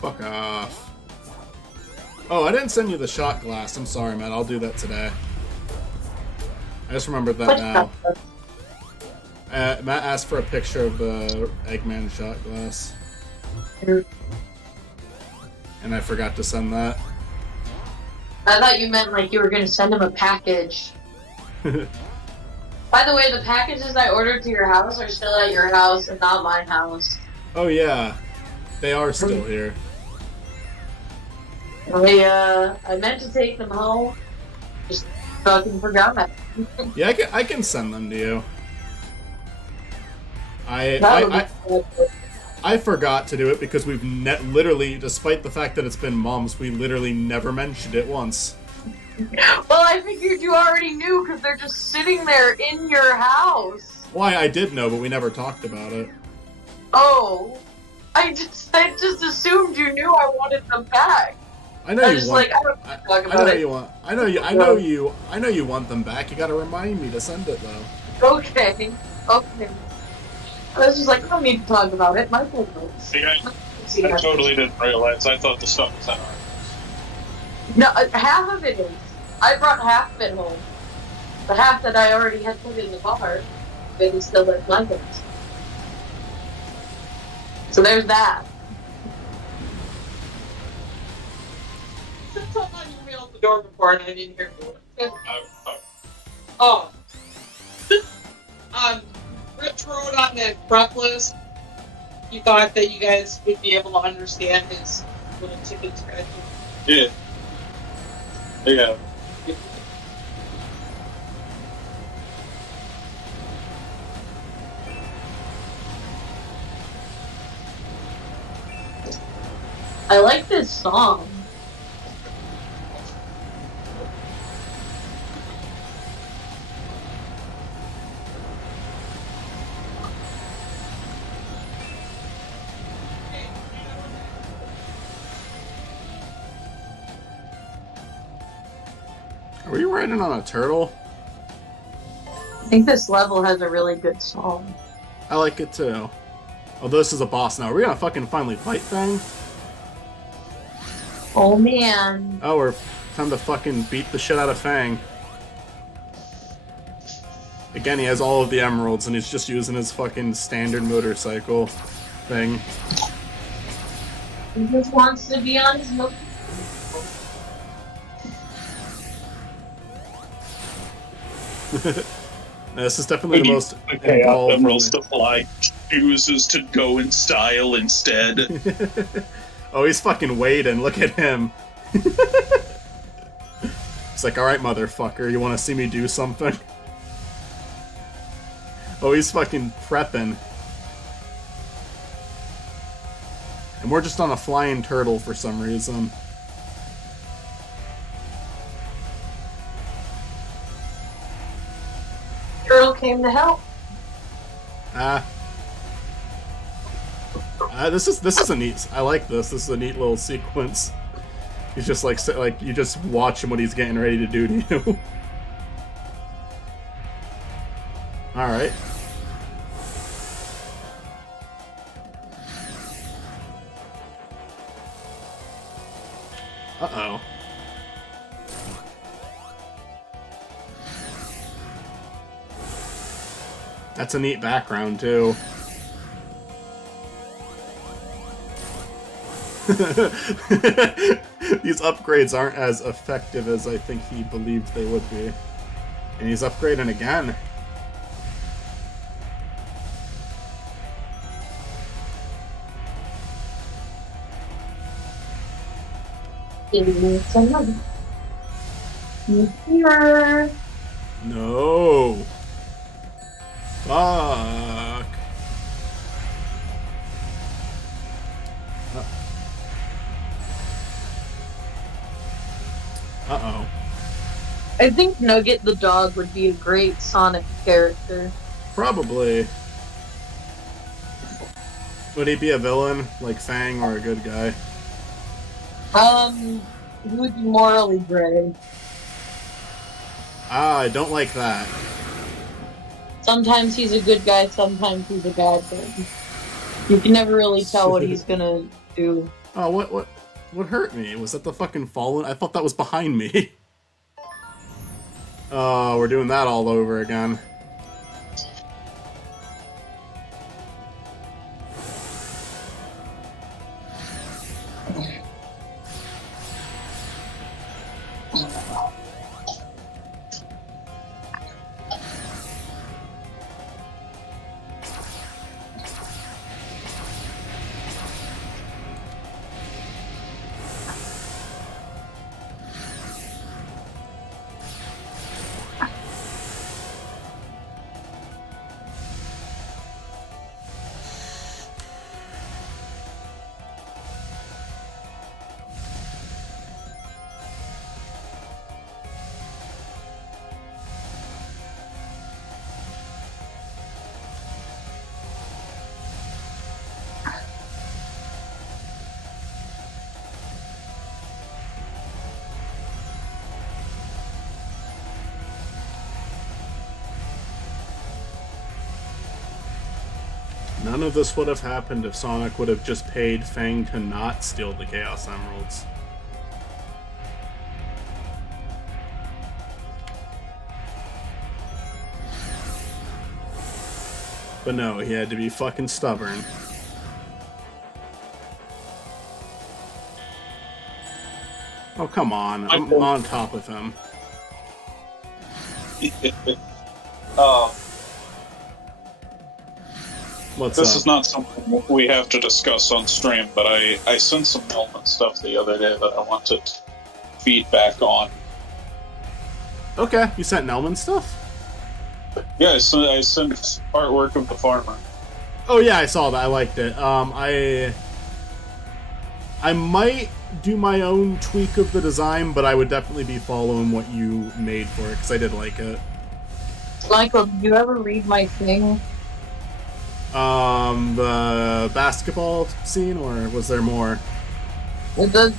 Fuck off. Oh, I didn't send you the shot glass. I'm sorry, man. I'll do that today. I just remembered that now. Matt asked for a picture of the Eggman shot glass. And I forgot to send that. I thought you meant like you were gonna send him a package. By the way, the packages I ordered to your house are still at your house and not my house. Oh yeah, they are still here. I meant to take them home. Just fucking forgot. Yeah, I can send them to you. I forgot to do it because we've literally, despite the fact that it's been months, we literally never mentioned it once. Well, I figured you already knew because they're just sitting there in your house. Why, I did know, but we never talked about it. Oh, I just assumed you knew I wanted them back. I know I you was want. like, I don't want to talk I about know it. you want. I know you want them back. You gotta remind me to send it though. Okay. I was just like, I don't need to talk about it. Michael knows. See, I totally didn't realize. I thought the stuff was out. No, half of it is. I brought half of it home. The half that I already had put in the car, but it's still at Michael's. So there's that. Someone you opened the door before and I didn't hear you. Oh. Rich wrote on the prep list, he thought that you guys would be able to understand his little ticket strategy. Yeah. Yeah. I like this song. Are you riding on a turtle? I think this level has a really good song. I like it too. Oh, this is a boss now. Are we gonna fucking finally fight Fang? Oh man. Oh, we're time to fucking beat the shit out of Fang. Again, he has all of the emeralds and he's just using his fucking standard motorcycle thing. He just wants to be on his motorcycle. This is definitely the most Okay, involved. emeralds to fly, chooses to go in style instead. Oh, he's fucking waiting. Look at him. It's like, alright, motherfucker, you want to see me do something? Oh, he's fucking prepping. And we're just on a flying turtle for some reason. Turtle came to help. This is a neat. I like this. This is a neat little sequence. He's just like you just watch him what he's getting ready to do to you. All right. Uh-oh. That's a neat background, too. These upgrades aren't as effective as I think he believed they would be. And he's upgrading again. It's another. Here. No. Fuck. Uh-oh. I think Nugget the dog would be a great Sonic character. Probably. Would he be a villain, like Fang, or a good guy? He would be morally gray. Ah, I don't like that. Sometimes he's a good guy, sometimes he's a bad guy. You can never really tell what he's gonna do. Oh, what hurt me? Was that the fucking fallen? I thought that was behind me. Oh, we're doing that all over again. None of this would have happened if Sonic would have just paid Fang to not steal the Chaos Emeralds. But no, he had to be fucking stubborn. Oh, come on. I'm on top of him. What's This up? is not something we have to discuss on stream, but I sent some Melman stuff the other day that I wanted feedback on. Okay, you sent Nelman stuff? Yeah, I sent artwork of the farmer. Oh yeah, I saw that. I liked it. I might do my own tweak of the design, but I would definitely be following what you made for it because I did like it. Michael, did you ever read my thing? The basketball scene, or was there more?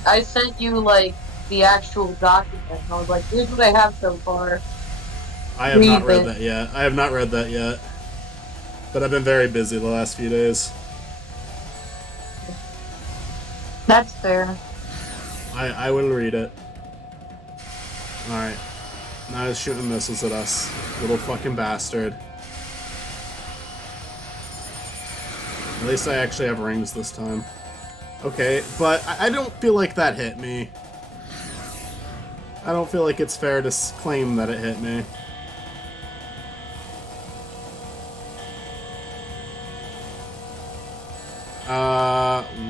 I sent you, like, the actual document, and I was like, here's what I have so far. I have not read it. that yet. I have not read that yet. But I've been very busy the last few days. That's fair. I will read it. Alright. Now he's shooting missiles at us. Little fucking bastard. At least I actually have rings this time. Okay, but I don't feel like that hit me. I don't feel like it's fair to claim that it hit me.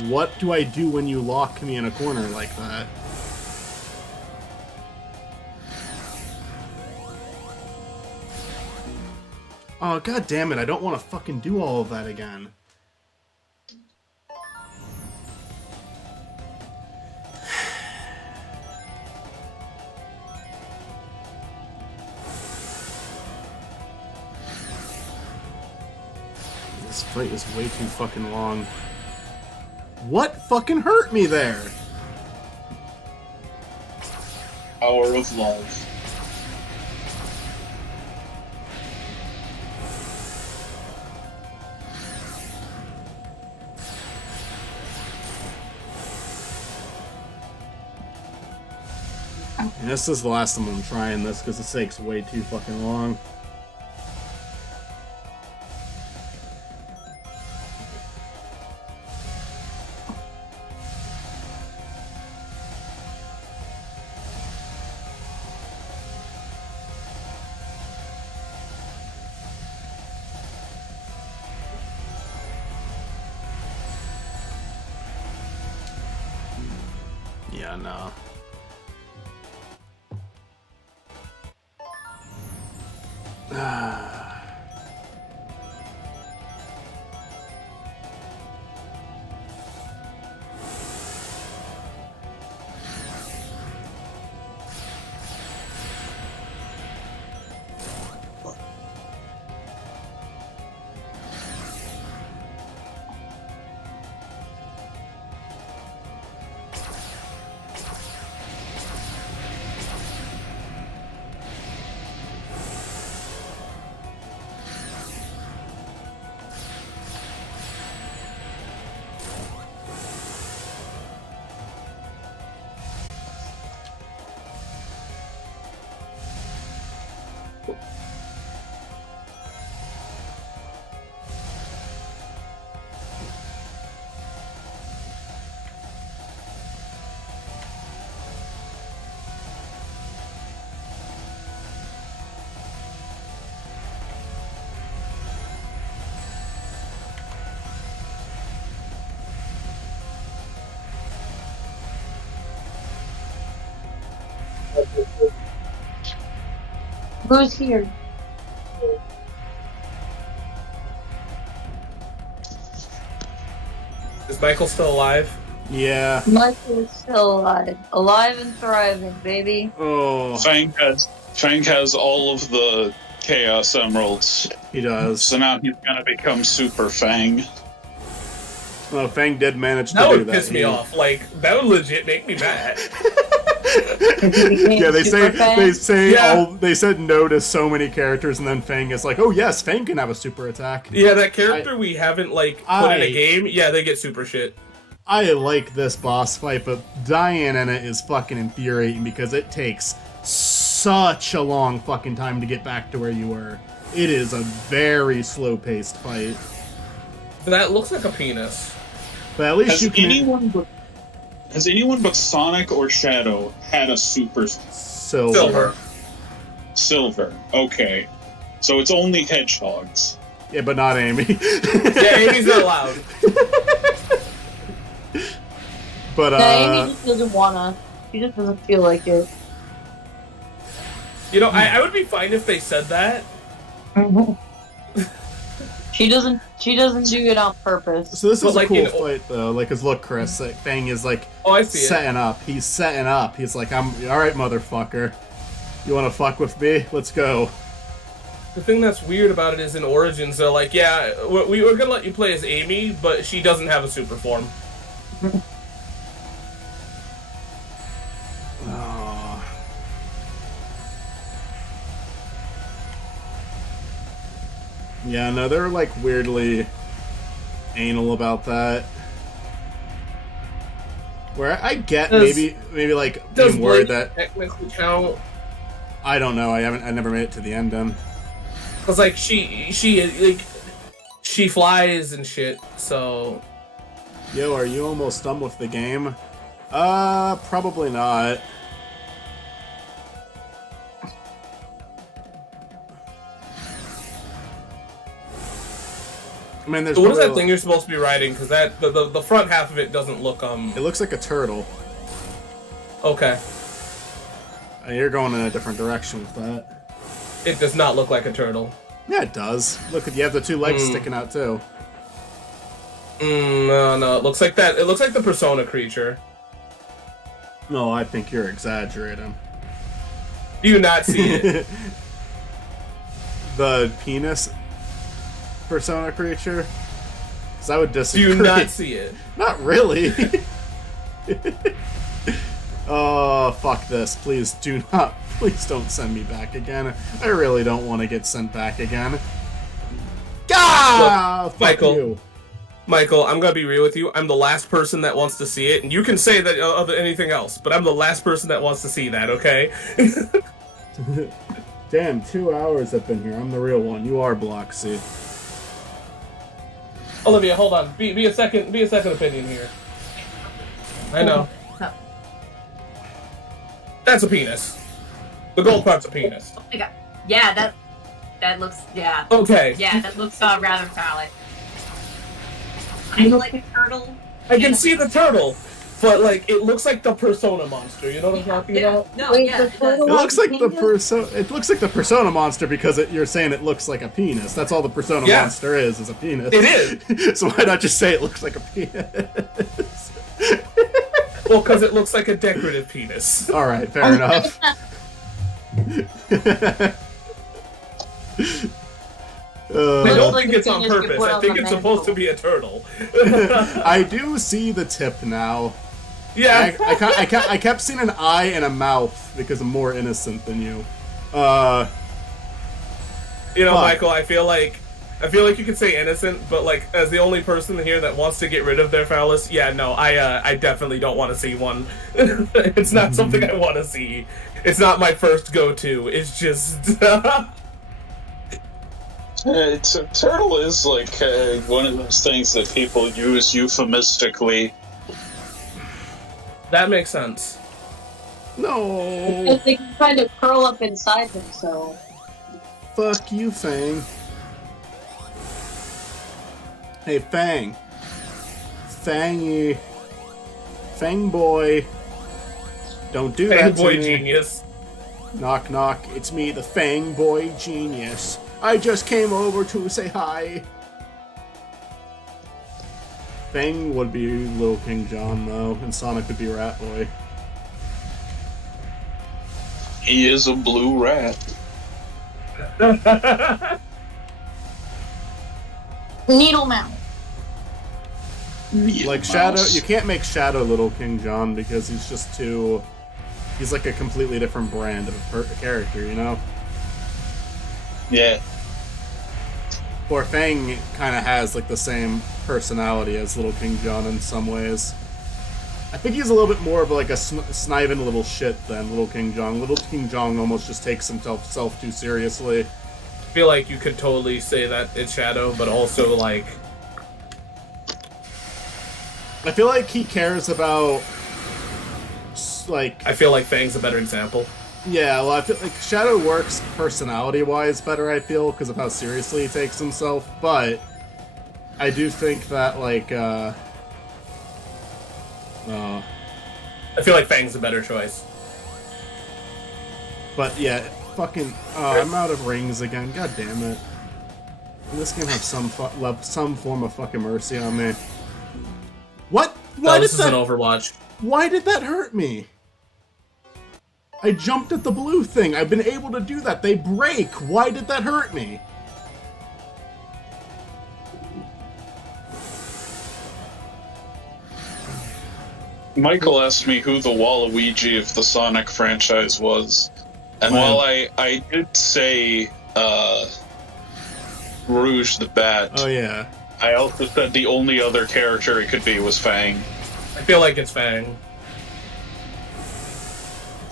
What do I do when you lock me in a corner like that? Oh, god damn it, I don't want to fucking do all of that again. This fight is way too fucking long. What fucking hurt me there? Power of love. And this is the last time I'm trying this because it takes way too fucking long. Yeah, no. Who's here? Is Michael still alive? Yeah. Michael is still alive. Alive and thriving, baby. Oh, Fang has all of the Chaos Emeralds, he does. so now he's gonna become Super Fang. Well, Fang did manage to That do would that. piss me He- off. Like, that would legit make me mad. Yeah, they say Yeah. they said no to so many characters, and then Fang is like, oh yes, Fang can have a super attack. Yeah, that character we haven't, like, put in I- a game, yeah, they get super shit. I like this boss fight, but dying in it is fucking infuriating because it takes such a long fucking time to get back to where you were. It is a very slow-paced fight, That looks like a penis. but at least Has you can anyone but Sonic or Shadow had a Super Silver. Silver? Okay, so it's only hedgehogs. Yeah, but not Amy. Yeah, Amy's not allowed. But No, Amy just doesn't wanna. She just doesn't feel like it. You know, I would be fine if they said that. She doesn't do it on purpose. so this But, is like, a cool you know- fight though. Like, cause look, Chris, like, Fang is like Oh, I see it. setting up. He's setting up. He's like, I'm all right, motherfucker. You want to fuck with me? Let's go. The thing that's weird about it is in Origins, they're like, yeah, we're gonna let you play as Amy, but she doesn't have a super form. Oh. Yeah, no, they're like weirdly anal about that. Where I get Does- maybe like Does being worried Blade that technically count? I don't know. I never made it to the end. Cause like she flies and shit. So Yo, are you almost done with the game? Probably not. I mean, there's what is that probably- thing you're supposed to be riding? Cause that the front half of it doesn't look It looks like a turtle. okay. You're going in a different direction with that. It does not look like a turtle. Yeah, it does. Look, you have the two legs sticking out too. No, it looks like that. It looks like the Persona creature. No, I think you're exaggerating. Do you not see it? The penis persona creature? Because I would Do disagree. you not see it? Not really. Oh, fuck this. Please do not. Please don't send me back again. I really don't want to get sent back again. Ah! Fuck Michael. you. Michael, I'm gonna be real with you. I'm the last person that wants to see it, and you can say that anything else, but I'm the last person that wants to see that. Okay? Damn, 2 hours I've been here. I'm the real one. You are Bloxy. Olivia, hold on. Be a second opinion here. I know. That's a penis. The gold part's a penis. Oh my god. Yeah, that looks, yeah. Okay. Yeah, that looks rather phallic. I like a turtle. I can see the turtle. but like it looks like the Persona monster. You know what I'm talking about? No, Wait, yeah. the It does. turtle- It looks like the Kingdom? It looks like the Persona monster because you're saying it looks like a penis. That's all the Persona Yeah. monster is a penis. It is. So why not just say it looks like a penis? Well, because it looks like a decorative penis. All right, fair enough. I Looks don't like think a it's on penis you purpose. put I on think the it's supposed to mantle. be a turtle. I do see the tip now. Yeah. I kept seeing an eye and a mouth because I'm more innocent than you. You know, Fuck. Michael, I feel like you could say innocent, but like as the only person here that wants to get rid of their phallus, yeah, no, I definitely don't want to see one. It's not something I want to see. It's not my first go-to. It's just Turtle is like one of those things that people use euphemistically. that makes sense. No. Because they can kind of curl up inside themselves. Fuck you, Fang. Hey, Fang. Fangy. Fang boy. Don't do that to Fanboy me. genius. Knock, knock. It's me, the Fang boy genius. I just came over to say hi. Fang would be Little King John, though, and Sonic would be Rat Boy. He is a blue rat. Needle mouth. Like Shadow, you can't make Shadow Little King John because he's just too. He's like a completely different brand of a character, you know. Yeah. Or Fang kind of has like the same personality as Little King John in some ways. I think he's a little bit more of like a sniving little shit than Little King John. Little King John almost just takes himself too seriously. I feel like you could totally say that it's Shadow, but also like I feel like he cares about like I feel like Fang's a better example. yeah, well, I feel like Shadow works personality-wise better, I feel, because of how seriously he takes himself, but I do think that, like, I feel like Fang's a better choice. but yeah, fucking, I'm out of rings again, god damn it. This game have some form of fucking mercy on me. What? No, this is an Overwatch. Why did that hurt me? I jumped at the blue thing. I've been able to do that. They break. Why did that hurt me? Michael asked me who the Waluigi of the Sonic franchise was. And Wow. while I did say Rouge the Bat, Oh yeah. I also said the only other character it could be was Fang. I feel like it's Fang.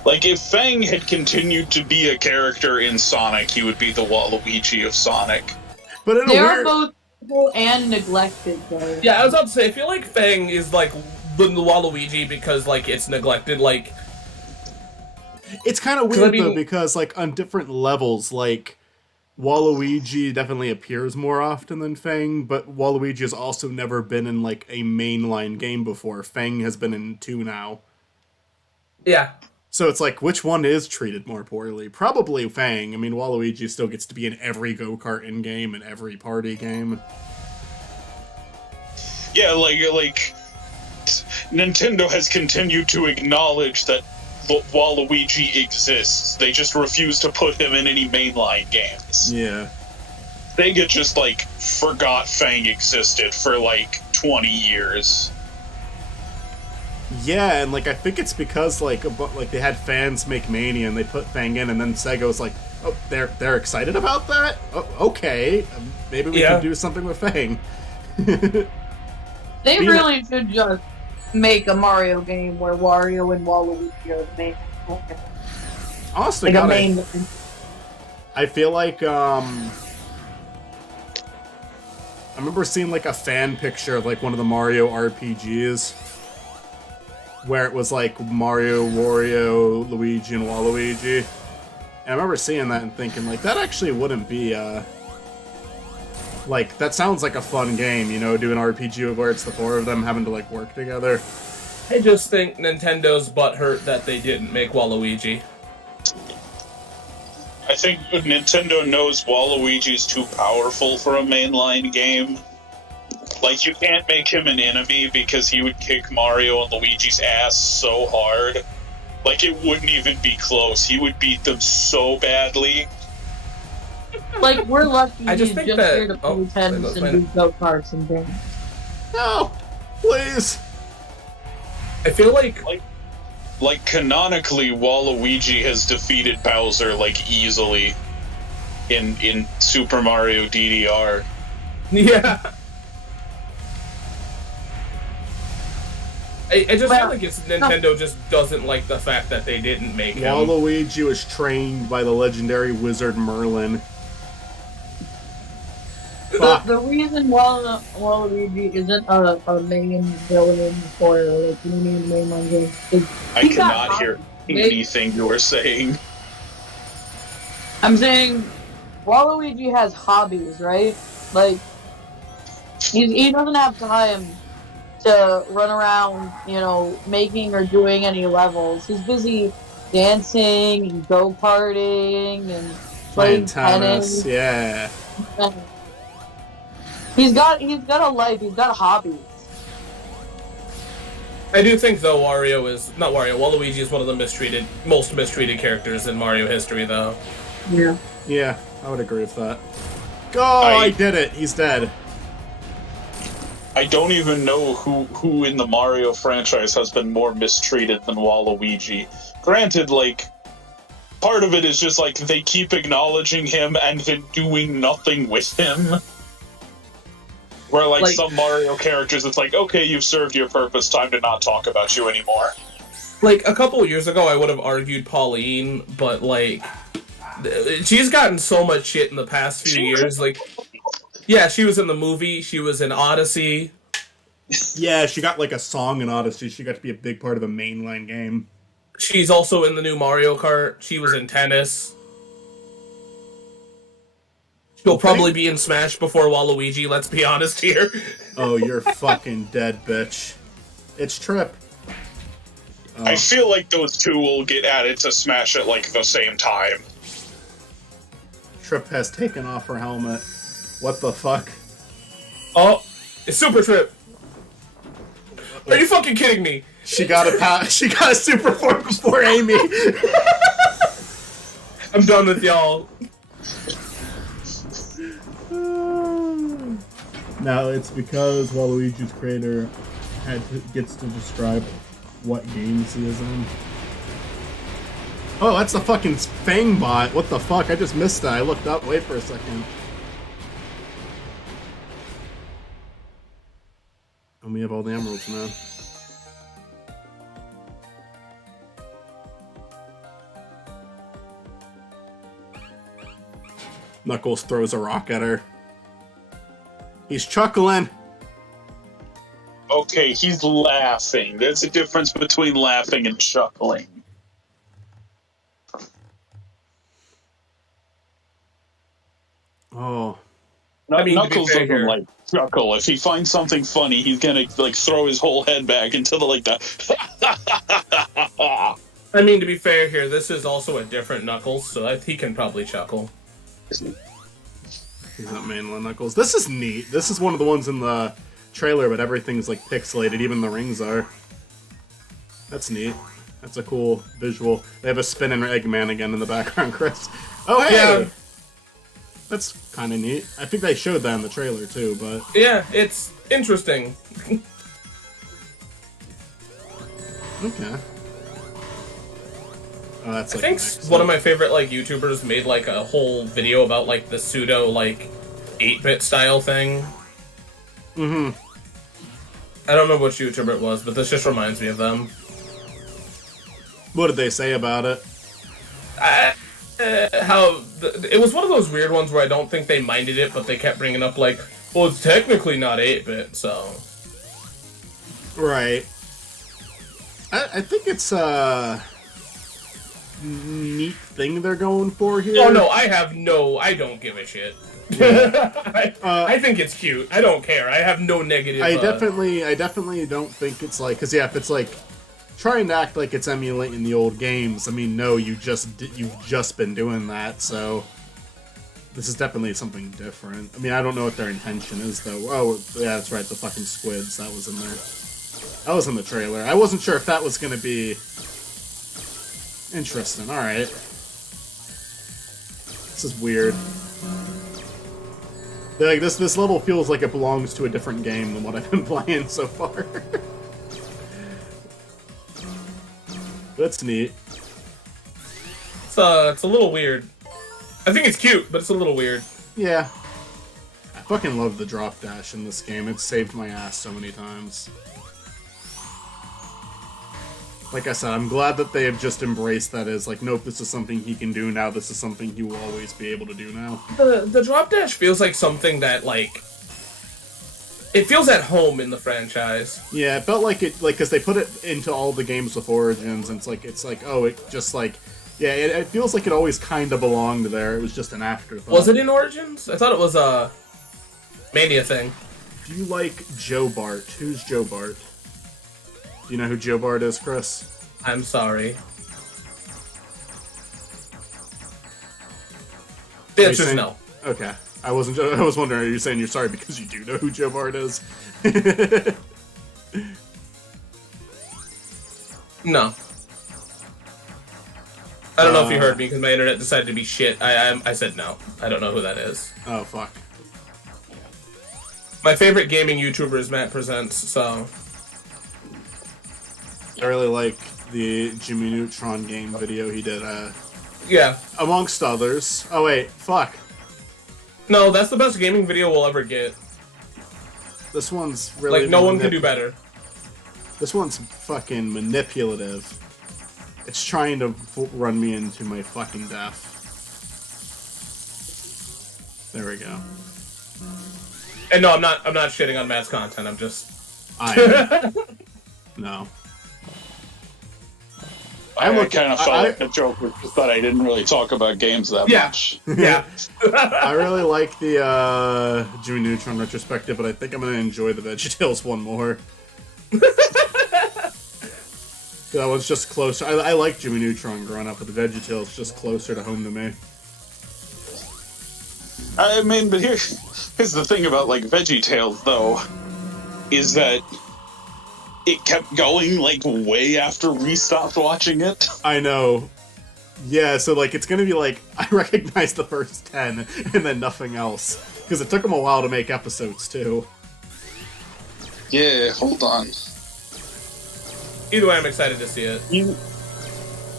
Like, if Fang had continued to be a character in Sonic, he would be the Waluigi of Sonic. But in a They are weird... both evil and neglected, though. Yeah, I was about to say, I feel like Fang is like the Waluigi because like it's neglected. Like It's kind of 'Cause, weird I mean- though, because like on different levels, like Waluigi definitely appears more often than Fang, but Waluigi has also never been in like a mainline game before. Fang has been in 2 now. yeah, So it's like, which one is treated more poorly? Probably Fang. I mean, Waluigi still gets to be in every go-kart in-game and every party game. Yeah, like Nintendo has continued to acknowledge that Waluigi exists. They just refuse to put him in any mainline games. Yeah. Sega just, like, forgot Fang existed for, like, 20 years. Yeah, and like I think it's because like they had fans make Mania and they put Fang in, and then Sega was like, "Oh, they're excited about that? Oh, okay, maybe we Yeah. can do something with Fang." They Being really should just make a Mario game where Wario and Waluigi are the main, Honestly, like a God, main. I feel like I remember seeing like a fan picture of like one of the Mario RPGs where it was like Mario, Wario, Luigi, and Waluigi. And I remember seeing that and thinking like that actually wouldn't be like that sounds like a fun game, you know, do an RPG where it's the 4 of them having to like work together. I just think Nintendo's butthurt that they didn't make Waluigi. I think Nintendo knows Waluigi's too powerful for a mainline game. Like, you can't make him an enemy because he would kick Mario and Luigi's ass so hard. Like, it wouldn't even be close. He would beat them so badly. Like, we're lucky I just he's think just that- here to oh, play tennis there and goes do go-karts and things. No, please. I feel like Like, canonically, Waluigi has defeated Bowser, like, easily in Super Mario DDR. yeah. I just feel like it's Nintendo just doesn't like the fact that they didn't make him. Waluigi was trained by the legendary wizard Merlin. Fuck. The reason Waluigi isn't a main villain for like any mainline game is I he's got cannot hear hobbies. anything you're saying. I'm saying Waluigi has hobbies, right? Like he doesn't have time to run around, you know, making or doing any levels. He's busy dancing and go-karting and Playing tennis. tennis, yeah. He's got a life. He's got hobbies. I do think though Waluigi is one of the most mistreated characters in Mario history though. Yeah. Yeah, I would agree with that. I did it. He's dead. I don't even know who in the Mario franchise has been more mistreated than Waluigi. Granted, like, part of it is just like they keep acknowledging him and then doing nothing with him. Where, like some Mario characters, it's like, okay, you've served your purpose, time to not talk about you anymore. Like, a couple of years ago, I would have argued Pauline, but, like, she's gotten so much shit in the past few years. Like, yeah, she was in the movie, she was in Odyssey. Yeah, she got like a song in Odyssey. She got to be a big part of a mainline game. She's also in the new Mario Kart. She was in tennis. She'll probably be in Smash before Waluigi, let's be honest here. Oh, you're fucking dead, bitch. It's Trip. I feel like those two will get added to Smash at, like, the same time. Trip has taken off her helmet. What the fuck? Oh, it's Super Trip. Are you fucking kidding me? She got a super form before Amy. I'm done with y'all. No, it's because Waluigi's creator gets to describe what games he is in. Oh, that's the fucking Fang bot. What the fuck? I just missed that. I looked up. Wait for a second. And we have all the emeralds now. Knuckles throws a rock at her. He's chuckling. Okay, he's laughing. There's a difference between laughing and chuckling. Oh. I mean, Knuckles to be fair doesn't like chuckle. If he finds something funny, he's gonna like throw his whole head back into the like the. I mean, to be fair here, this is also a different Knuckles, so he can probably chuckle. He's not mainland Knuckles. This is neat. This is one of the ones in the trailer, but everything's like pixelated. Even the rings are. That's neat. That's a cool visual. They have a spinning Eggman again in the background, Chris. Oh, hey! Yeah. That's kind of neat. I think they showed that in the trailer, too, but... Yeah, it's interesting. Okay. Oh, that's I like think next one up. of my favorite like YouTubers made like a whole video about like the pseudo like 8-bit style thing. Mm-hmm. I don't remember which YouTuber it was, but this just reminds me of them. What did they say about it? It was one of those weird ones where I don't think they minded it, but they kept bringing up like, well, it's technically not 8-bit, so. Right. I think it's a neat thing they're going for here. Oh no, I don't give a shit. I think it's cute. I don't care. I have no negative. I definitely don't think it's like, because yeah, if it's like trying to act like it's emulating the old games, I mean, no, you've just been doing that, so this is definitely something different. I mean, I don't know what their intention is though. Oh, yeah, that's right, the fucking squids, that was in there. That was in the trailer. I wasn't sure if that was gonna be interesting. All right, this is weird. Like this level feels like it belongs to a different game than what I've been playing so far. That's neat. It's a little weird. I think it's cute, but it's a little weird. Yeah. I fucking love the drop dash in this game. It's saved my ass so many times. Like I said, I'm glad that they have just embraced that as like, nope, this is something he can do now. This is something he will always be able to do now. The drop dash feels like something that like it feels at home in the franchise. Yeah, it felt like it, like, because they put it into all the games with Origins, and it's like, oh, it just like, yeah, it feels like it always kind of belonged there. It was just an afterthought. Was it in Origins? I thought it was a Mania thing. Do you like Joe Bart? Who's Joe Bart? Do you know who Joe Bart is, Chris? I'm sorry. The answer is no. Okay. I was wondering, are you saying you're sorry because you do know who Joe Bart is? No. I don't know if you heard me because my internet decided to be shit. I said no. I don't know who that is. Oh, fuck. My favorite gaming YouTuber is Matt Presents, so... I really like the Jimmy Neutron game video he did, Yeah. amongst others. Oh, wait, fuck. No, that's the best gaming video we'll ever get. This one's really... Like, no one can do better. This one's fucking manipulative. It's trying to run me into my fucking death. There we go. And no, I'm not shitting on Matt's content, I'm just... No. I kind of felt like a joke was just that I didn't really talk about games that much. Yeah. I really like the Jimmy Neutron retrospective, but I think I'm going to enjoy the VeggieTales one more. That was just closer. I like Jimmy Neutron growing up, but the VeggieTales just closer to home to me. I mean, but here's the thing about, like, VeggieTales, though, is that it kept going, like, way after we stopped watching it. I know. Yeah, so, like, it's gonna be like, I recognize the first 10, and then nothing else. Because it took them a while to make episodes, too. Yeah, hold on. Either way, I'm excited to see it.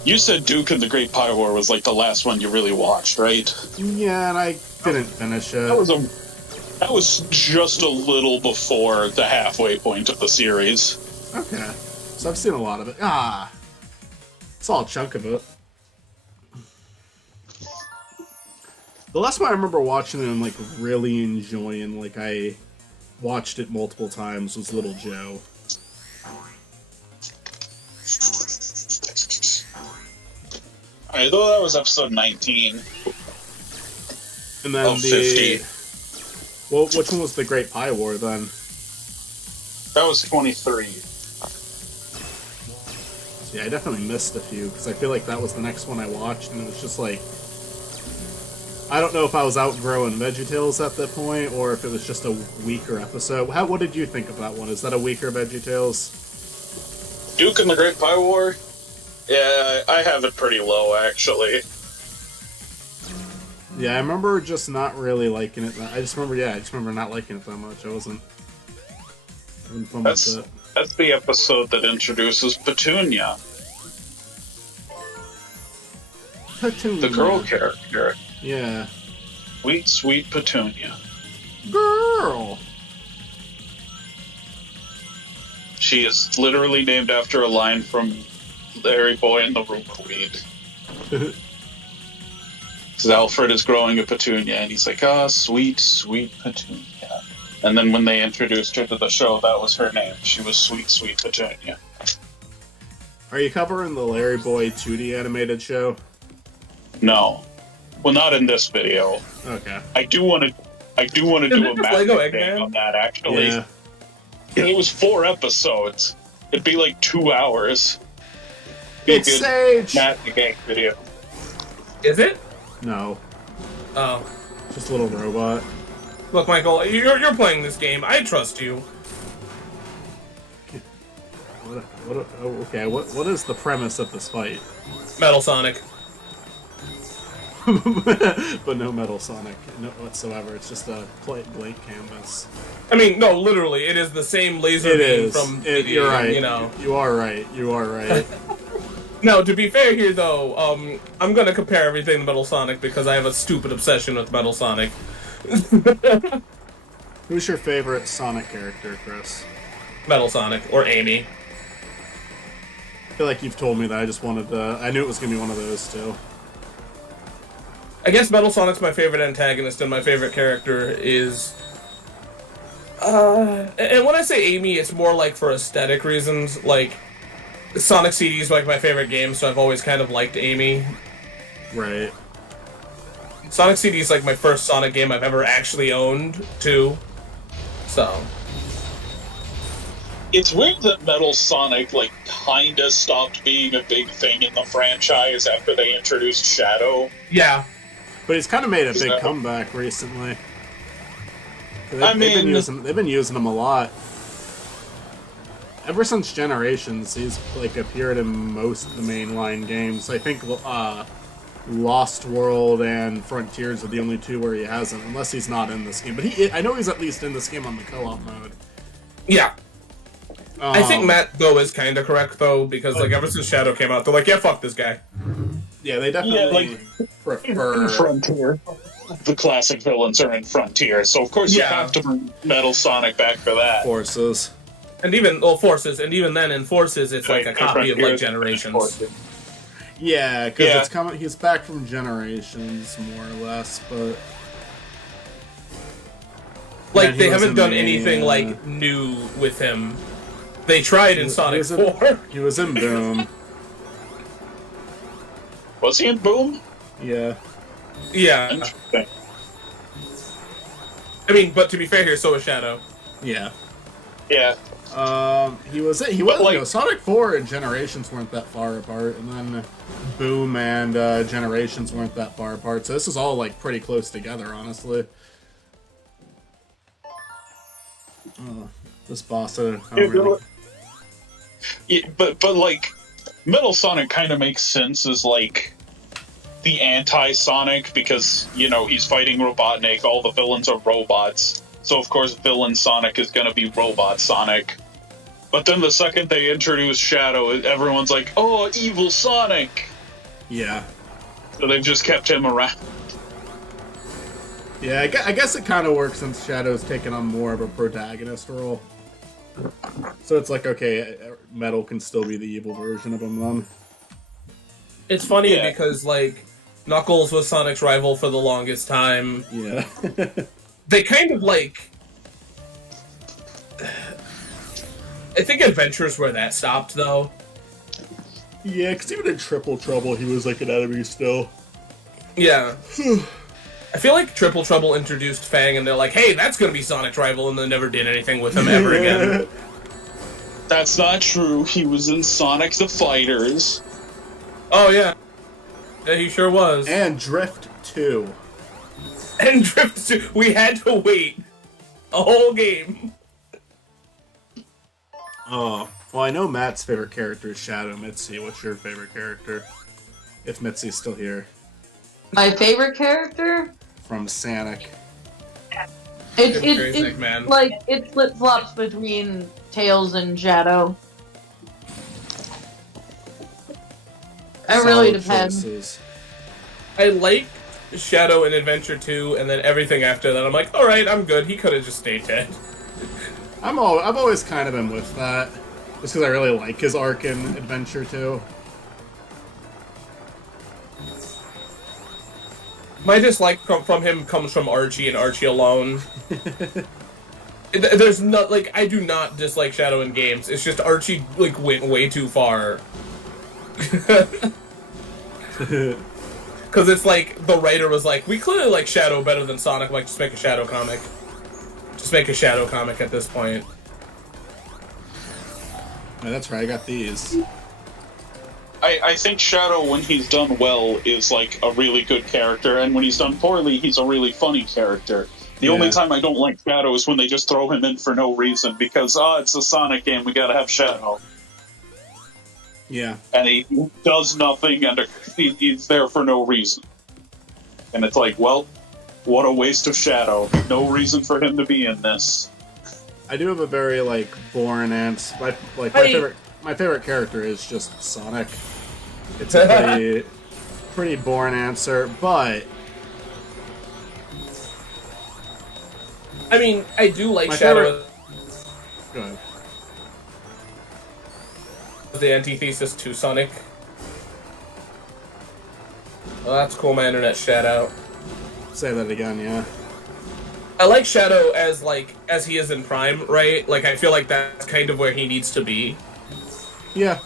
You said Duke and the Great Pyro was, like, the last one you really watched, right? Yeah, and I didn't finish it. That was just a little before the halfway point of the series. Okay. So I've seen a lot of it. Ah! Saw a chunk of it. The last one I remember watching it and, like, really enjoying, like, I watched it multiple times, was Little Joe. Alright, though that was episode 19. And then of 50. Well, which one was the Great Pie War, then? That was 23. Yeah, I definitely missed a few, because I feel like that was the next one I watched, and it was just like... I don't know if I was outgrowing VeggieTales at that point, or if it was just a weaker episode. What did you think of that one? Is that a weaker VeggieTales? Duke and the Great Pie War? Yeah, I have it pretty low, actually. Yeah, I remember just not really liking it. I just remember not liking it that much. I wasn't having fun with it. That's the episode that introduces Petunia. Petunia. The girl character. Yeah. Sweet, sweet Petunia. Girl! She is literally named after a line from Larry Boy and the Rumor Weed. Because Alfred is growing a petunia, and he's like, sweet, sweet Petunia. And then when they introduced her to the show, that was her name. She was Sweet, Sweet Petunia. Are you covering the Larry Boy 2D animated show? No. Well, not in this video. Okay. I do want to do a Lego massive Eggman? thing on that, actually. Yeah. If it was 4 episodes, it'd be like 2 hours. Be a It's good Sage! Matt the Gang video. Is it? No. Oh. Just a little robot. Look, Michael, you're playing this game. I trust you. What is the premise of this fight? Metal Sonic. But no Metal Sonic no whatsoever. It's just a blank canvas. I mean, no, literally, it is the same laser It beam is. from You're right. You know. You are right. You are right. No, to be fair here, though, I'm gonna compare everything to Metal Sonic because I have a stupid obsession with Metal Sonic. Who's your favorite Sonic character, Chris? Metal Sonic or Amy. I feel like you've told me that. I just wanted to. I knew it was gonna be one of those two. I guess Metal Sonic's my favorite antagonist, and my favorite character is. And when I say Amy, it's more like for aesthetic reasons. Like, Sonic CD is like my favorite game, so I've always kind of liked Amy. Right. Sonic CD is like my first Sonic game I've ever actually owned, too. So. It's weird that Metal Sonic, like, kinda stopped being a big thing in the franchise after they introduced Shadow. Yeah. But he's kind of made a Is big that- comeback recently. I mean- they've been using him a lot. Ever since Generations, he's like appeared in most of the mainline games. I think Lost World and Frontiers are the only two where he hasn't, unless he's not in this game. But I know he's at least in this game on the co-op mode. Yeah. I think Um, Matt Go is kind of correct, though, because, like, ever since Shadow came out, they're like, yeah, fuck this guy. Yeah, they definitely prefer. Frontier. The classic villains are in Frontier, so of course you Yeah. have to bring Metal Sonic back for that. Forces. And even, well, Forces, and even then in Forces, it's like a copy of, like, Generations. Yeah, because Yeah. it's coming. He's back from Generations, more or less, but Like, And he they was haven't in done the, anything, like, new with him. They tried in Sonic was in- 4. he was in Boom. Was he in Boom? Yeah. Yeah. Interesting. I mean, but to be fair here, so was Shadow. Yeah. Yeah. He was. like- Sonic 4 and Generations weren't that far apart, and then Boom and Generations weren't that far apart. So this is all like pretty close together, honestly. This boss, I don't really. Yeah, but like, Metal Sonic kind of makes sense as like the anti-Sonic because you know he's fighting Robotnik. All the villains are robots, so of course villain Sonic is gonna be Robot Sonic. But then the second they introduce Shadow, everyone's like, "Oh, evil Sonic!" Yeah. So they've just kept him around. Yeah, I guess it kind of works since Shadow's taken on more of a protagonist role. So it's like, okay, Metal can still be the evil version of him then. It's funny Yeah. because, like, Knuckles was Sonic's rival for the longest time. Yeah. They kind of, like... I think Adventure's where that stopped, though. Yeah, because even in Triple Trouble, he was like an enemy still. Yeah. I feel like Triple Trouble introduced Fang, and they're like, hey, that's gonna be Sonic's rival, and they never did anything with him ever again. That's not true. He was in Sonic the Fighters. Oh, yeah. Yeah, he sure was. And Drift 2. And Drift 2, we had to wait a whole game. Oh, well, I know Matt's favorite character is Shadow Mitzi. What's your favorite character? If Mitzi's still here. My favorite character? From Sonic. Crazy, man. Like, it flip-flops between Tails and Shadow. It really Solid depends. choices. I like Shadow in Adventure 2, and then everything after that, I'm like, alright, I'm good. He could have just stayed dead. I've always kind of been with that. Just because I really like his arc in Adventure 2. My dislike from him comes from Archie and Archie alone. There's not, like, I do not dislike Shadow in games. It's just Archie, like, went way too far. Because Because it's like, the writer was like, we clearly like Shadow better than Sonic, like, just make a Shadow comic. Just make a Shadow comic at this point. Yeah, that's right, I got these. I think Shadow, when he's done well, is like a really good character, and when he's done poorly, he's a really funny character. The only time I don't like Shadow is when they just throw him in for no reason, because, it's a Sonic game, we gotta have Shadow. Yeah. And he does nothing, and he's there for no reason. And it's like, well, what a waste of Shadow. No reason for him to be in this. I do have a very, like, boring answer. My favorite character is just Sonic. It's a pretty boring answer, but... I mean, I do like My Shadow Go ahead. as the antithesis to Sonic. Well, that's cool, my internet shat out. Say that again, yeah. I like Shadow as, like, as he is in Prime, right? Like, I feel like that's kind of where he needs to be. Yeah.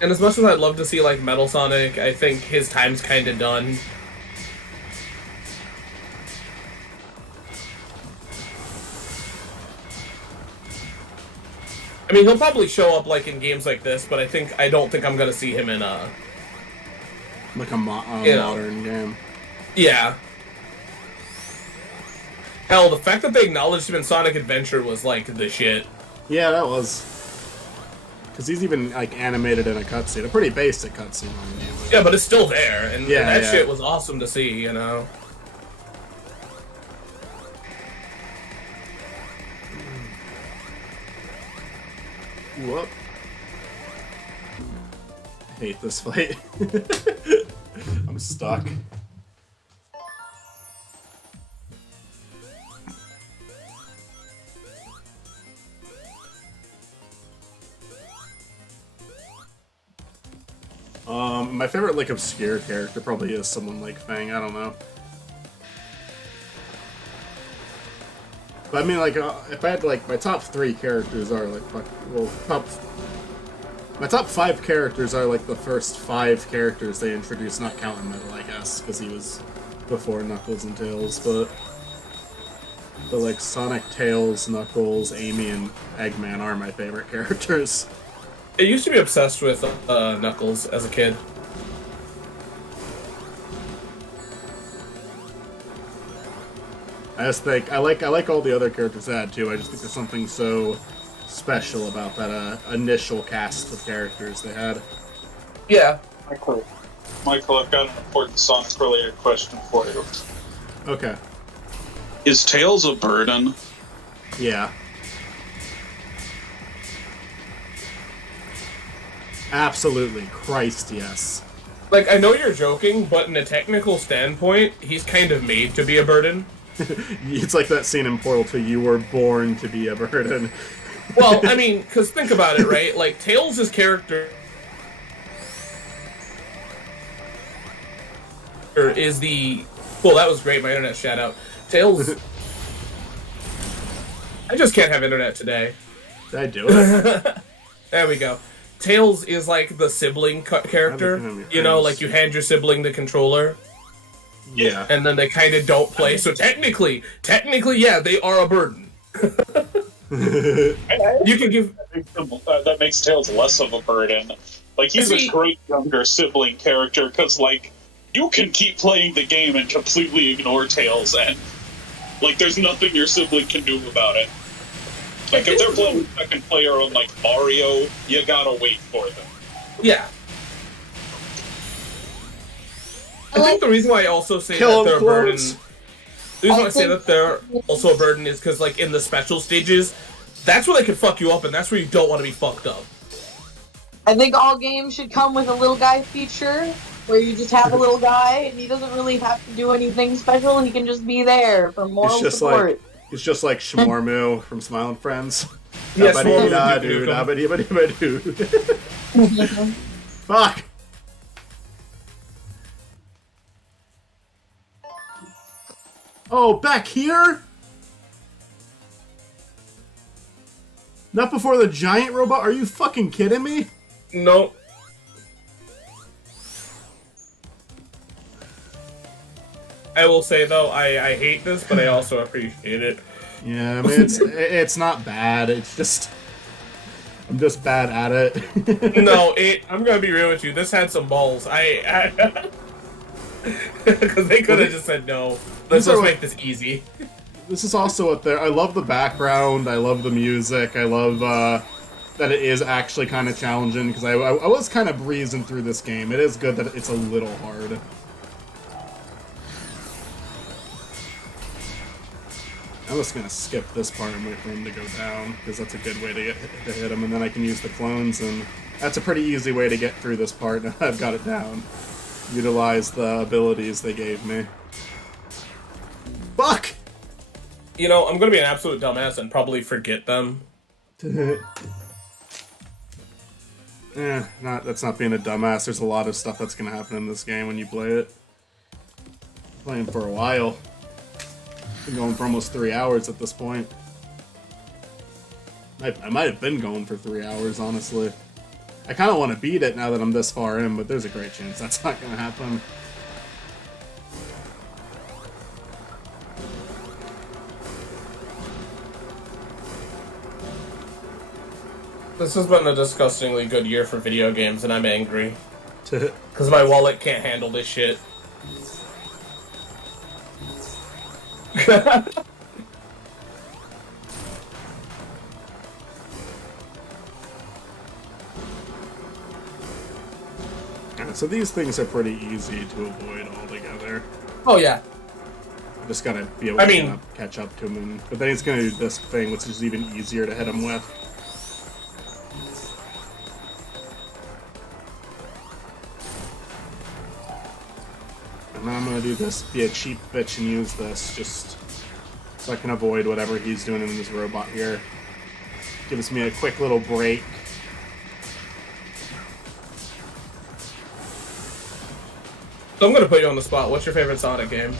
And as much as I'd love to see, like, Metal Sonic, I think his time's kind of done. I mean, he'll probably show up, like, in games like this, but I don't think I'm gonna see him in, Like a You know. modern game. Yeah. Hell, the fact that they acknowledged him in Sonic Adventure was, like, the shit. Yeah, that was... Because he's even, like, animated in a cutscene. A pretty basic cutscene on the game. Yeah, but it's still there, and that yeah. shit was awesome to see, you know? Whoop. I hate this fight. I'm stuck. My favorite, like, obscure character probably is someone like Fang, I don't know. But I mean, like, if I had, like, my top 3 characters are, like, my top 5 characters are, like, the first 5 characters they introduced, not counting Metal, I guess, because he was before Knuckles and Tails, but, like, Sonic, Tails, Knuckles, Amy, and Eggman are my favorite characters. I used to be obsessed with Knuckles as a kid. I just think I like all the other characters they had too. I just think there's something so special about that initial cast of characters they had. Yeah. Michael, I've got an important Sonic-related question for you. Okay. Is Tails a burden? Yeah. Absolutely. Christ, yes. Like, I know you're joking, but in a technical standpoint, he's kind of made to be a burden. It's like that scene in Portal 2, you were born to be a burden. Well, I mean, because think about it, right? Like, Tails' character is the... Well, that was great, my internet shat out. Tails... I just can't have internet today. Did I do it? There we go. Tails is like the sibling character. You know, like you hand your sibling the controller. Yeah. And then they kind of don't play. So technically, yeah, they are a burden. You can give... That makes Tails less of a burden. Like, he's a great younger sibling character, because, like, you can keep playing the game and completely ignore Tails, and, like, there's nothing your sibling can do about it. Like, if they're playing second player on, like, Mario, you gotta wait for them. Yeah. I think the reason why I also say Kill that they're a burden... clones. The reason why I say that they're also a burden is because, like, in the special stages, that's where they can fuck you up, and that's where you don't want to be fucked up. I think all games should come with a little guy feature. where you just have a little guy and he doesn't really have to do anything special. He can just be there for moral It's support. just like Shmormu from Smile and Friends. Yeah, Fuck. Oh, back here? Not before the giant robot? Are you fucking kidding me? No. I will say though, I hate this, but I also appreciate it. Yeah, I mean it's not bad. It's just I'm just bad at it. No, I'm gonna be real with you. This had some balls. Because they could have just said no. Let's just make this easy. This is also up there. I love the background. I love the music. I love that it is actually kind of challenging because I was kind of breezing through this game. It is good that it's a little hard. I'm just gonna skip this part and wait for him to go down because that's a good way to hit him, and then I can use the clones, and that's a pretty easy way to get through this part. And I've got it down. Utilize the abilities they gave me. Fuck! You know, I'm gonna be an absolute dumbass and probably forget them. That's not being a dumbass. There's a lot of stuff that's gonna happen in this game when you play it. Playing for a while. Been going for almost 3 hours at this point. I might have been going for 3 hours, honestly. I kind of want to beat it now that I'm this far in, but there's a great chance that's not gonna happen. This has been a disgustingly good year for video games, and I'm angry. Because my wallet can't handle this shit. So these things are pretty easy to avoid altogether. Oh yeah. Just gotta be able to catch up to him, but then he's gonna do this thing, which is even easier to hit him with. And then I'm gonna do this, be a cheap bitch and use this, just so I can avoid whatever he's doing in this robot here. Gives me a quick little break. So I'm gonna put you on the spot. What's your favorite Sonic game?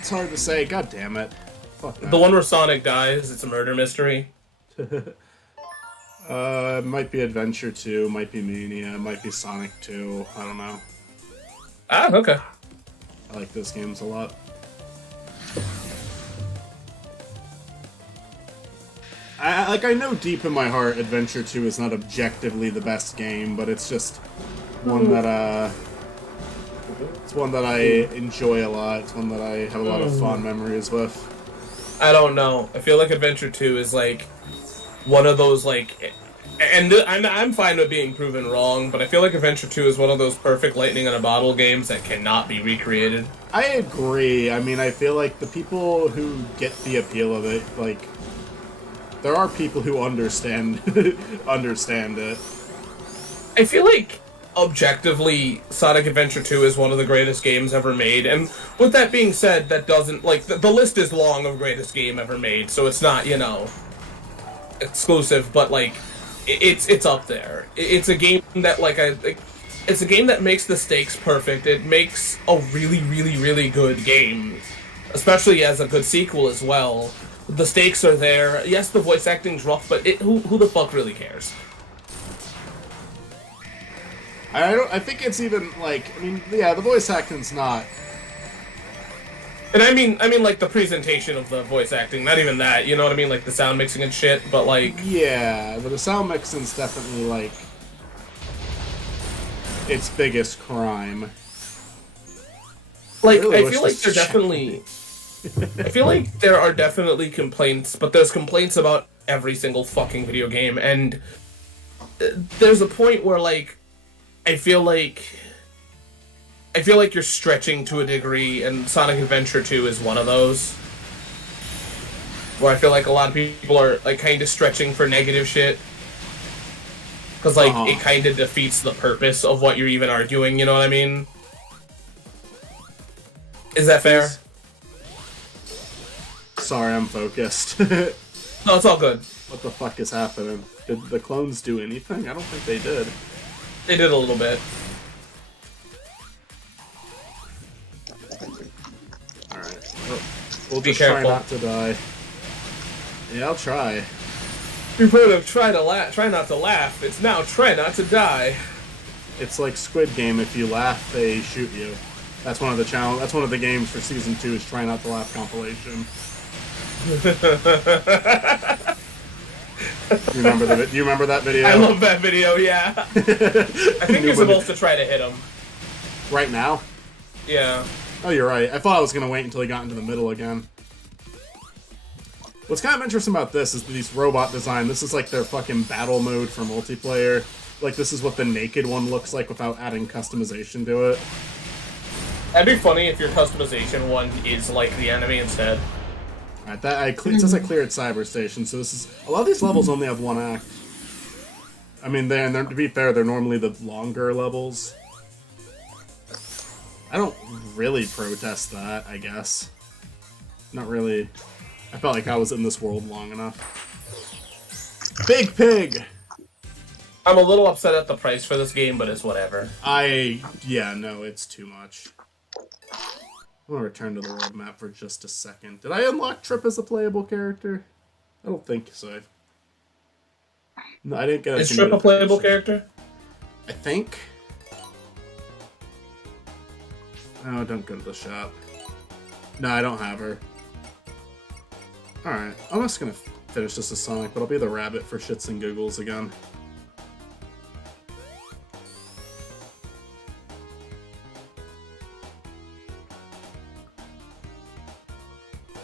It's hard to say. God damn it. Fuck that. The one where Sonic dies. It's a murder mystery. Might be Adventure 2, might be Mania, might be Sonic 2. I don't know. Ah, okay. I like those games a lot. I know deep in my heart Adventure 2 is not objectively the best game, but it's just one that it's one that I enjoy a lot. It's one that I have a lot of fond memories with. I don't know. I feel like Adventure 2 is like one of those like, and I'm fine with being proven wrong, but I feel like Adventure 2 is one of those perfect lightning in a bottle games that cannot be recreated. I agree. I mean, I feel like the people who get the appeal of it, like, there are people who understand understand it. I feel like objectively Sonic Adventure 2 is one of the greatest games ever made, and with that being said, that doesn't, like, the list is long of greatest game ever made, so it's not, you know, exclusive, but like it's up there. It's a game that it's a game that makes the stakes perfect. It makes a really, really, really good game, especially as a good sequel as well. The stakes are there. Yes, the voice acting's rough, but who the fuck really cares? I think it's even like, I mean, yeah, the voice acting's not. And I mean like the presentation of the voice acting, not even that, you know what I mean, like the sound mixing and shit, but like... Yeah, but the sound mixing's definitely like its biggest crime. Like, really I feel like there definitely... I feel like there are definitely complaints, but there's complaints about every single fucking video game, and there's a point where, like, I feel like you're stretching to a degree, and Sonic Adventure 2 is one of those. Where I feel like a lot of people are, like, kind of stretching for negative shit. Because because like Uh-huh. it kind of defeats the purpose of what you're even arguing. You know what I mean? Is that fair? Sorry, I'm focused. What No, it's all good. the fuck is happening? Did the clones do anything? I don't think they did. They did a little bit. Alright. We'll Be just try careful. not to die. Yeah, I'll try. You've heard of try not to laugh. It's now try not to die. It's like Squid Game. If you laugh, they shoot you. That's one of the challenge. That's one of the games for season 2. Is Try Not to Laugh compilation. You remember you remember that video? I love that video. Yeah. I think you're supposed to try to hit him. Right now? Yeah. Oh, you're right. I thought I was gonna wait until he got into the middle again. What's kind of interesting about this is these robot design. This is like their fucking battle mode for multiplayer. Like, this is what the naked one looks like without adding customization to it. That'd be funny if your customization one is like the enemy instead. Alright, it says I cleared Cyber Station, so this is... A lot of these levels only have one act. I mean, to be fair, they're normally the longer levels. I don't really protest that, I guess. Not really. I felt like I was in this world long enough. Big Pig! I'm a little upset at the price for this game, but it's whatever. Yeah, no, it's too much. I'm gonna return to the world map for just a second. Did I unlock Trip as a playable character? I don't think so. No, I didn't get a Is Trip a playable character? I think. Oh, don't go to the shop. No, I don't have her. Alright, I'm just gonna finish this as Sonic, but I'll be the rabbit for shits and giggles again.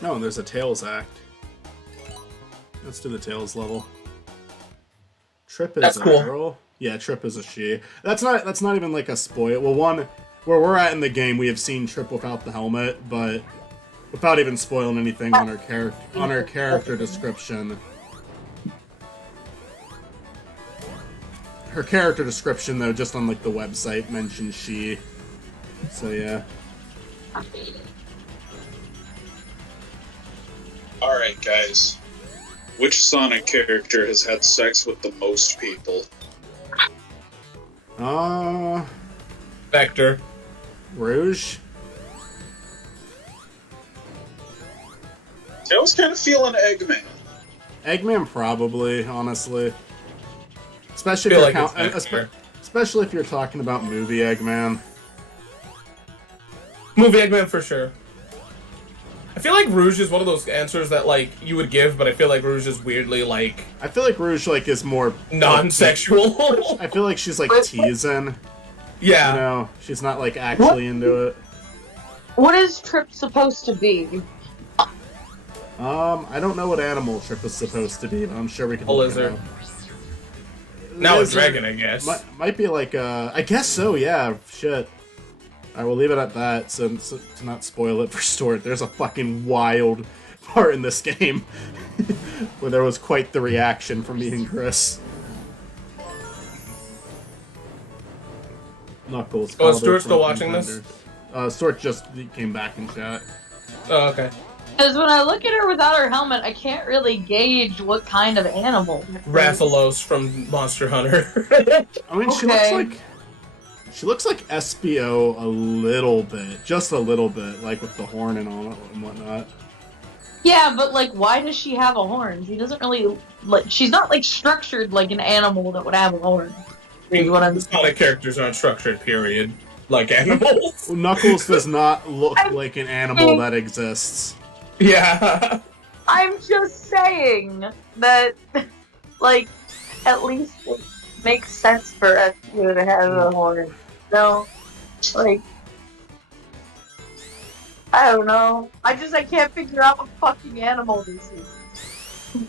Oh, and there's a Tails act. Let's do the Tails level. Trip is That's a cool. girl. Yeah, Trip is a she. That's not even like a spoil. Well, one where we're at in the game, we have seen Trip without the helmet, but without even spoiling anything on her character description. Her character description, though, just on like the website, mentions she. So yeah. Alright, guys. Which Sonic character has had sex with the most people? Vector. Rouge? I was kind of feeling Eggman. Eggman, probably, honestly. Especially Feel if, like you're it's Vector. especially if you're talking about movie Eggman. Movie Eggman for sure. I feel like Rouge is one of those answers that like you would give, but I feel like Rouge is weirdly like I feel like Rouge like is more non-sexual. I feel like she's like teasing. Yeah. You know, she's not like actually into it. What is Trip supposed to be? I don't know what animal Trip is supposed to be, but I'm sure we can. A look it lizard. up. Now a Lizard dragon, I guess. Might be like I guess so. Yeah. Shit. I will leave it at that, so to not spoil it for Stuart. There's a fucking wild part in this game where there was quite the reaction from me and Chris. Knuckles. Oh, is Calder Stuart still from watching this? Contenders. Stuart just came back in chat. Oh, okay. Because when I look at her without her helmet, I can't really gauge what kind of animal. it is. Rathalos from Monster Hunter. I mean, Okay. she looks like SBO a little bit, just a little bit, like with the horn and all and whatnot. Yeah, but like, why does she have a horn? She doesn't really like. She's not like structured like an animal that would have a horn. I mean, What I'm- Sonic characters aren't structured, period. Like animals. Knuckles does not look like an animal that exists. Yeah. I'm just saying that, like, at least it makes sense for us to have a horn. No, like, I don't know. I can't figure out what fucking animal this is.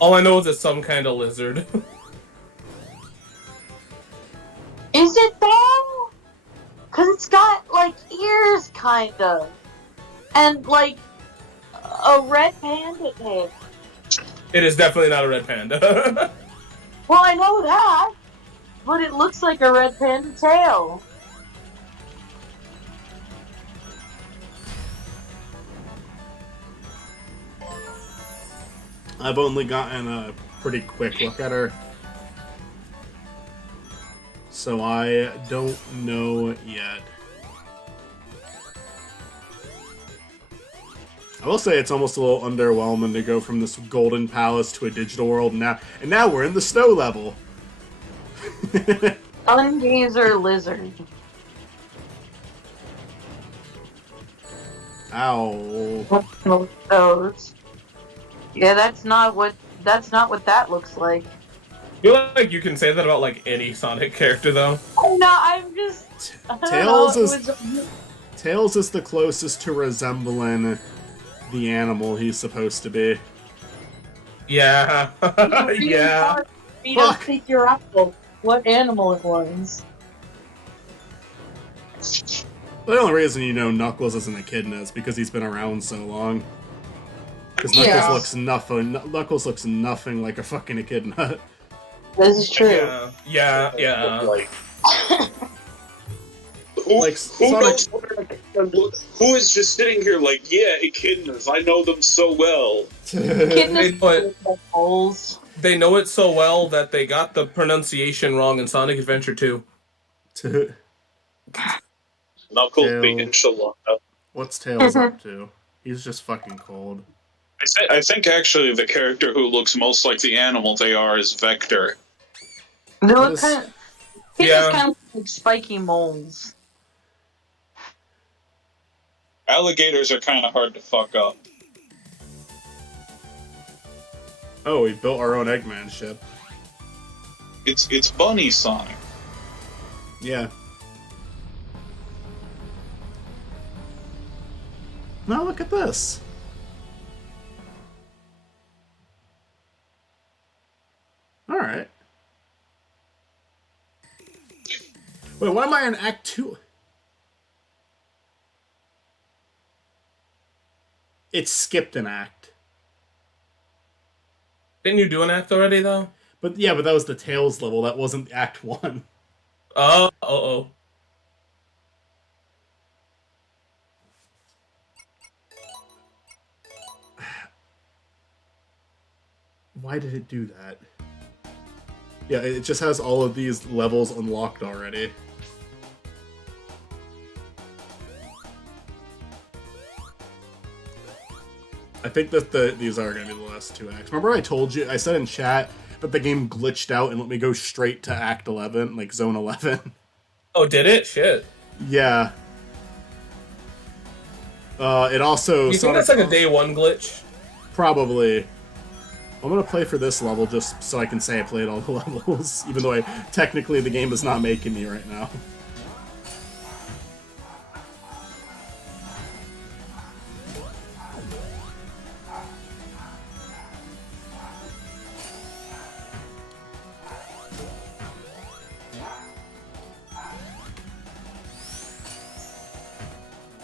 All I know is it's some kind of lizard. Is it though? Cause it's got like ears, kind of, and like a red panda tail. It is definitely not a red panda. Well, I know that. But it looks like a red panda tail. I've only gotten a pretty quick look at her, so I don't know yet. I will say it's almost a little underwhelming to go from this golden palace to a digital world now, and now we're in the snow level. Sungazer lizard. Ow. Those. Yeah, that's not what that looks like. I feel like you can say that about like any Sonic character though. No, I'm just. I don't Tails know, is Tails is the closest to resembling the animal he's supposed to be. Yeah. Yeah. Hard for me to figure out what animal it was. The only reason you know Knuckles isn't a kid is because he's been around so long. Because Yeah. Knuckles looks nothing like a fucking echidna. This is true. Yeah. Like, Like, who Sonic- knows? Who is just sitting here like, yeah, echidnas, I know them so well. Echidnas But- look like holes. They know it so well that they got the pronunciation wrong in Sonic Adventure 2. Knuckles Ew. the enchilada. What's Tails up to? He's just fucking cold. I think actually the character who looks most like the animal they are is Vector. They What look is- kind of. Yeah. Kind of like spiky moles. Alligators are kind of hard to fuck up. Oh, we built our own Eggman ship. It's Bunny Sonic. Yeah. Now look at this. Alright. Wait, why am I in Act 2? It skipped an act. Didn't you do an act already though? But yeah, but that was the Tails level, that wasn't Act 1. Oh. Why did it do that? Yeah, it just has all of these levels unlocked already. I think that these are going to be the last two acts. Remember I told you, I said in chat that the game glitched out and let me go straight to Act 11, like Zone 11? Oh, did it? Shit. Yeah. It also... You think that's like a day one glitch? Probably. I'm gonna play for this level just so I can say I played all the levels, even though technically the game is not making me right now.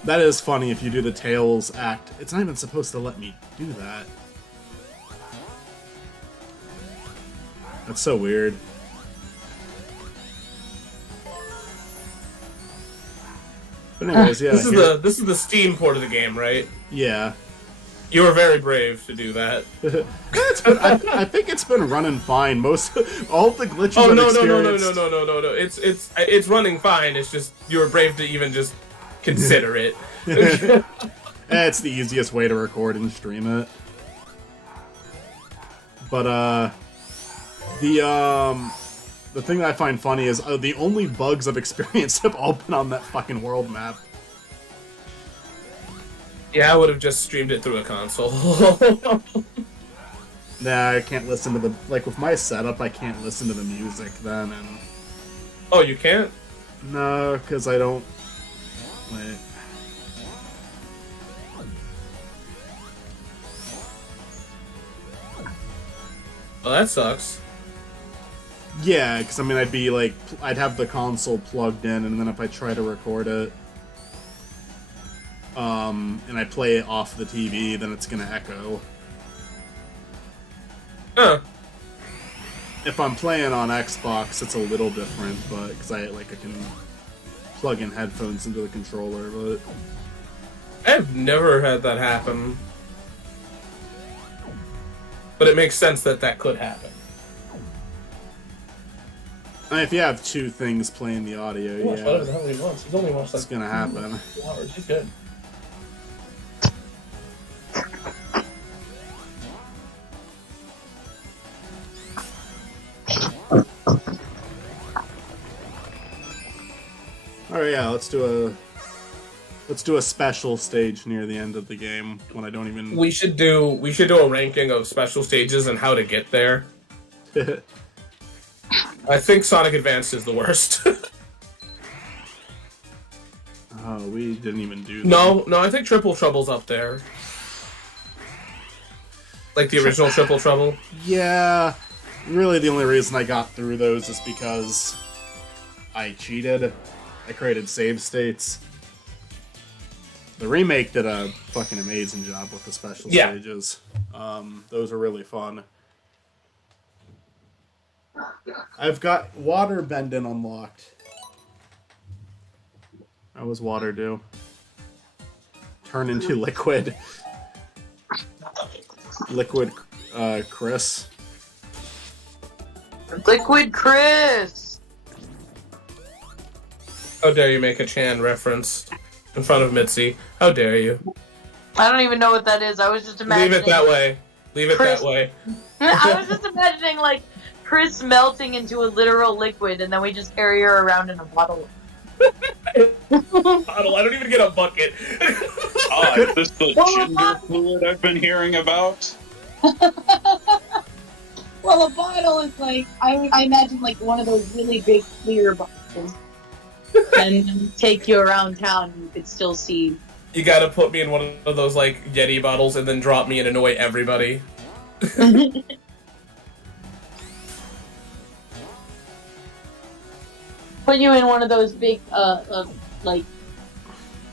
That is funny if you do the Tails act. It's not even supposed to let me do that. That's so weird. But anyways, yeah. This is the Steam port of the game, right? Yeah. You were very brave to do that. I think it's been running fine. All the glitches Oh I've no. experienced. It's running fine. It's just you were brave to even just consider it. It's the easiest way to record and stream it. But the thing that I find funny is the only bugs I've experienced have all been on that fucking world map. Yeah, I would have just streamed it through a console. Nah, I can't listen to the with my setup. I can't listen to the music then, and Oh, you can't? no, because I don't. Wait. Well, that sucks. Yeah, because I mean, I'd have the console plugged in, and then if I try to record it, and I play it off the TV, then it's gonna echo. Huh. if I'm playing on Xbox, it's a little different, but because I can plug in headphones into the controller, but I've never had that happen. But it makes sense that that could happen. I mean, if you have two things playing the audio, He watched whatever the yeah, hell he wants. He's only watched like it's gonna happen. 2 hours. He's good. All right, yeah, let's do a special stage near the end of the game when I don't even. We should do a ranking of special stages and how to get there. I think Sonic Advanced is the worst. Oh, we didn't even do that. No, I think Triple Trouble's up there. Like the original Triple Trouble. Yeah, really the only reason I got through those is because I cheated. I created save states. The remake did a fucking amazing job with the special stages. Those are really fun. I've got water bending unlocked. How was water do? Turn into liquid. Liquid, Chris. Liquid Chris! How dare you make a Chan reference in front of Mitzi? How dare you? I don't even know what that is. I was just imagining. Leave it that way. Leave it Chris- that way. I was just imagining, like, Chris melting into a literal liquid, and then we just carry her around in a bottle. Bottle. I don't even get a bucket. Is this the gender fluid I've been hearing about? Well, a bottle is like, I imagine like one of those really big clear bottles. And take you around town, and you could still see. You gotta put me in one of those like Yeti bottles and then drop me and annoy everybody. Put you in one of those big, like,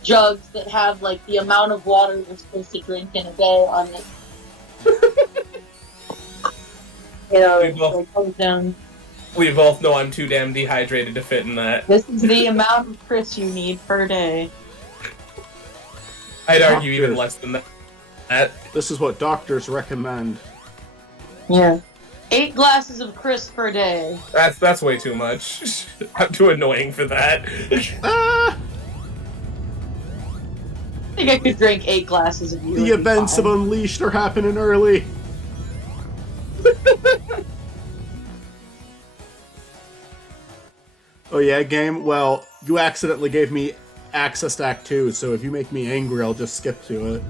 jugs that have, like, the amount of water you're supposed to drink in a day on it. You know, We both- it goes down. We both know I'm too damn dehydrated to fit in that. This is the amount of Chris you need per day. I'd argue even Doctors. less than that. This is what doctors recommend. Yeah. 8 glasses of Chris per day. That's way too much. I'm too annoying for that. Ah! I think I could drink 8 glasses of you. The events of Unleashed are happening early. Oh yeah, game? Well, you accidentally gave me access to Act 2, so if you make me angry, I'll just skip to it.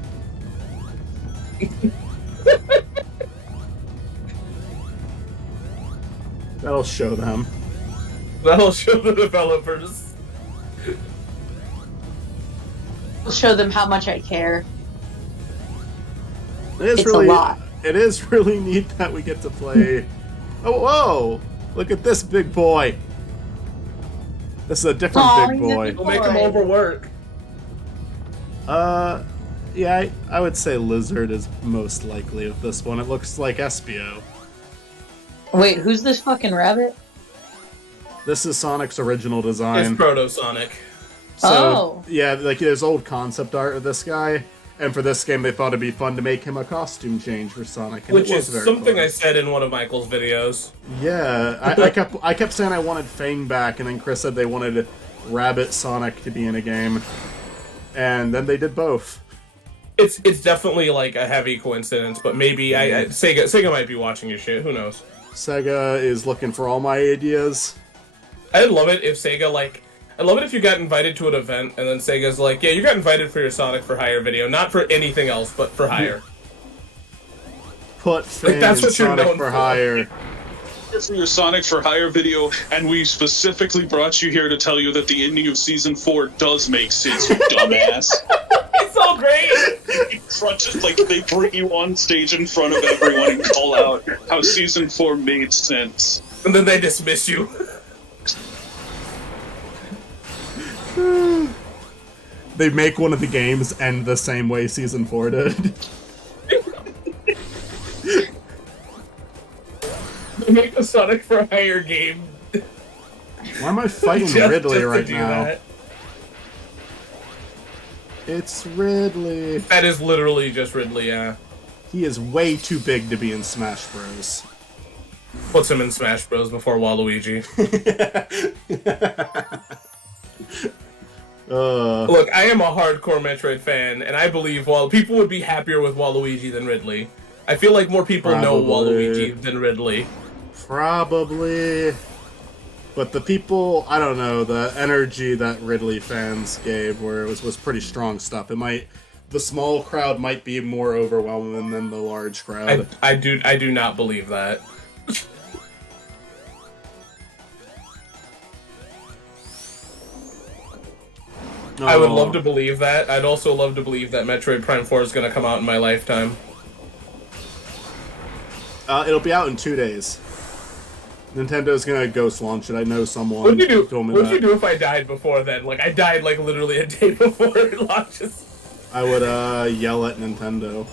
That'll show them. That'll show the developers. I'll show them how much I care. It's It's really, a lot. It is really neat that we get to play. Oh, whoa! Look at this big boy. This is a different Aw, big he's a boy. big We'll make them overwork. Yeah, I would say Lizard is most likely of this one. It looks like Espio. Wait, who's this fucking rabbit? This is Sonic's original It's design. Proto Sonic. So, Oh. yeah, like there's old concept art of this guy, and for this game they thought it'd be fun to make him a costume change for Sonic, and Which it was is very something fun. I said in one of Michael's videos. Yeah, I kept saying I wanted Fang back, and then Chris said they wanted Rabbit Sonic to be in a game, and then they did both. It's definitely like a heavy coincidence, but maybe Sega might be watching your shit. Who knows? Sega is looking for all my ideas. I'd love it if Sega I'd love it if you got invited to an event and then Sega's like, yeah, you got invited for your Sonic for Hire video, not for anything else, but for hire. Put Fang that's in what you're Sonic known for for. Hire. For your Sonic for Hire video, and we specifically brought you here to tell you that the ending of Season 4 does make sense, you dumbass. It's so great! In front, just like they bring you on stage in front of everyone and call out how Season 4 made sense. And then they dismiss you. They make one of the games end the same way Season 4 did. Make a Sonic for Hire game. Why am I fighting Ridley to right do now? that. It's Ridley. That is literally just Ridley, yeah. He is way too big to be in Smash Bros. Puts him in Smash Bros. Before Waluigi. Look, I am a hardcore Metroid fan, and I believe people would be happier with Waluigi than Ridley. I feel like more people know Probably. Waluigi than Ridley. Probably. But the people, I don't know, the energy that Ridley fans gave was pretty strong stuff. The small crowd might be more overwhelming than the large crowd. I do not believe that. I would love to believe that. I'd also love to believe that Metroid Prime 4 is going to come out in my lifetime. It'll be out in 2 days. Nintendo's gonna ghost launch it. I know someone What'd you do? told me What'd that. you do if I died before then? Like, I died, like, literally a day before it launches. I would yell at Nintendo.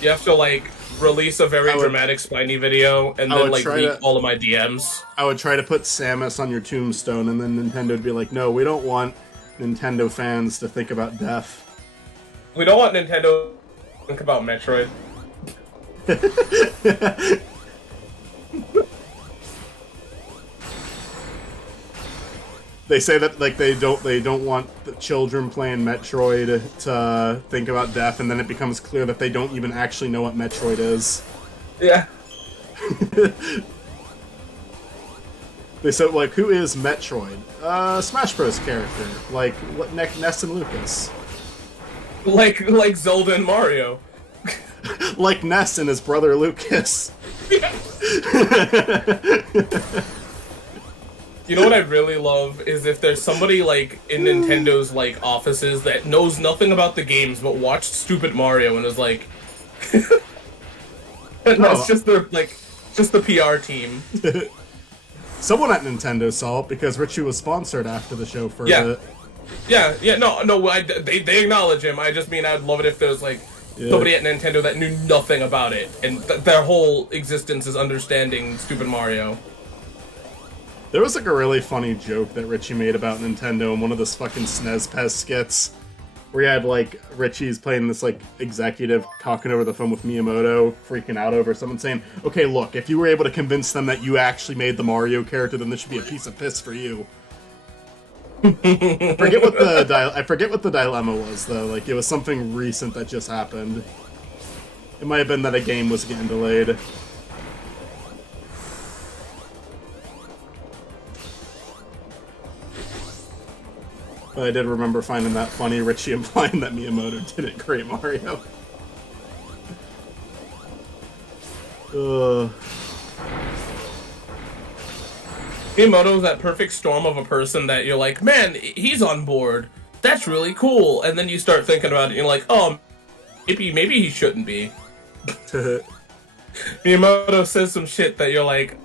You have to, like, release a very dramatic Spiny video and then, like, leak all of my DMs. I would try to put Samus on your tombstone, and then Nintendo would be like, no, we don't want Nintendo fans to think about death. We don't want Nintendo to think about Metroid. They say that like they don't want the children playing Metroid to think about death, and then it becomes clear that they don't even actually know what Metroid is. Yeah. They said, like, who is Metroid? Smash Bros. Character, like Ness and Lucas. Like Zelda and Mario. Like Ness and his brother Lucas. Yeah. You know what I really love is if there's somebody like in Nintendo's like offices that knows nothing about the games but watched Stupid Mario and is like, and that's just their just the PR team. Someone at Nintendo saw it because Richie was sponsored after the show for Yeah. it. Yeah, no, they acknowledge him. I just mean I'd love it if there's like somebody at Nintendo that knew nothing about it and their whole existence is understanding Stupid Mario. There was like a really funny joke that Richie made about Nintendo in one of those fucking SNES Pez skits, where you had like Richie's playing this like executive talking over the phone with Miyamoto, freaking out over someone saying, "Okay, look, if you were able to convince them that you actually made the Mario character, then this should be a piece of piss for you." I forget what the dilemma was though. Like it was something recent that just happened. It might have been that a game was getting delayed. But I did remember finding that funny, Richie implying that Miyamoto didn't create Mario. Miyamoto's that perfect storm of a person that you're like, man, he's on board. That's really cool. And then you start thinking about it and you're like, oh, maybe he shouldn't be. Miyamoto says some shit that you're like,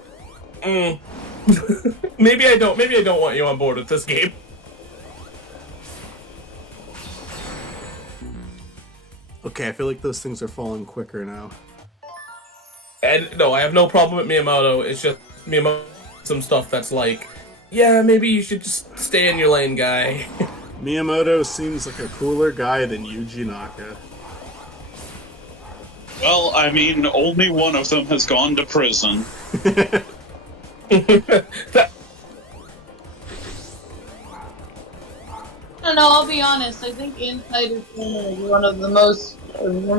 maybe I don't want you on board with this game. Okay, I feel like those things are falling quicker now. And no, I have no problem with Miyamoto. It's just Miyamoto some stuff that's like, yeah, maybe you should just stay in your lane, guy. Miyamoto seems like a cooler guy than Yuji Naka. Well, I mean, only one of them has gone to prison. I don't know, I'll be honest, I think insider training is one of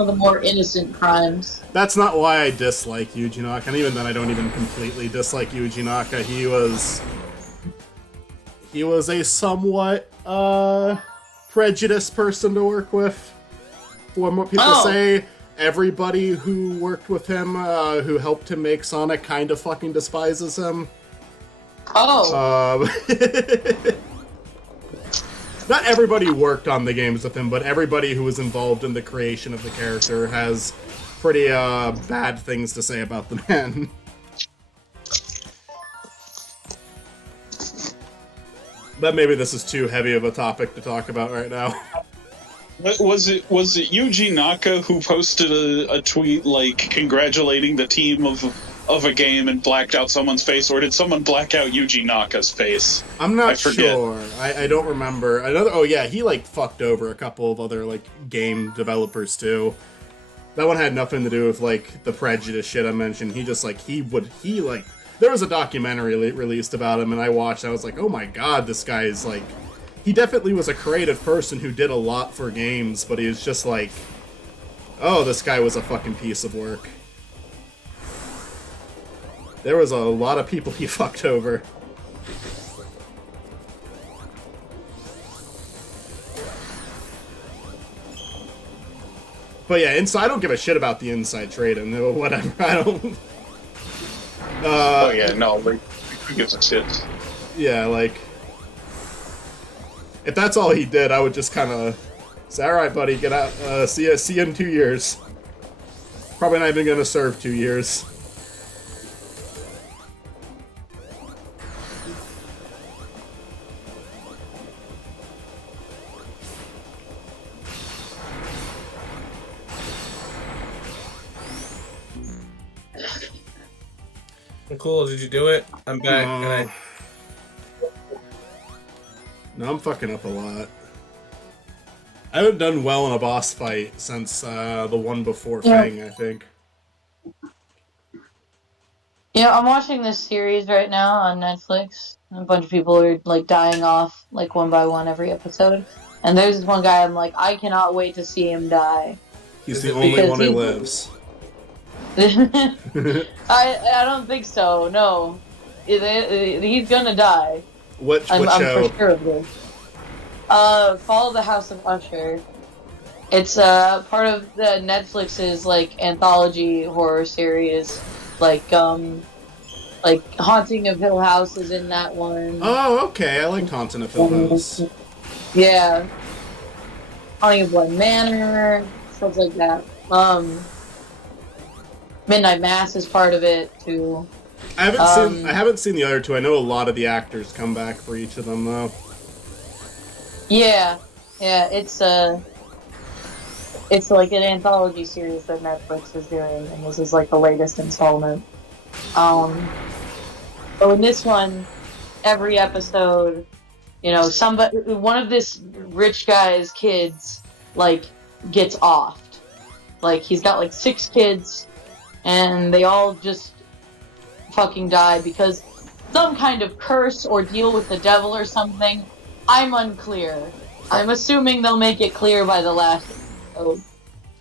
the more innocent crimes. That's not why I dislike Yuji Naka, and even then I don't even completely dislike Yuji Naka. He was a somewhat prejudiced person to work with. From what people say, everybody who worked with him, who helped him make Sonic, kind of fucking despises him. Not everybody worked on the games with him, but everybody who was involved in the creation of the character has pretty bad things to say about the man. But maybe this is too heavy of a topic to talk about right now. Was it Yuji Naka who posted a tweet like congratulating the team of a game and blacked out someone's face, or did someone black out Yuji Naka's face? I'm not I forget. sure. I don't remember. Another. Oh yeah, he like fucked over a couple of other like game developers too. That one had nothing to do with like the prejudice shit I mentioned. He just like he like there was a documentary released about him, and I watched. I was like, oh my god, this guy is like. He definitely was a creative person who did a lot for games, but he was just like, oh, this guy was a fucking piece of work. There was a lot of people he fucked over. But yeah, I don't give a shit about the inside trading. Whatever, I don't... Oh yeah, no, like, who gives a shit? Yeah, like... If that's all he did, I would just kind of say, alright, buddy, get out, see you in 2 years. Probably not even gonna serve 2 years. Cool, did you do it? I'm back. and No, I'm fucking up a lot. I haven't done well in a boss fight since the one before Fang, I think. Yeah, I'm watching this series right now on Netflix. A bunch of people are like dying off like one by one every episode. And there's this one guy I'm like, I cannot wait to see him die. He's Is the it only because one who he- lives. I don't think so, no. He's gonna die. What I'm show? for sure of this. Follow the House of Usher. It's part of the Netflix's like anthology horror series, like Haunting of Hill House is in that one. Oh, okay. I liked Haunting of Hill House. Yeah, Haunting of Blood Manor, stuff like that. Midnight Mass is part of it too. I haven't seen the other two. I know a lot of the actors come back for each of them though. Yeah, it's like an anthology series that Netflix is doing, and this is like the latest installment. So in this one, every episode, you know, one of this rich guy's kids, like, gets offed. Like, he's got like 6 kids, and they all just fucking die because some kind of curse or deal with the devil or something. I'm unclear. I'm assuming they'll make it clear by the last episode.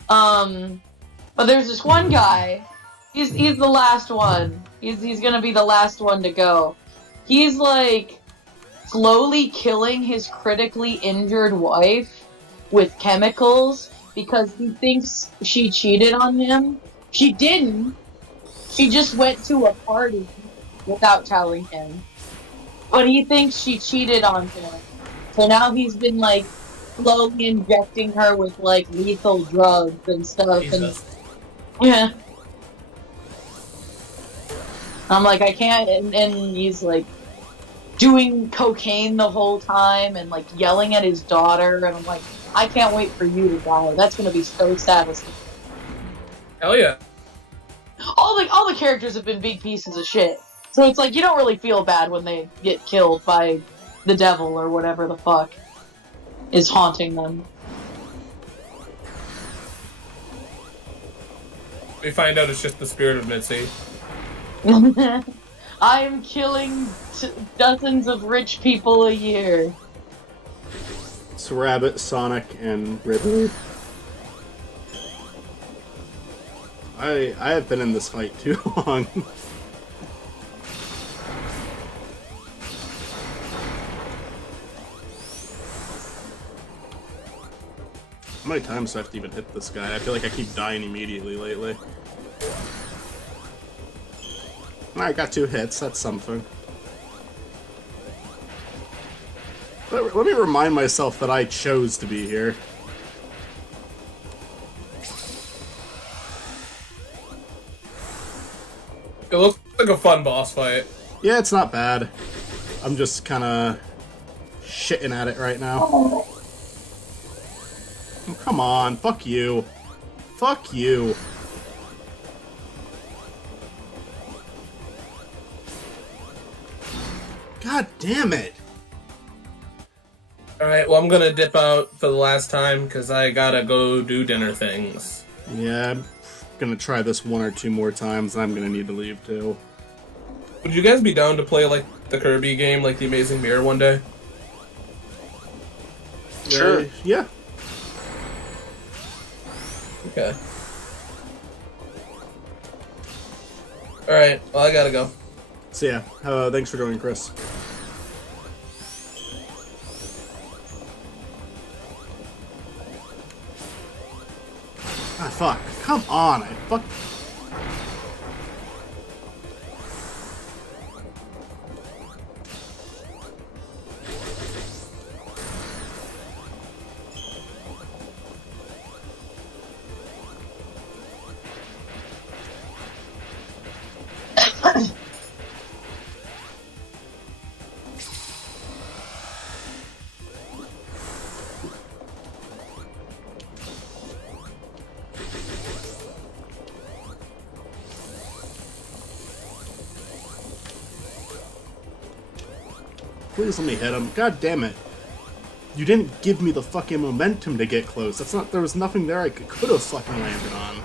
But there's this one guy. He's the last one. He's gonna be the last one to go. He's like slowly killing his critically injured wife with chemicals because he thinks she cheated on him. She didn't. She just went to a party without telling him. But he thinks she cheated on him. So now he's been like slowly injecting her with like lethal drugs and stuff. Jesus. And yeah. I'm like, I can't, and he's like doing cocaine the whole time and like yelling at his daughter, and I'm like, I can't wait for you to die. That's gonna be so satisfying. Hell yeah. All the characters have been big pieces of shit, so it's like you don't really feel bad when they get killed by the devil or whatever the fuck is haunting them. We find out it's just the spirit of Mitzi. I'm killing dozens of rich people a year. It's Rabbit, Sonic, and Ridley. I have been in this fight too long. How many times do I have to even hit this guy? I feel like I keep dying immediately lately. I got 2 hits, that's something. Let me remind myself that I chose to be here. It looks like a fun boss fight. Yeah, it's not bad. I'm just kinda shitting at it right now. Come on, fuck you. Fuck you. God damn it. Alright, well, I'm gonna dip out for the last time because I gotta go do dinner things. Yeah, I'm gonna try this one or two more times, and I'm gonna need to leave too. Would you guys be down to play, like, the Kirby game, like The Amazing Mirror one day? Sure. Yeah. Okay. Alright, well, I gotta go. So yeah, thanks for joining, Chris. Ah, fuck. Come on, I fuck. Please let me hit him. God damn it. You didn't give me the fucking momentum to get close. That's not. There was nothing there I could have fucking landed on.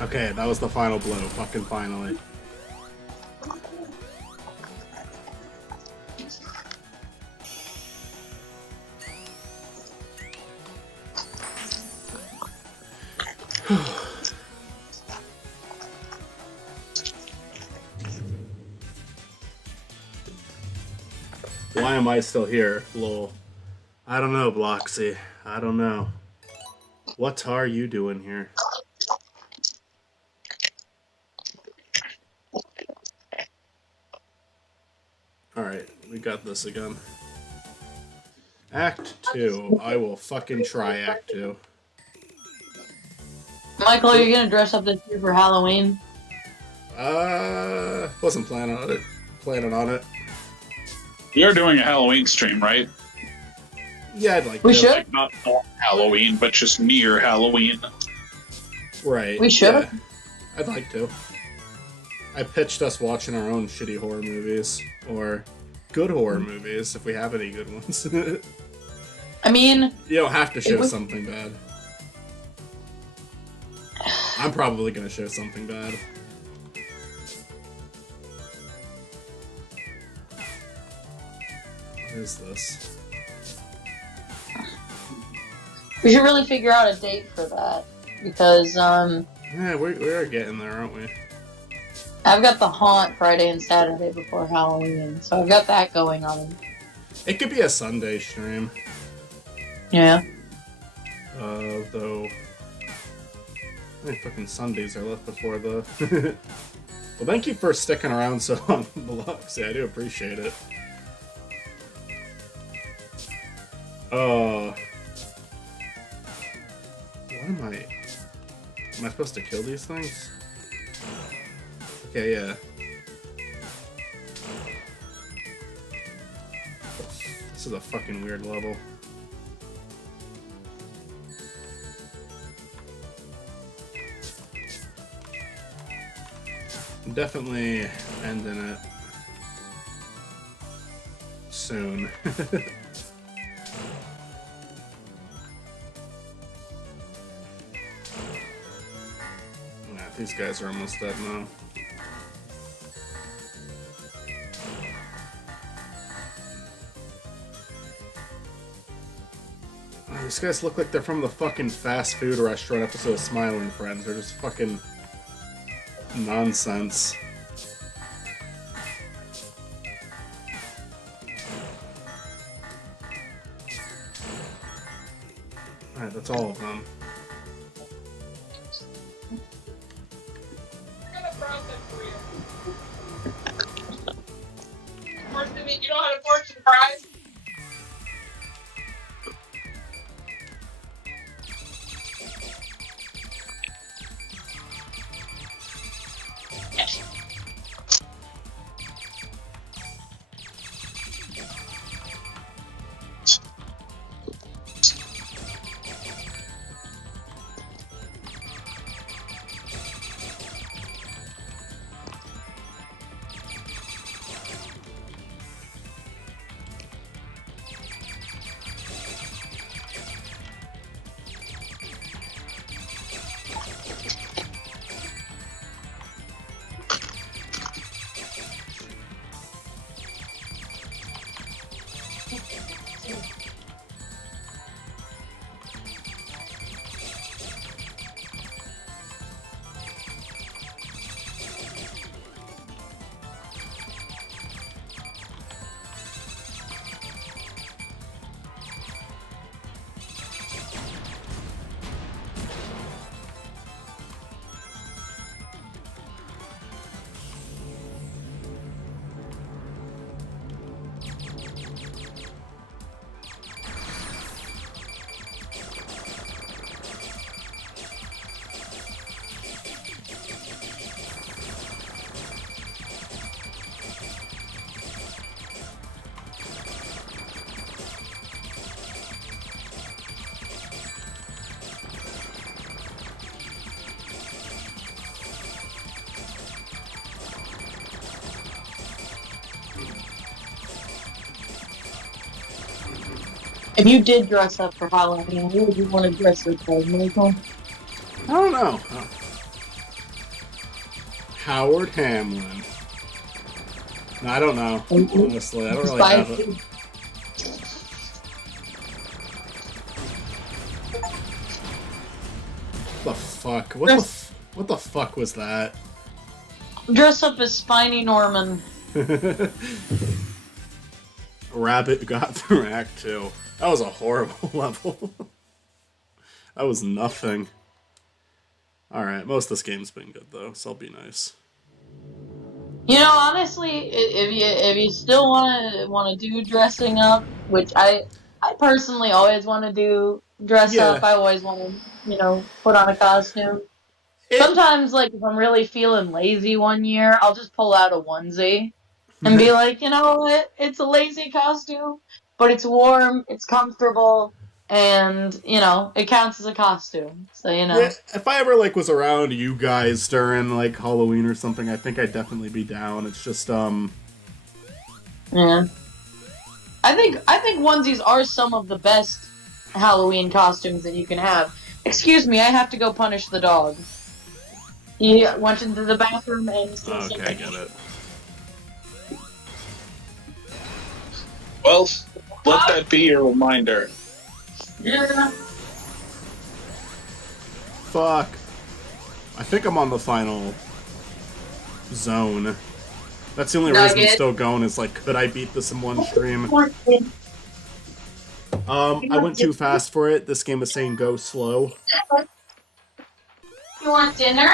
Okay, that was the final blow. Fucking finally. Why am I still here? Lol. I don't know, Bloxy. I don't know. What are you doing here? Alright, we got this again. Act 2. I will fucking try Act 2. Michael, are you gonna dress up this year for Halloween? Wasn't planning on it. You're doing a Halloween stream, right? Yeah, I'd like We to. should. Like, not on Halloween, but just near Halloween. Right. We should. Yeah, I'd like to. I pitched us watching our own shitty horror movies. Or good horror movies, if we have any good ones. I mean, You don't have to show was- something bad. I'm probably gonna show something bad. What is this? we should really figure out a date for that. Because, Yeah, we are getting there, aren't we? I've got the Haunt Friday and Saturday before Halloween, so I've got that going on. It could be a Sunday stream. Yeah. Though... How many fucking Sundays are left before the... Well, thank you for sticking around so long, Biloxi. I do appreciate it. What am I... Am I supposed to kill these things? Okay, yeah. This is a fucking weird level. Definitely ending it soon. Yeah, these guys are almost dead now. Oh, these guys look like they're from the fucking fast food restaurant episode of Smiling Friends. They're just fucking nonsense. Alright, that's all of them. We're gonna process for you. You know how to portion fries? If you did dress up for Halloween, who would you want to dress up as, Michael? I don't know. Oh. Howard Hamlin. No, I don't know. Honestly, I don't really have it. What the fuck? What the fuck was that? Dress up as Spiny Norman. Rabbit got through Act 2. That was a horrible level. That was nothing. Alright, most of this game's been good though, so I'll be nice. You know, honestly, if you still wanna do dressing up, which I personally always want to do dress up. I always want to, put on a costume. Sometimes, like, if I'm really feeling lazy one year, I'll just pull out a onesie and be like, you know what? It's a lazy costume, but it's warm, it's comfortable, and, it counts as a costume. So, Yeah, if I ever, was around you guys during, Halloween or something, I think I'd definitely be down. It's just, Yeah. I think onesies are some of the best Halloween costumes that you can have. Excuse me, I have to go punish the dog. He went into the bathroom and... Okay, I get it. Well, let that be your reminder. Yeah. Fuck. I think I'm on the final zone. That's the only reason I'm still going is, could I beat this in one stream? I went too fast for it. This game is saying go slow. You want dinner?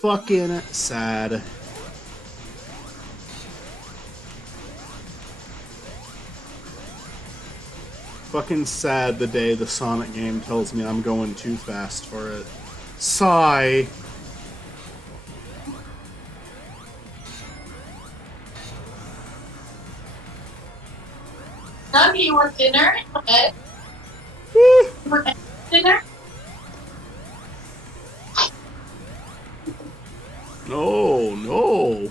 Fucking sad. Fucking sad the day the Sonic game tells me I'm going too fast for it. Sigh. your dinner? Okay. For dinner? No, no.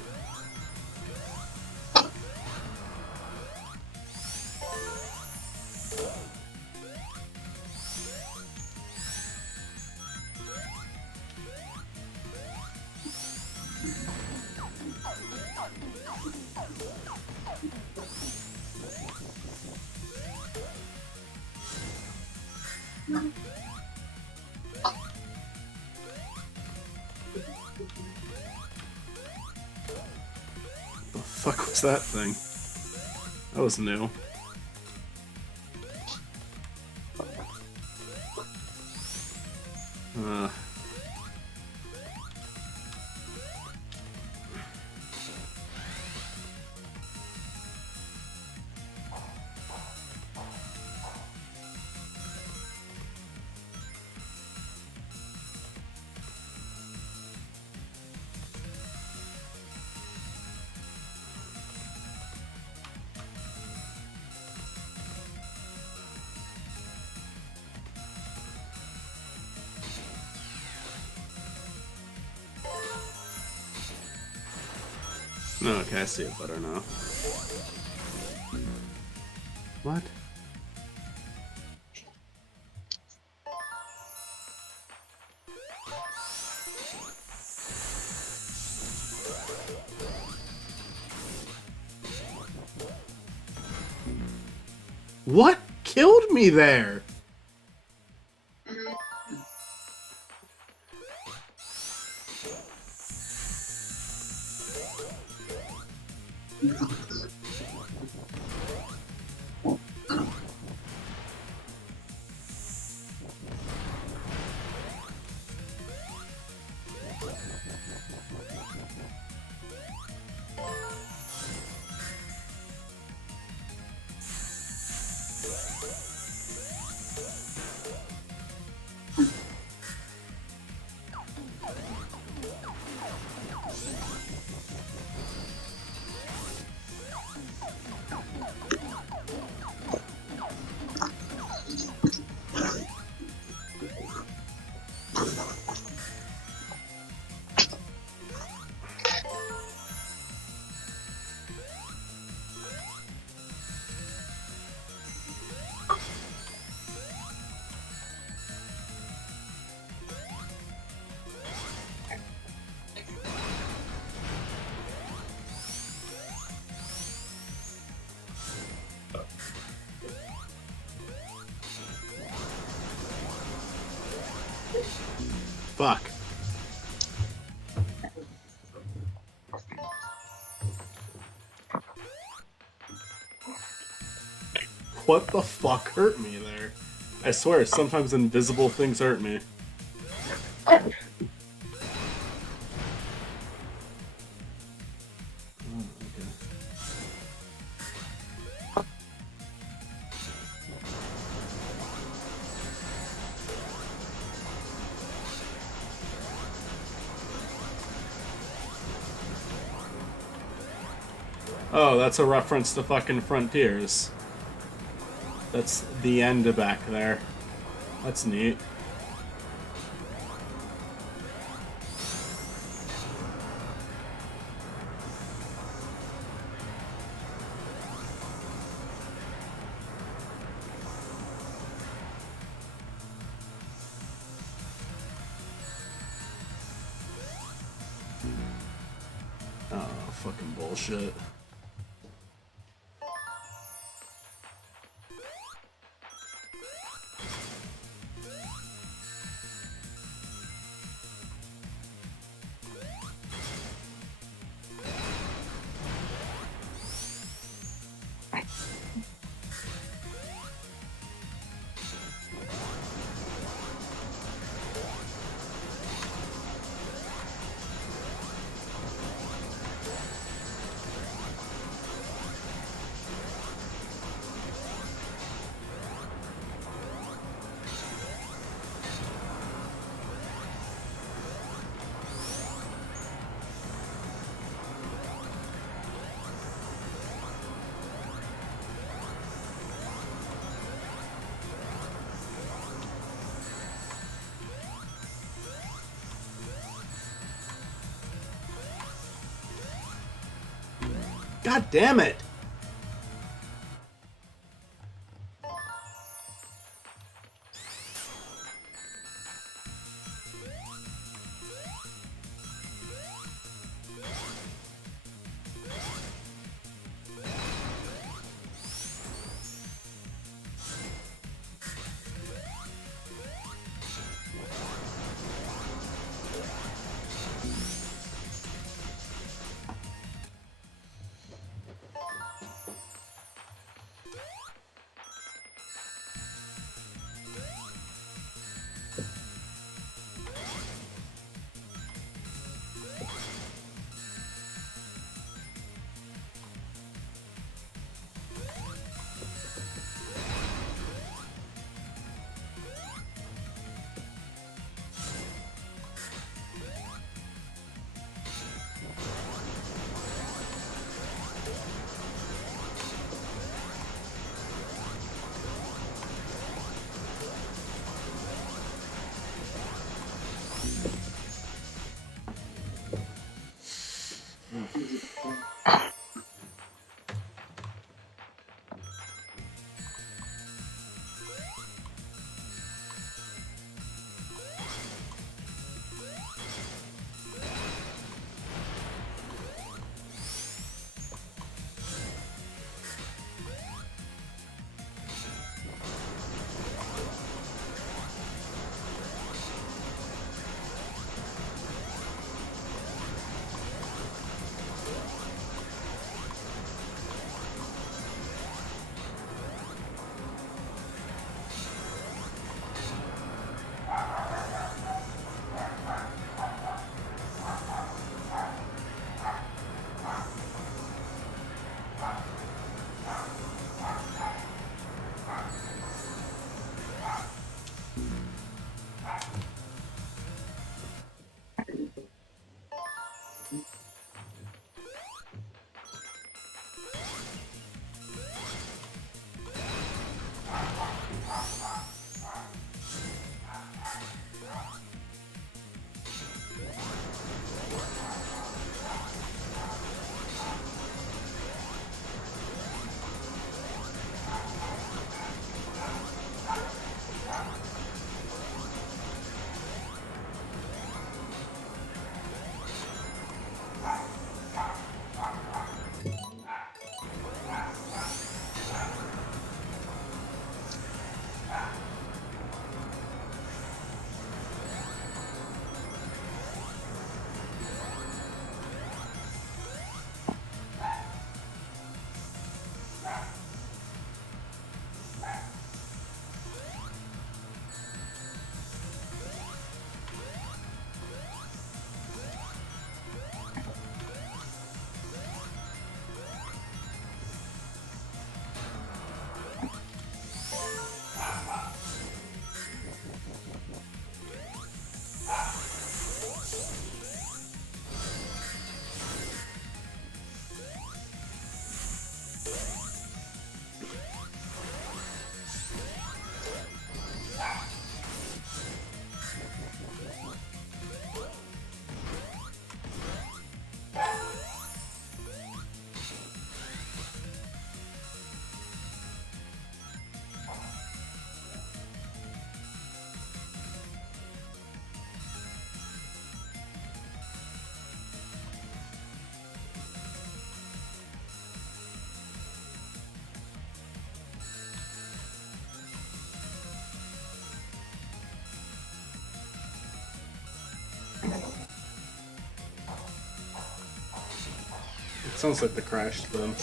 The fuck was that thing? That was new. Uh. No, okay, I see it better now. What? What killed me there? Fuck. What the fuck hurt me there? I swear, sometimes invisible things hurt me. Oh, that's a reference to fucking Frontiers. That's the end back there. That's neat. Oh, fucking bullshit. God damn it! It sounds like the crash then.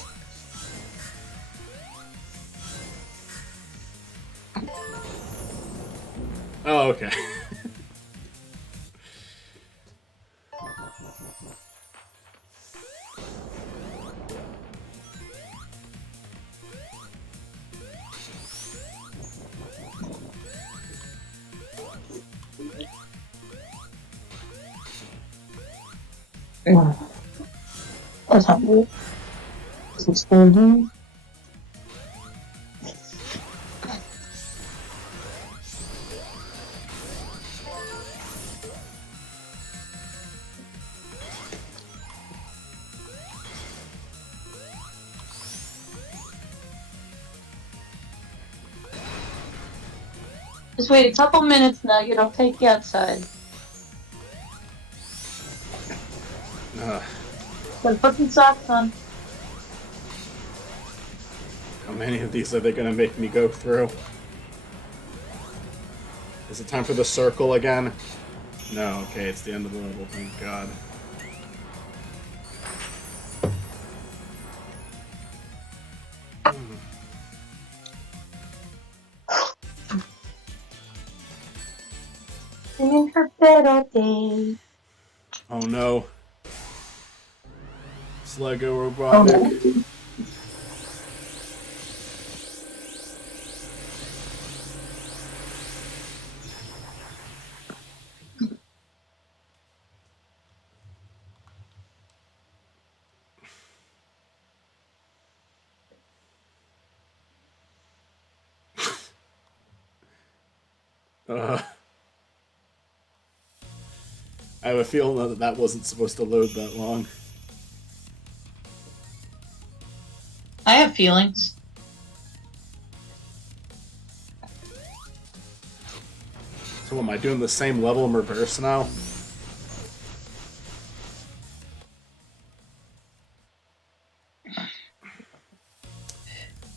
Oh, okay. What's happening? What's going on? Just wait a couple minutes, Nugget. I'll take you outside. But put some socks on. How many of these are they gonna make me go through? Is it time for the circle again? No, okay, it's the end of the level, thank God. Singing her better day. Oh no. It's Lego Robotnik. I have a feeling that wasn't supposed to load that long. I have feelings. So am I doing the same level in reverse now?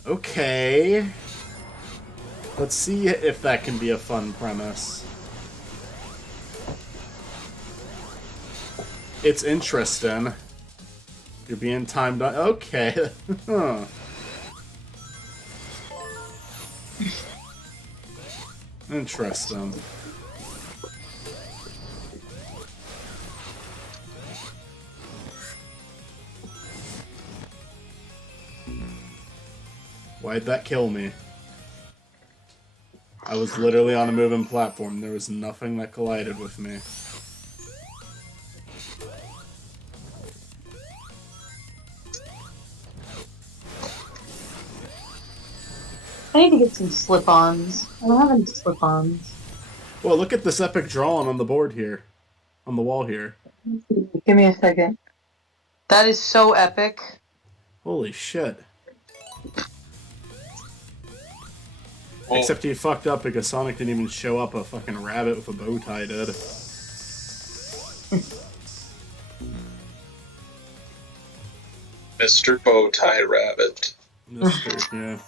Okay. Let's see if that can be a fun premise. It's interesting. You're being timed on. Okay. Huh. Interesting. Why'd that kill me? I was literally on a moving platform. There was nothing that collided with me. I need to get some slip-ons. I don't have any slip-ons. Well, look at this epic drawing on the board here. On the wall here. Give me a second. That is so epic. Holy shit. Well, Except he fucked up because Sonic didn't even show up. A fucking rabbit with a bow tie did. Mr. Bowtie Rabbit. Mr. Yeah.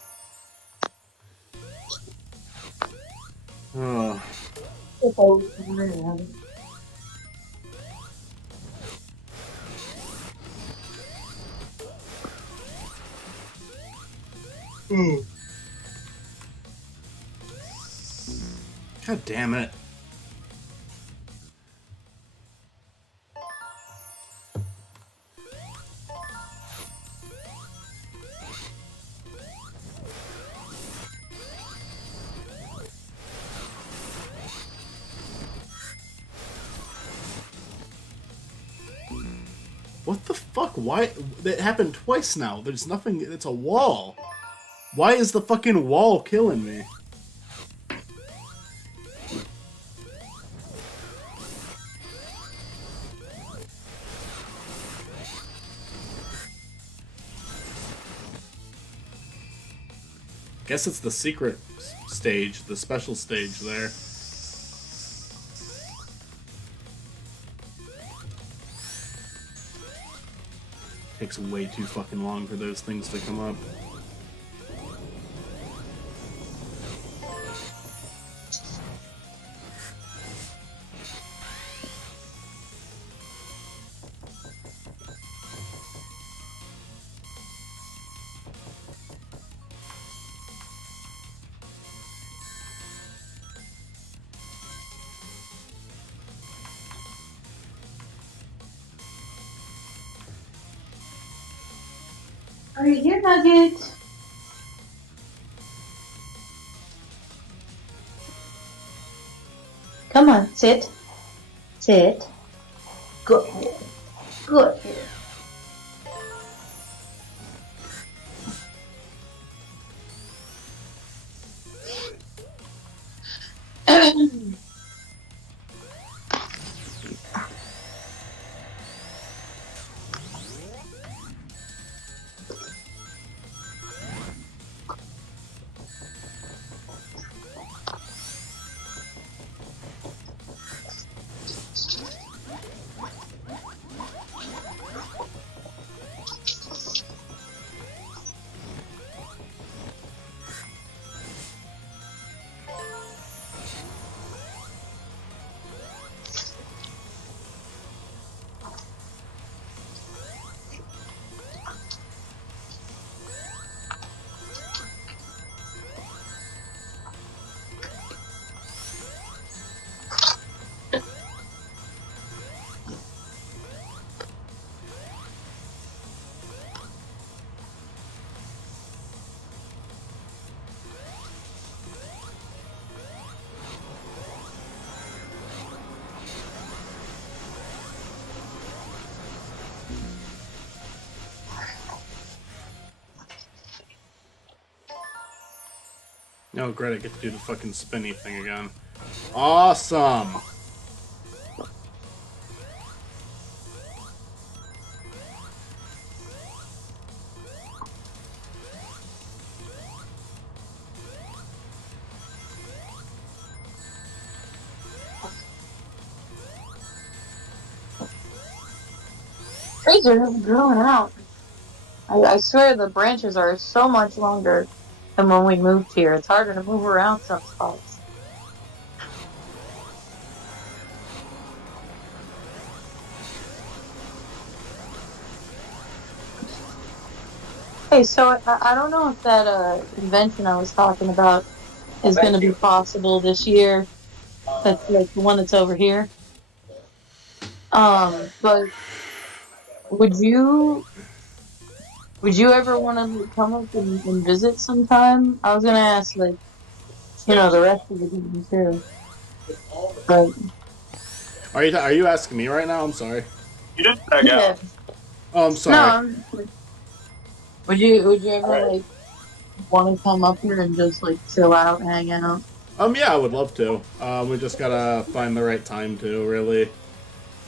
Oh. God damn it. What the fuck? Why? That happened twice now. There's nothing. It's a wall. Why is the fucking wall killing me? Guess it's the secret stage, the special stage there. Takes way too fucking long for those things to come up. Are you here, Nugget? Come on, sit. Sit. Good. Good. Oh, great, I get to do the fucking spinny thing again. Awesome! Trees are growing out. I swear the branches are so much longer than when we moved here. It's harder to move around some spots. Hey, so I don't know if that convention I was talking about is going to be possible this year. That's like the one that's over here. But would you ever want to come up and visit sometime? I was gonna ask, like, the rest of the team too. But Are you asking me right now? I'm sorry. You didn't back yeah, out. Oh, I'm no. sorry. Would you ever like want to come up here and just like chill out, hang out? Yeah, I would love to. We just gotta find the right time to, really.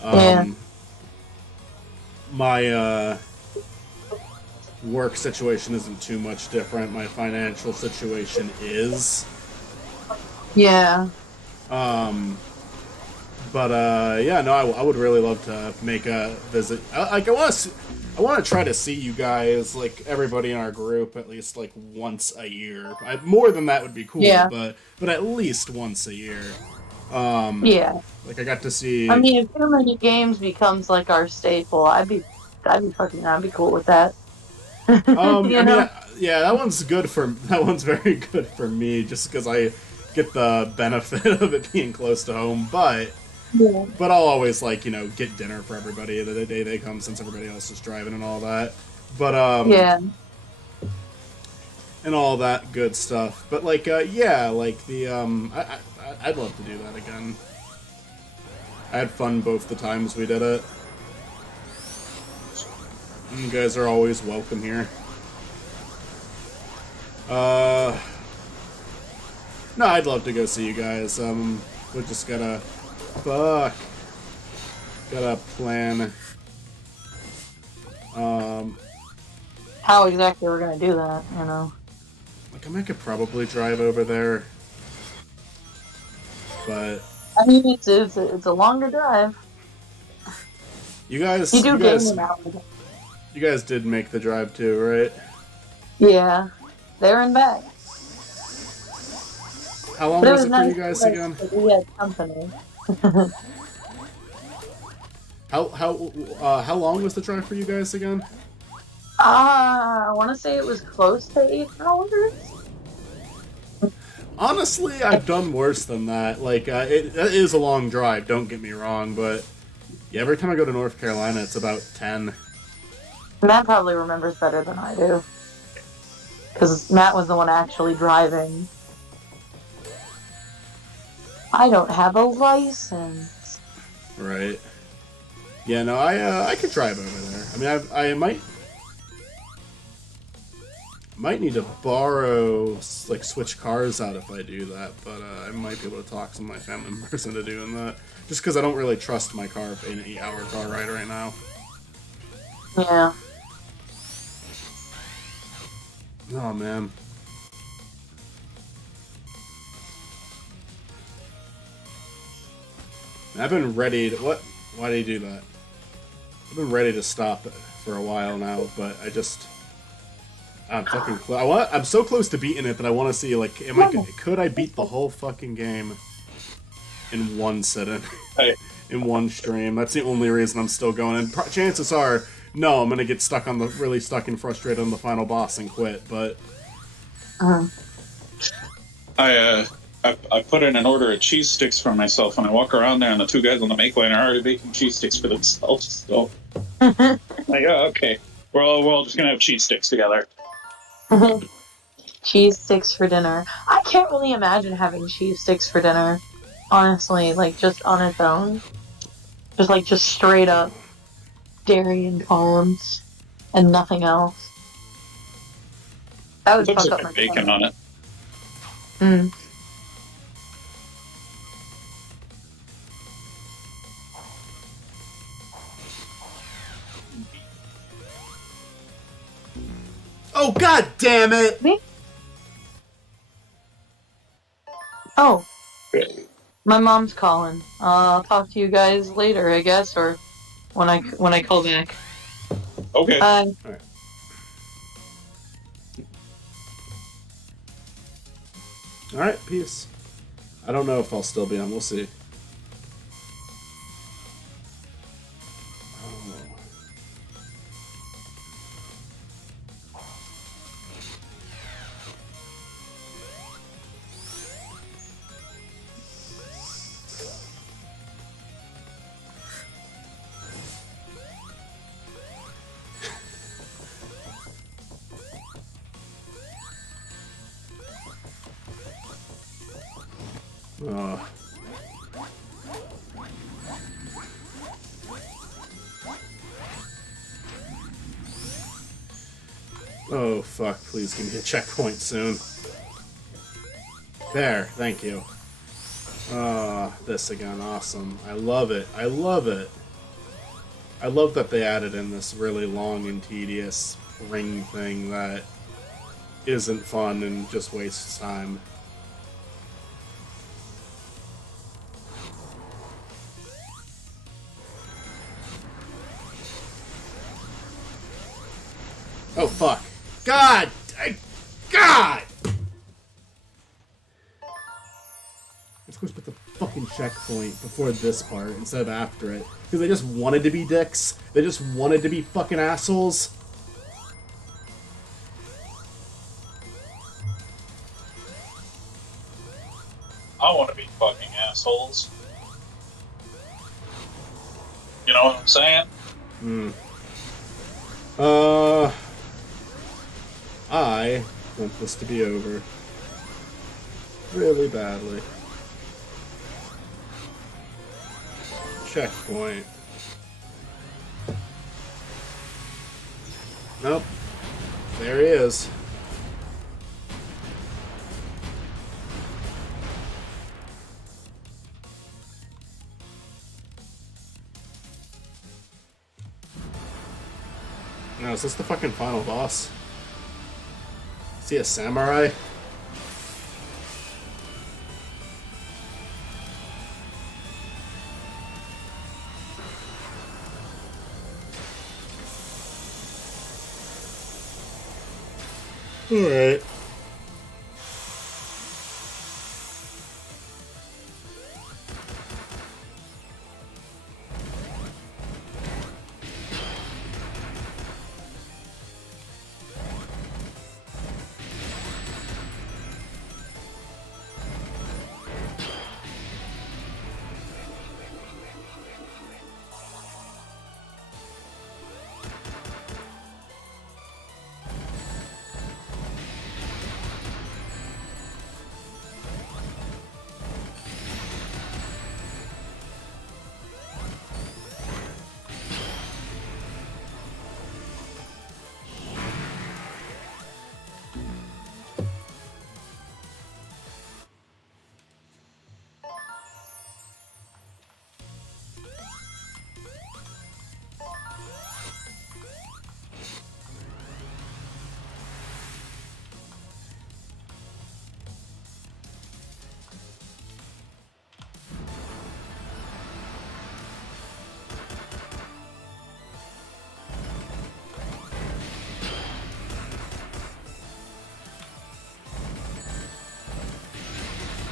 Yeah. My, work situation isn't too much different. My financial situation is. Yeah. But yeah, no, I would really love to make a visit. I want to try to see you guys, like everybody in our group, at least like once a year. More than that would be cool, Yeah. but at least once a year. Yeah. Like I got to see. I mean, if too many games becomes like our staple, I'd be cool with that. Yeah, that one's very good for me, just because I get the benefit of it being close to home. But I'll always get dinner for everybody the day they come, since everybody else is driving and all that. But Yeah. and all that good stuff. But I'd love to do that again. I had fun both the times we did it. You guys are always welcome here. No, I'd love to go see you guys. We just gotta plan. How exactly we're gonna do that, I could probably drive over there, but I mean, it's a longer drive. you guys gaming hours. you guys did make the drive too, right? Yeah, there and back. How long But it was was it for nice you guys that again? we had company. How long was the drive for you guys again? I want to say it was close to 8 hours. Honestly, I've done worse than that. It is a long drive, don't get me wrong, but yeah, every time I go to North Carolina, it's about 10. Matt probably remembers better than I do. Because Matt was the one actually driving. I don't have a license. Right. Yeah, no, I could drive over there. I mean, I might need to borrow, switch cars out if I do that, but I might be able to talk some of my family members into doing that. Just because I don't really trust my car in an 8-hour car ride right now. Yeah. Oh, man. I've been ready to... What? Why did you do that? I've been ready to stop for a while now, but I'm fucking close. I'm so close to beating it that I want to see, could I beat the whole fucking game in one sitting? Hey. In one stream? That's the only reason I'm still going. And chances are, no, I'm gonna get really stuck and frustrated on the final boss and quit, but... I put in an order of cheese sticks for myself, and I walk around there, and the two guys on the make lane are already making cheese sticks for themselves. So, okay, we're all just gonna have cheese sticks together. Cheese sticks for dinner. I can't really imagine having cheese sticks for dinner. Honestly, just on its own. Just straight up dairy and carbs and nothing else. That would Put fuck some up my bacon stomach. on it. Hmm. Oh, god damn it! Me? Oh, my mom's calling. I'll talk to you guys later, I guess, or when I call back. Okay. Bye. Alright. Alright, peace. I don't know if I'll still be on, we'll see. Oh. Oh, fuck, please give me a checkpoint soon. There, thank you. This again, awesome. I love it. I love it. I love that they added in this really long and tedious ring thing that isn't fun and just wastes time. Oh, fuck. God! God! Of course, put the fucking checkpoint before this part instead of after it. Because they just wanted to be dicks. They just wanted to be fucking assholes. I want to be fucking assholes. You know what I'm saying? Hmm. I want this to be over. Really badly. Checkpoint. Nope. There he is. No, is this the fucking final boss? Is he a samurai? Alright.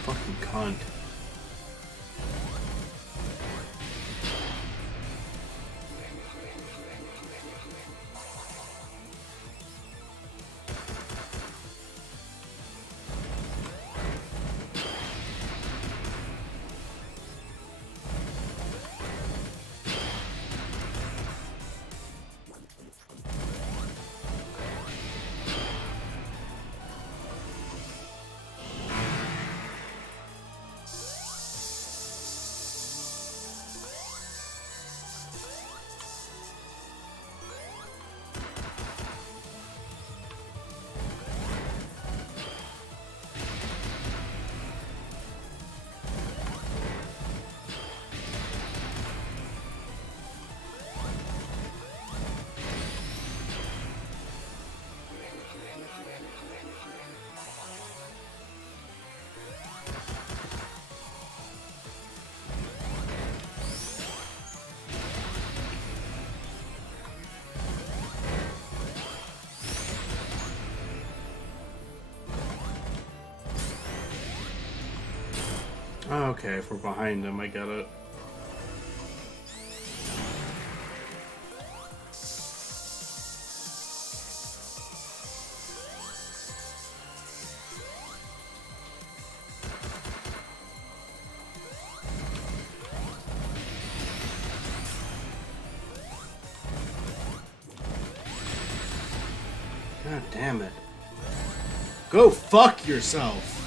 Fucking cunt. Okay, if we're behind him, I get it. God damn it. Go fuck yourself!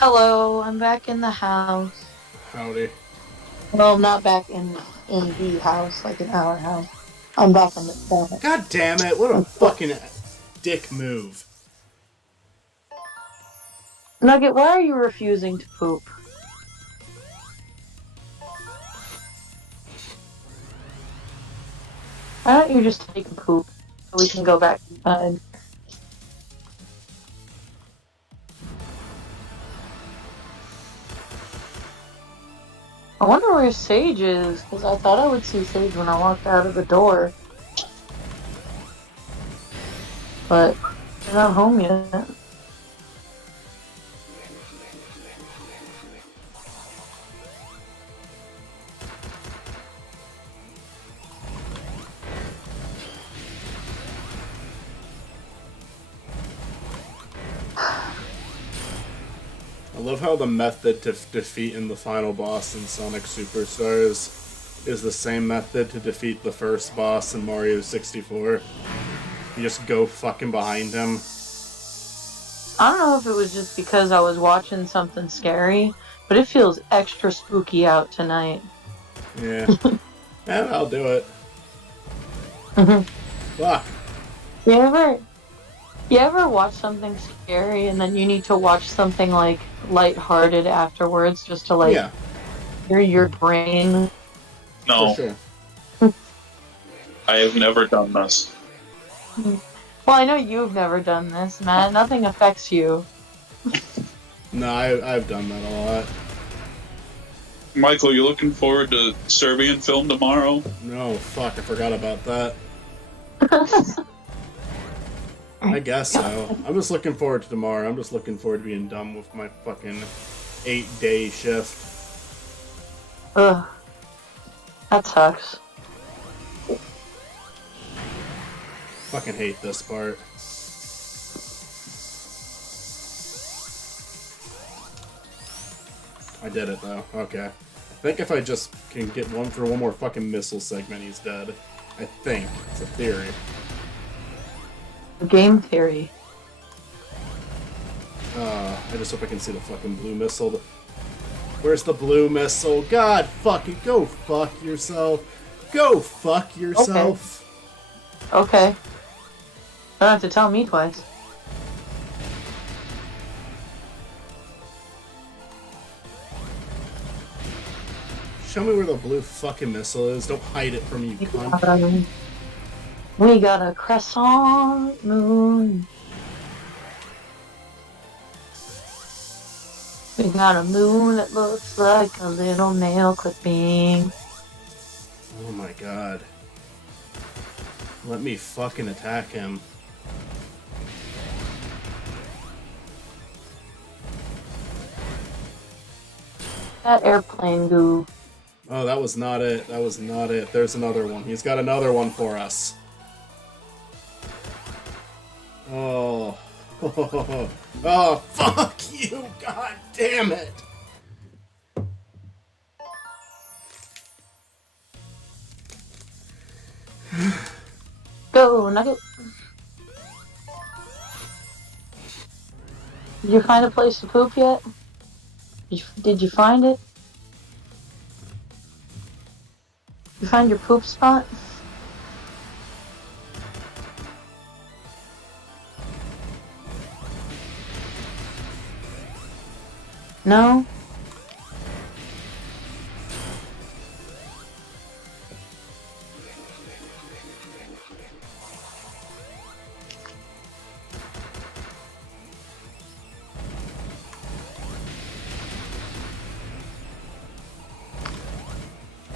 Hello, I'm back in the house. Howdy. Well, I'm not back in the house, like in our house. I'm back on the bed. God damn it, what a fucking dick move. Nugget, why are you refusing to poop? Why don't you just take a poop so we can go back inside? I wonder where Sage is, because I thought I would see Sage when I walked out of the door. But they're not home yet. I love how the method to defeat in the final boss in Sonic Superstars is the same method to defeat the first boss in Mario 64. You just go fucking behind him. I don't know if it was just because I was watching something scary, but it feels extra spooky out tonight. Yeah. Yeah, I'll do it. Fuck. You ever watch something scary and then you need to watch something like lighthearted afterwards just to like Yeah, hear your brain? No, for sure. I have never done this. Well, I know you've never done this, Matt. Nothing affects you. No, I've done that a lot. Michael, you looking forward to Serbian film tomorrow? No, fuck, I forgot about that. I guess so. I'm just looking forward to tomorrow. I'm just looking forward to being done with my fucking 8-day shift. Ugh. That sucks. Fucking hate this part. I did it though. Okay. I think if I just can get one for one more fucking missile segment, he's dead. I think. It's a theory. Game theory. I just hope I can see the fucking blue missile. Where's the blue missile? God fucking go fuck yourself. Go fuck yourself. Okay. Don't have to tell me twice. Show me where the blue fucking missile is. Don't hide it from me, you cunt. We got a crescent moon. We got a moon that looks like a little nail clipping. Oh my god. Let me fucking attack him. That airplane goo. Oh, that was not it. That was not it. There's another one. He's got another one for us. Oh. Oh, fuck you! God damn it! Go, Nugget. Did you find a place to poop yet? Did you find it? You find your poop spot? No?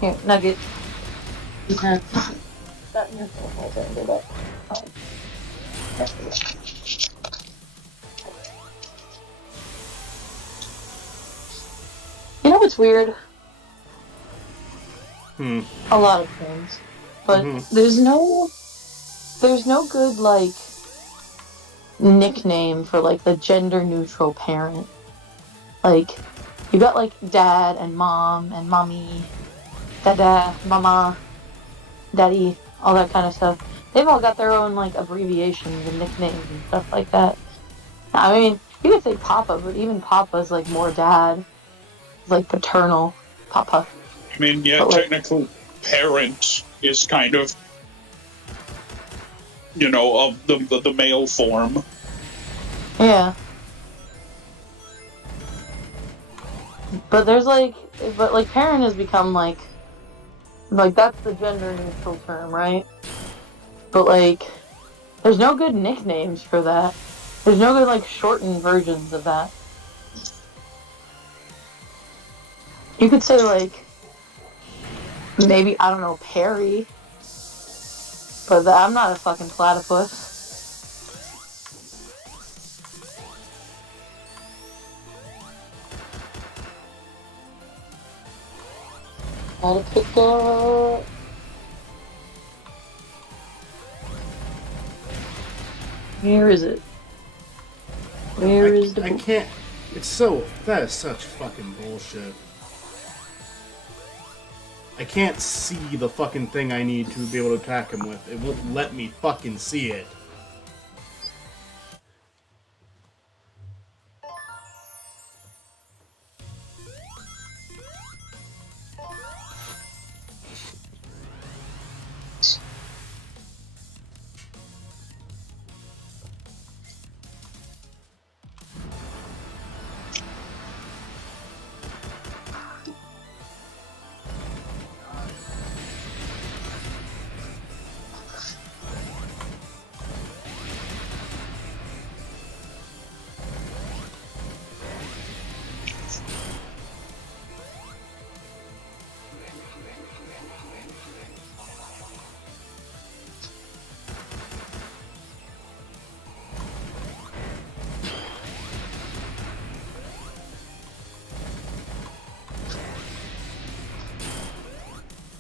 Here, Nugget. You can. That in your phone, I'll go back. You know what's weird? A lot of things. But there's no good, like, nickname for, like, the gender-neutral parent. Like, you got, like, dad and mom and mommy, dada, mama, daddy, all that kind of stuff. They've all got their own, like, abbreviations and nicknames and stuff like that. I mean, you could say papa, but even papa's, like, more dad. It's, like, paternal. Papa. I mean, yeah, technically, parent is kind of, you know, of the male form. Yeah. But there's, like, parent has become, like, that's the gender-neutral term, right? But, like, there's no good nicknames for that. There's no good, like, shortened versions of that. You could say, like, Maybe, I don't know, Perry. But I'm not a fucking platypus. Gotta pick up. Where is it? Where is the? I can't. It's so. That is such fucking bullshit. I can't see the fucking thing I need to be able to attack him with. It won't let me fucking see it.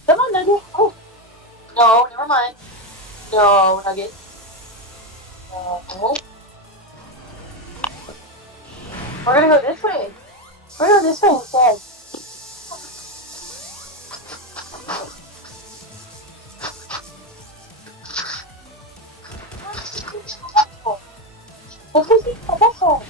Come on, Nugget. Oh. No, never mind. No, Nugget. No. We're gonna go this way. We're gonna go this way instead. Let's go see the vessel.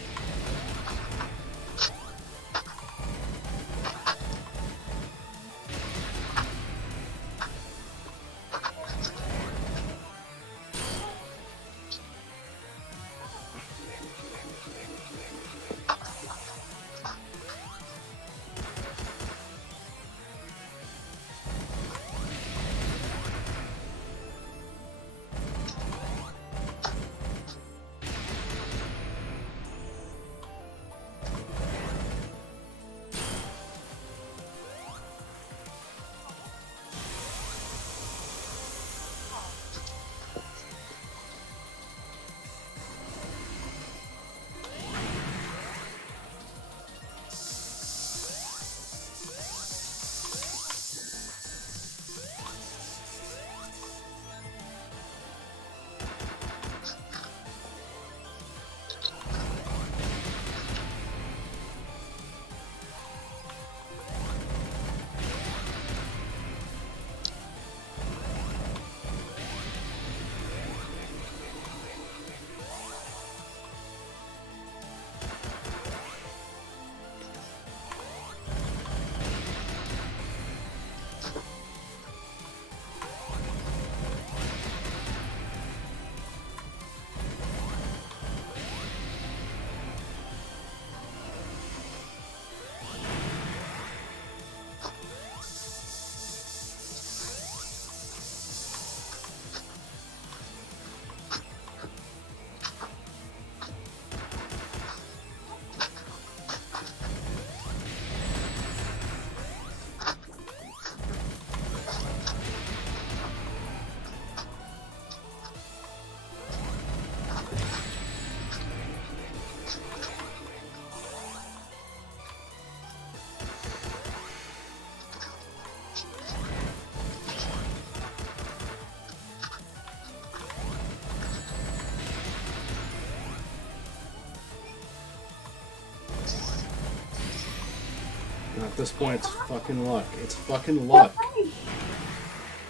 At this point, it's fucking luck. It's fucking luck.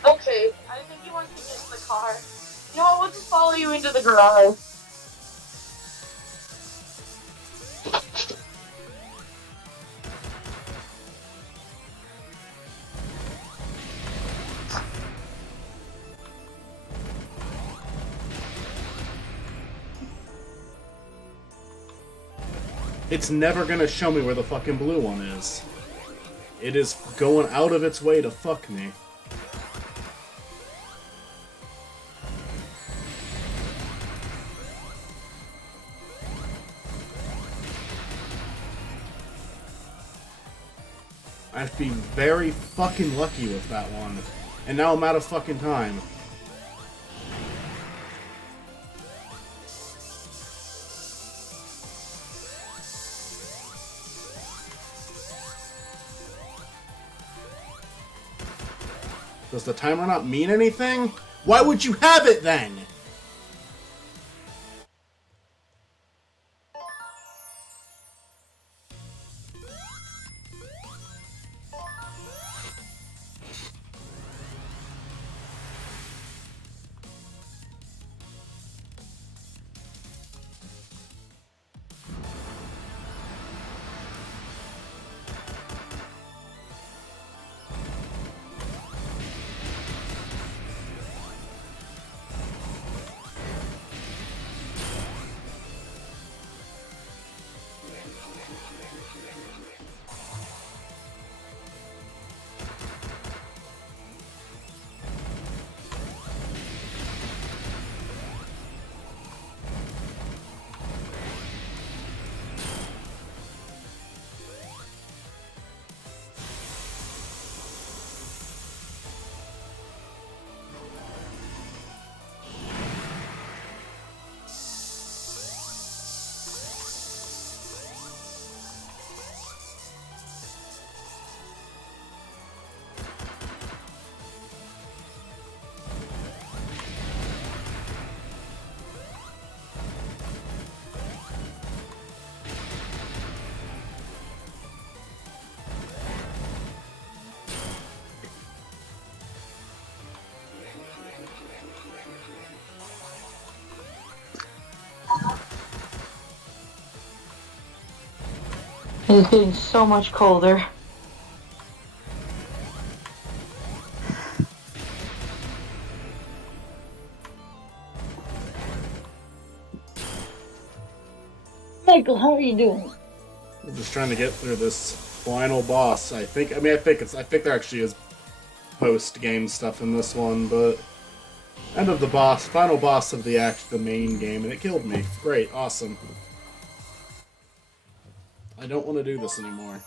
Okay, I think he wants to get in the car. You know what, we'll just follow you into the garage. It's never gonna show me where the fucking blue one is. It is going out of its way to fuck me. I'd be very fucking lucky with that one. And now I'm out of fucking time. Does the timer not mean anything? Why would you have it then? It's getting so much colder. Michael, how are you doing? I'm just trying to get through this final boss. I think there actually is post-game stuff in this one, but end of the boss, final boss of the main game, and it killed me. Great, awesome. I don't want to do this anymore.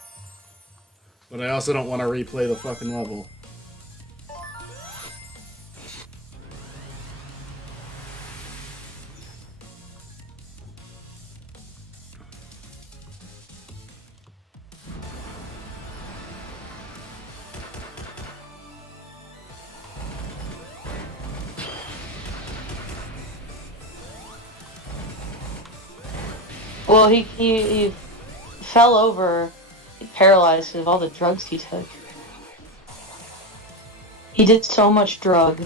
But I also don't want to replay the fucking level. Well, he fell over, paralyzed because of all the drugs he took. He did so much drug.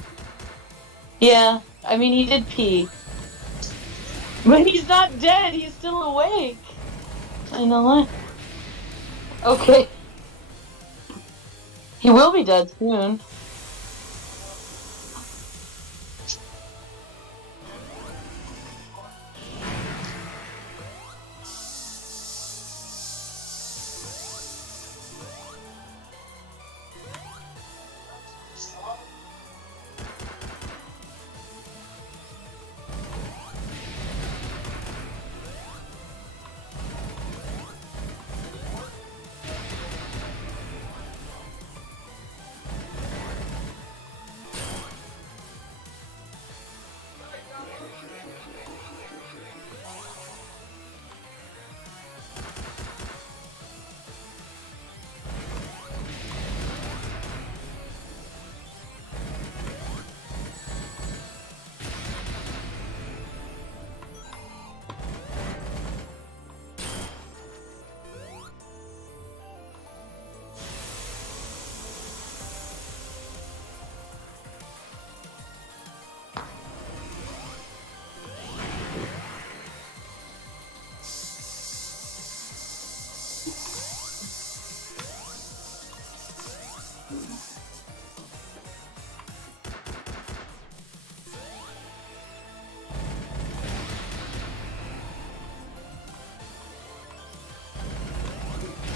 Yeah, I mean, he did pee. But he's not dead, he's still awake. I know what? Okay. He will be dead soon.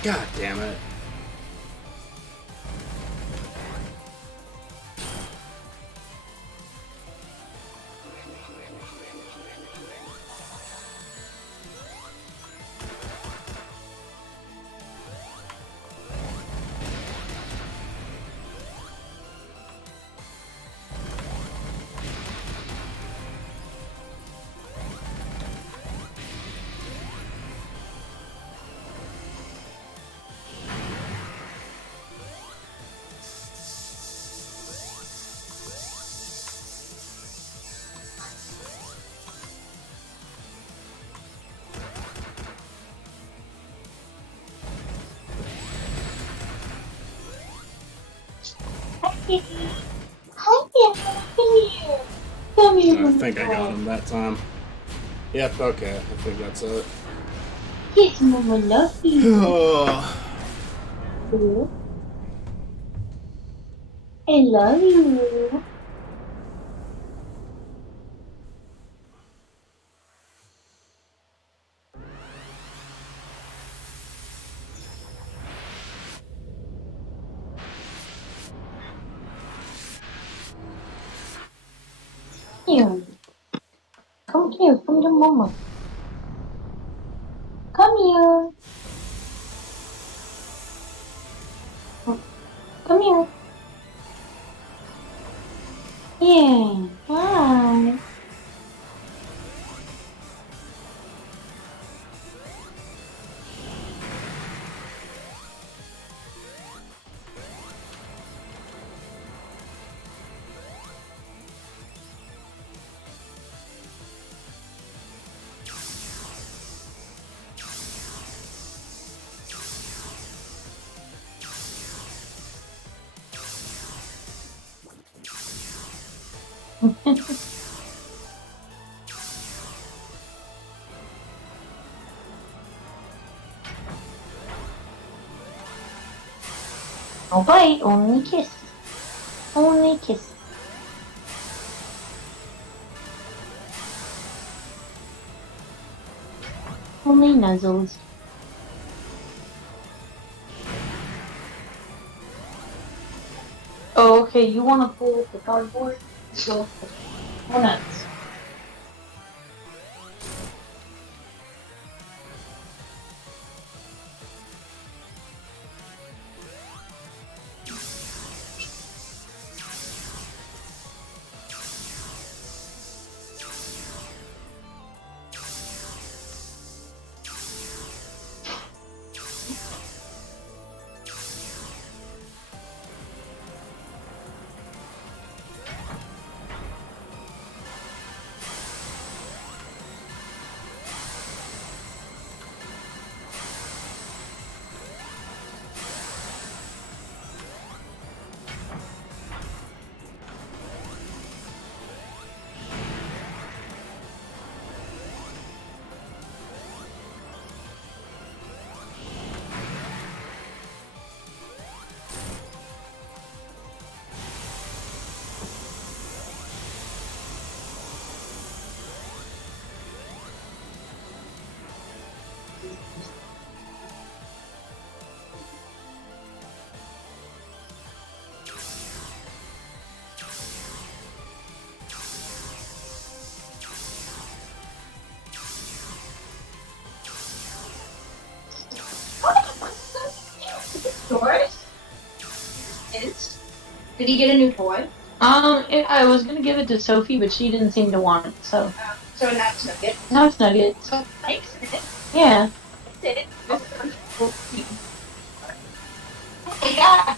God damn it. Come here. Come here. I think I got him that time. Yep, okay. I think that's it. Yes, Mama, love you. I love you. Here. Come here, come to Mama. Come here. Come here. Yeah. Hi. No bite, only kiss. Only kiss. Only nuzzles. Oh, okay, you want to pull up the cardboard? Go. Go nuts. Doris? Did he get a new toy? I was gonna give it to Sophie, but she didn't seem to want it, so. So now it's Nugget. Now it's Nuggets. So thanks, Nugget. Yeah. Did it. Yeah.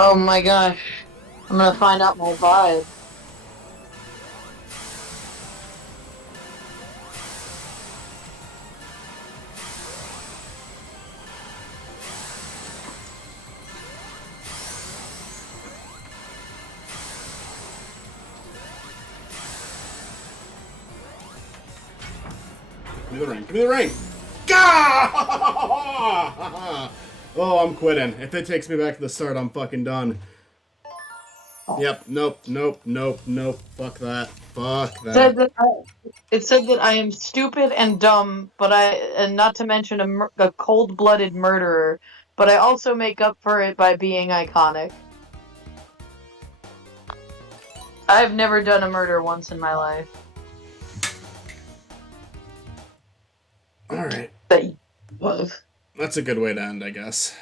Oh my gosh. I'm gonna find out my vibe. Give me the ring. Give me the ring. Gah! Oh, I'm quitting. If it takes me back to the start, I'm fucking done. Yep. Nope. Nope. Nope. Nope. Fuck that. Fuck Said that. that it said that I am stupid and dumb, and not to mention a cold-blooded murderer, but I also make up for it by being iconic. I've never done a murder once in my life. Alright. That you have. That's a good way to end, I guess.